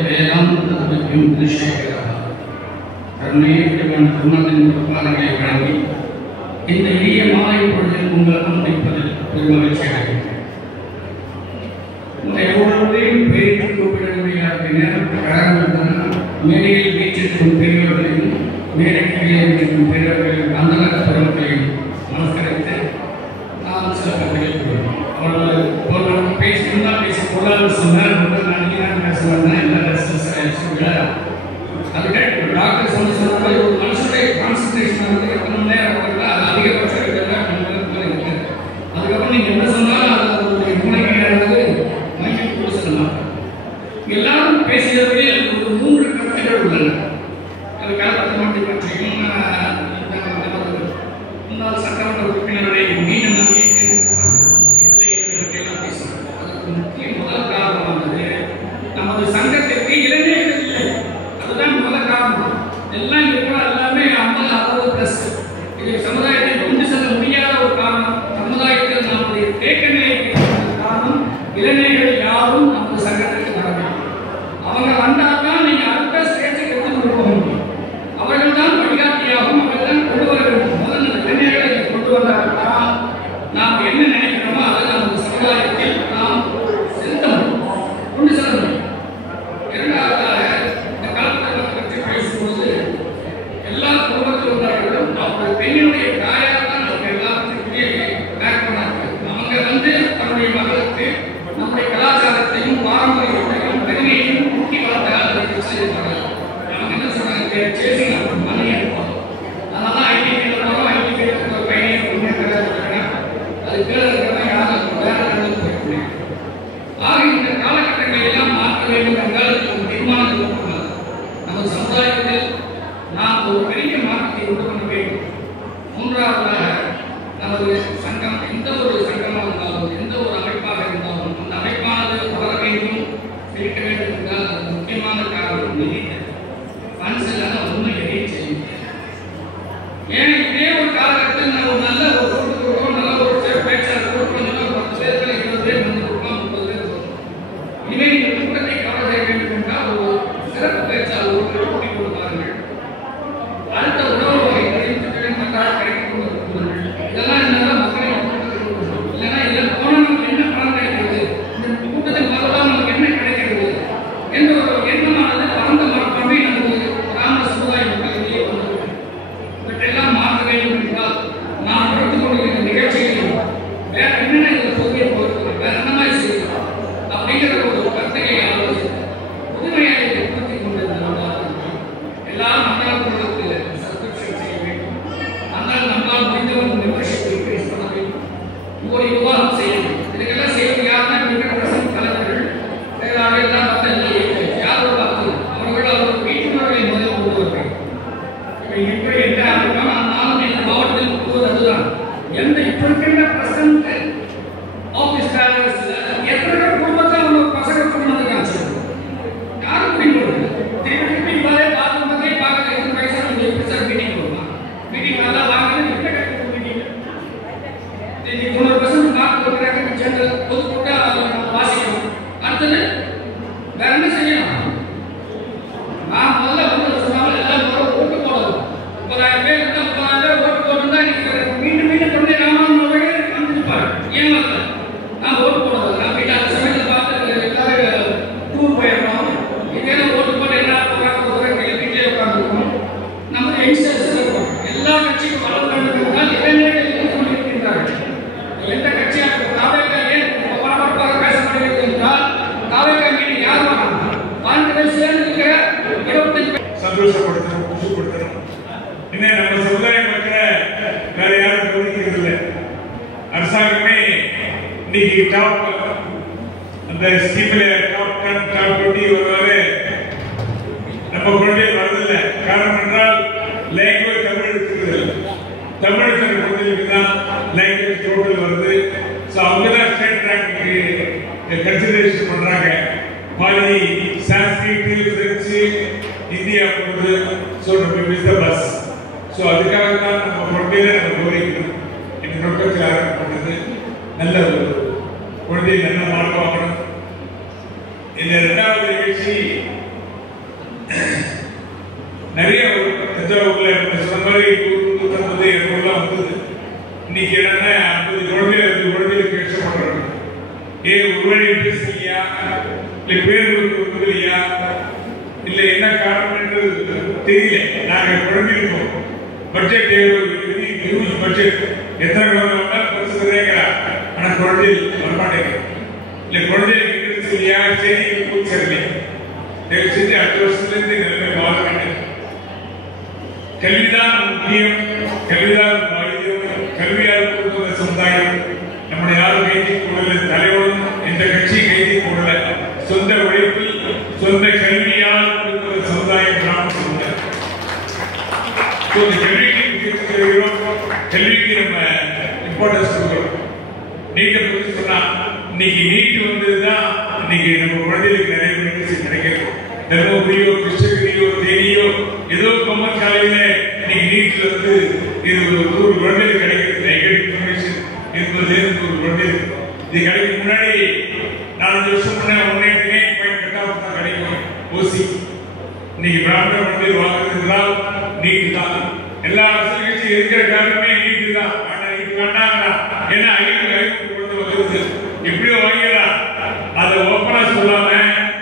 வேதாந்தத்தையும் பாடங்களை வழங்கி இந்த எளிய மாலை பொழுதில் உங்கள் அனுமதிப்பதில் பெருமகிழ்ச்சி அடைகின்றேன். ஒவ்வொருவரையும் பெயருக்கு கூப்பிட முடியாத நேரம் மேடையில் வீச்சிருக்கும் பெரியவர்களையும் மேடைக்கு வீச்சிருக்கும் பெரியவர்களையும் அந்தக பெருமக்களையும் நமஸ்கரித்து நான் சில கதைகள் கூறுவேன். அவர்கள் பேசினா பொருளாதார சொன்னார் நான் பேசுவேன் எல்லாம் அது கேட்டு டாக்டர் சொன்ன ஒரு மனுஷனுடைய கான்சன்ட்ரேஷன் வந்து எத்தனை மணி நேரம் வருதா அது அதிகபட்சம் இருக்கு. அதுக்கப்புறம் நீங்க என்ன சொன்னாலும் அது மூளைக்கு ஏதாவது மையம் கூட சொல்லலாம். எல்லாரும் பேசியவர்களே ஒரு 3 கருத்துக்கள் உள்ளன. அது கலப்பட்ட மாட்டி பற்றியும் முன்னாள் சட்டமன்ற உறுப்பினருடைய மீன நம்பிக்கை எல்லாம் பேசணும். அதுக்கு முக்கிய முதல் காரணமானது நமது சங்கத்திற்கு இளைஞர்கள் இல்லை. அதுதான் முதல் காரணம். எல்லாம் இருக்கிற எல்லாமே 50-60+. இது சமுதாயத்தை கொண்டு செல்ல முடியாத ஒரு காரணம். சமுதாயத்தில் நம்முடைய தேக்க நிலைக்கு காரணம் இளைஞர்கள் யாரும் நமது சங்கத்திற்கு வர வேண்டும். அவங்க வந்தால்தான் நீங்க அடுத்த ஸ்டேஜுக்கு எடுத்து போக முடியும். அவர்கள் தான் வழிகாட்டியாகவும் அவர்கள் தான் கொண்டு வர வேண்டும். முதல்ல இளைஞர்களை கொண்டு வந்தால் நாம் என்ன நினைக்கிறோமோ அதை நமது சமுதாயத்தில் நாம் செலுத்த முடியும், கொண்டு செல்ல முடியும். இரண்டாவதாக இந்த கலப்படத்தை பற்றி பேசும்போது எல்லா குடும்பத்தில் உள்ளவர்களும் அவர்கள் பெண்ணினுடைய தாயார் தான் அவங்க எல்லாத்துக்குரிய பேக் பண்ணாங்க. அவங்க வந்து தன்னுடைய மகளுக்கு நம்முடைய நான் ஓட்டு போடுறது நான் போயிட்டு அந்த சமயத்தில் பார்த்து எல்லாரும் டூர் போயிடணும் இதே ஓட்டு போட்டு என்ன போகிறாங்க வீட்டிலே உட்காந்துருக்கோம். நம்ம யங்ஸ்டர்ஸ் இருக்கோம் எல்லா கட்சிக்கும் வளர்ந்தால் இளைஞர்கள் கொண்டிருக்கின்றார்கள். எந்த கட்சியாக தாவேக்கா ஏன் பரபரப்பாக பேச முடிகிறது என்றால் தாவேக்கா மீது யார் ஆண்கள் சேர்ந்து இருக்கிற 25 சந்தோஷப்படுத்தணும், குஷிப்படுத்தணும். இன்னும் நம்ம சமுதாய மக்களை வேற யாரும் கவனிக்கிறது இல்லை. அரசாங்கமே இன்னைக்கு டாப் அந்த ஸ்கீம்ல டாப் 10 டாப் 20 வருவாரு. நம்ம குழந்தை வரதில்லை. காரணம் என்றால் லாங்குவேஜ் தமிழ் இருக்குது. தமிழ் தர குழந்தைகளுக்கு தான் லாங்குவேஜ் டோட்டல் வருது. ஸோ அவங்க தான் ஸ்டேட் ரேங்க்கு கன்சிடரேஷன் பண்றாங்க. பாலி, சான்ஸ்கிரிட், பிரெஞ்சு, இந்தியா போகுது. ஸோ நம்ம மிஸ் த பஸ். ஸோ அதுக்காக தான் நம்ம குழந்தையில நம்ம கோரிக்கணும். இந்த நோக்கத்தில் ஆரம்பிப்பட்டது நல்ல ஒரு குழந்தை நல்ல மார்க் வாங்கணும். இந்த இரண்டாவது நிகழ்ச்சி நிறைய தஞ்சாவூர்ல சொன்ன மாதிரி 150 200 வந்தது. இன்னைக்கு என்னன்னா 50 குழந்தைகளுக்கு கஷ்டப்படுறாங்க. ஏன் ஒரு வழி பேசுறியா இல்லை பேர் கொடுக்கலையா இல்லை என்ன காரணம் என்று தெரியல. நாங்கள் குழந்தைருக்கோம். பட்ஜெட் பட்ஜெட் எத்தனை குழந்தை வந்தாலும் பரிசு கேட்கிறா. ஆனால் குழந்தைகள் வரமாட்டேங்க. இல்லை குழந்தைகளுக்கு இன்ட்ரெஸ்ட் இல்லையா செய்திகள் போய் சேரல. தயவு செஞ்சு அடுத்த வருஷத்துலேருந்து நிலைமை மாற வேண்டும். கல்விதான் முக்கியம். கல்விதான் ஆயுதம். கல்வியால் கொடுக்கிற சமுதாயம் நம்முடைய யாரும் கைதி கூடல. தலைவரும் எந்த கட்சி கைதி கூடல. சொந்த உழைப்பில் சொந்த கல்வியால் கொடுக்கிற சமுதாயம் கிராம சமுதாயம். கல்விக்கு நம்ம இம்பார்ட்டன்ஸ் கொடுக்கிறோம். நீட்டை பற்றி சொன்னா இன்னைக்கு நீட் வந்ததுதான் இன்னைக்கு நம்ம குழந்தைகளுக்கு நிறைய பெனிஃபிட்ஸ் கிடைக்கும். தர்மபுரியோ, கிருஷ்ணகிரியோ, தேனியோ ஏதோ கம்மன் காலையில இன்னைக்கு நீட்ல வந்து 100 குழந்தைகளுக்கு கிடைக்கிறது. இன்ஃபர்மேஷன் 100 குழந்தைகளுக்கு இது கிடைக்கும். முன்னாடி 4 வருஷம் முன்னாடி 199 கட் ஆஃப் தான் கிடைக்கும் ஓசி. இன்னைக்கு பிராமண குழந்தை வாங்குறதுனால் நீட் தான். எல்லா அரசியல் கட்சியும் இருக்கிற காரணமே நீட் தான். ஆனா நீட் வேண்டாங்களா? ஏன்னா 500 குழந்தை வருது. எப்படியோ வாங்கிடா. அதை ஓப்பனா சொல்லாம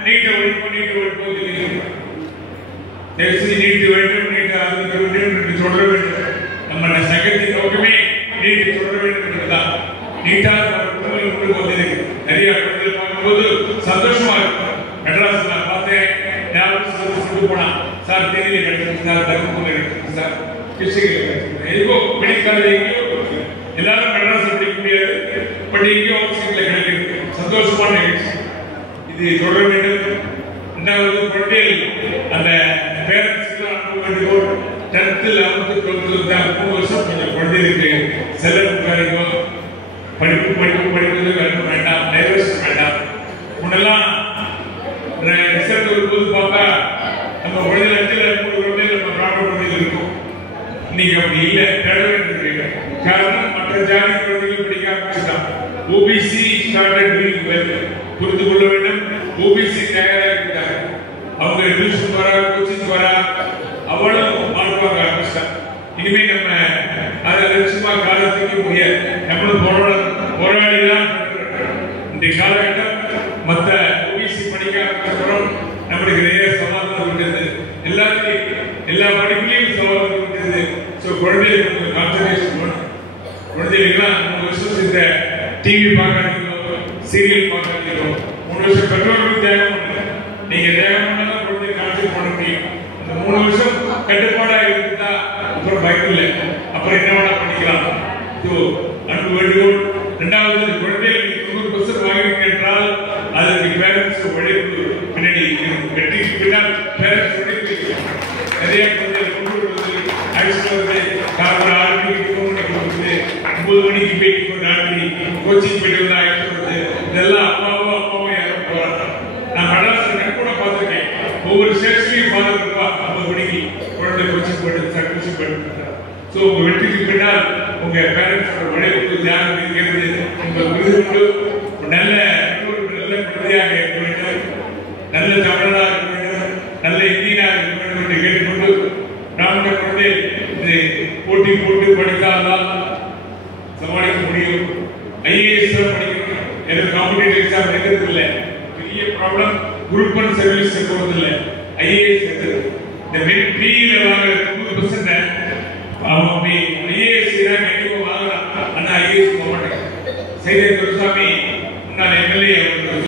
நீட்டை ஒழிப்பு நீட்டு வேண்டும், நீட்டு அறிவிக்க வேண்டும் என்று சொல்ல வேண்டும். நம்ம சங்கத்தின் நோக்கமே நீட்டு சொல்ல வேண்டும் என்றுதான். நீட்டாக குடும்பங்கள் வந்திருக்கு. நிறைய குழந்தைகள் பார்க்கும்போது சந்தோஷமா இருக்கும். மெட்ராஸ் நான் பார்த்தேன். ஞாபகம் போனா சார் தேனியில கிடைச்சிருக்கு சார், தர்மபுரியில் கிடைச்சிருக்கு சார், கிருஷ்ணகிரியில் கிடைச்சிருக்கு. எங்கோ பிடிக்காத எங்கேயோ எல்லாரும் மெட்ராஸ் படிக்க முடியாது. பட் எங்கேயோ ஆக்சிஜன்ல கிடைக்கிறது. சந்தோஷமான நிகழ்ச்சி. இது தொடர வேண்டும். இரண்டாவது குழந்தைகள் அந்த பேரண்ட்ஸ்க்கு அனுப்ப வேண்டும். 10th 11th 12th 3 வருஷம் கொஞ்சம் குழந்தைகளுக்கு செலவு கிடைக்கும். படிப்பது வேண்டாம், டைவர்ஷன் வேண்டாம். முன்னெல்லாம் ரிசல்ட் வரும்போது பார்த்தா நம்ம குழந்தைகள் 3 குழந்தைகள் நம்ம பிராமண குழந்தைகள் இருக்கும். இன்னைக்கு அப்படி இல்லை. காரணம் மற்ற ஜாதி குழந்தைகள் படிக்க ஆரம்பிச்சுட்டான். OBC started doing well. புரிந்து கொள்ள வேண்டும். ஓபிசி தயாராக இருக்கிறாங்க. அவங்க டியூஷன் வரா, கோச்சிங் வரா, அவ்வளவு மாற்றுவாங்க ஆரம்பிச்சிட்டாங்க. இனிமே நம்ம அதை லட்சமா காலத்துக்கு முடியாது. நம்மளும் போராடிதான் இந்த காலகட்டம். மற்ற ஓபிசி படிக்க ஆரம்பிச்சப்பறம் நம்மளுக்கு நிறைய சவால்கள் விட்டது. எல்லாத்தையும் எல்லா படிப்புலையும் சவால்கள் விட்டது. ஸோ குழந்தைகளுக்கு கான்சன்ட்ரேஷன் பண்ணணும். குழந்தைகளுக்குலாம் 3 வருஷம் இந்த டிவி பார்க்காதீங்களோ, சீரியல் பார்க்காதீங்களோ. 3 வருஷம் பெற்றோர்களுக்கு தேவை. நீங்க தேவையான குழந்தை கான்சன்ட்ரேட் பண்ண முடியும். இந்த 3 வருஷம் கட்டுப்பாடா இருந்தா அப்புறம் பயம் இல்லை. அப்புறம் என்ன வேணா பண்ணிக்கலாம். ஸோ அன்பு வேண்டுகோள். இரண்டாவது குழந்தைகள் 100% வாங்கினீங்க என்றால் அதற்கு பேரண்ட்ஸ் உழைப்பு பின்னாடி வெற்றிக்கு பின்னால் பேரண்ட்ஸ் உழைப்பு. நிறைய குழந்தைகள் கொண்டு வருவது ஆக்சுவலாக காலையில் 6 மணிக்கு 9 மணிக்கு போயிட்டு ராத்திரி கோச்சிங் போயிட்டு வந்து ஆக்சுவலாக இதெல்லாம் அப்பாவும் யாரும் போறாங்க. நான் மெட்ராஸ் கூட பார்த்துருக்கேன். ஒவ்வொரு ஸ்டேட்ஸ்லையும் ஃபாதர் இருப்பா 50 மணிக்கு குழந்தை கோச்சிங் போயிட்டு கோச்சிங் போயிட்டு. ஸோ உங்க வெற்றிக்கு பின்னால் உங்க பேரண்ட்ஸோட உழைப்பு தியாகம் இருக்கிறது. உங்க விருது நல்ல குழந்தையாக இருக்க வேண்டும், நல்ல தமிழராக இருக்க வேண்டும், நல்ல இந்தியனாக இருக்க வேண்டும் என்று கேட்டுக்கொண்டு பிராமண குழந்தை போட்டி போட்டு படித்தால்தான் சமாளிக்க முடியும். ஐஏஎஸ் படிக்கணும். எனக்கு காம்படிட்டிவ் எக்ஸாம் எழுதுறது இல்லை. பெரிய ப்ராப்ளம் குரூப் 1 சர்வீஸ் போறது இல்லை. ஐஏஎஸ் எழுதுறது. இந்த பிஇல வாங்குற 30%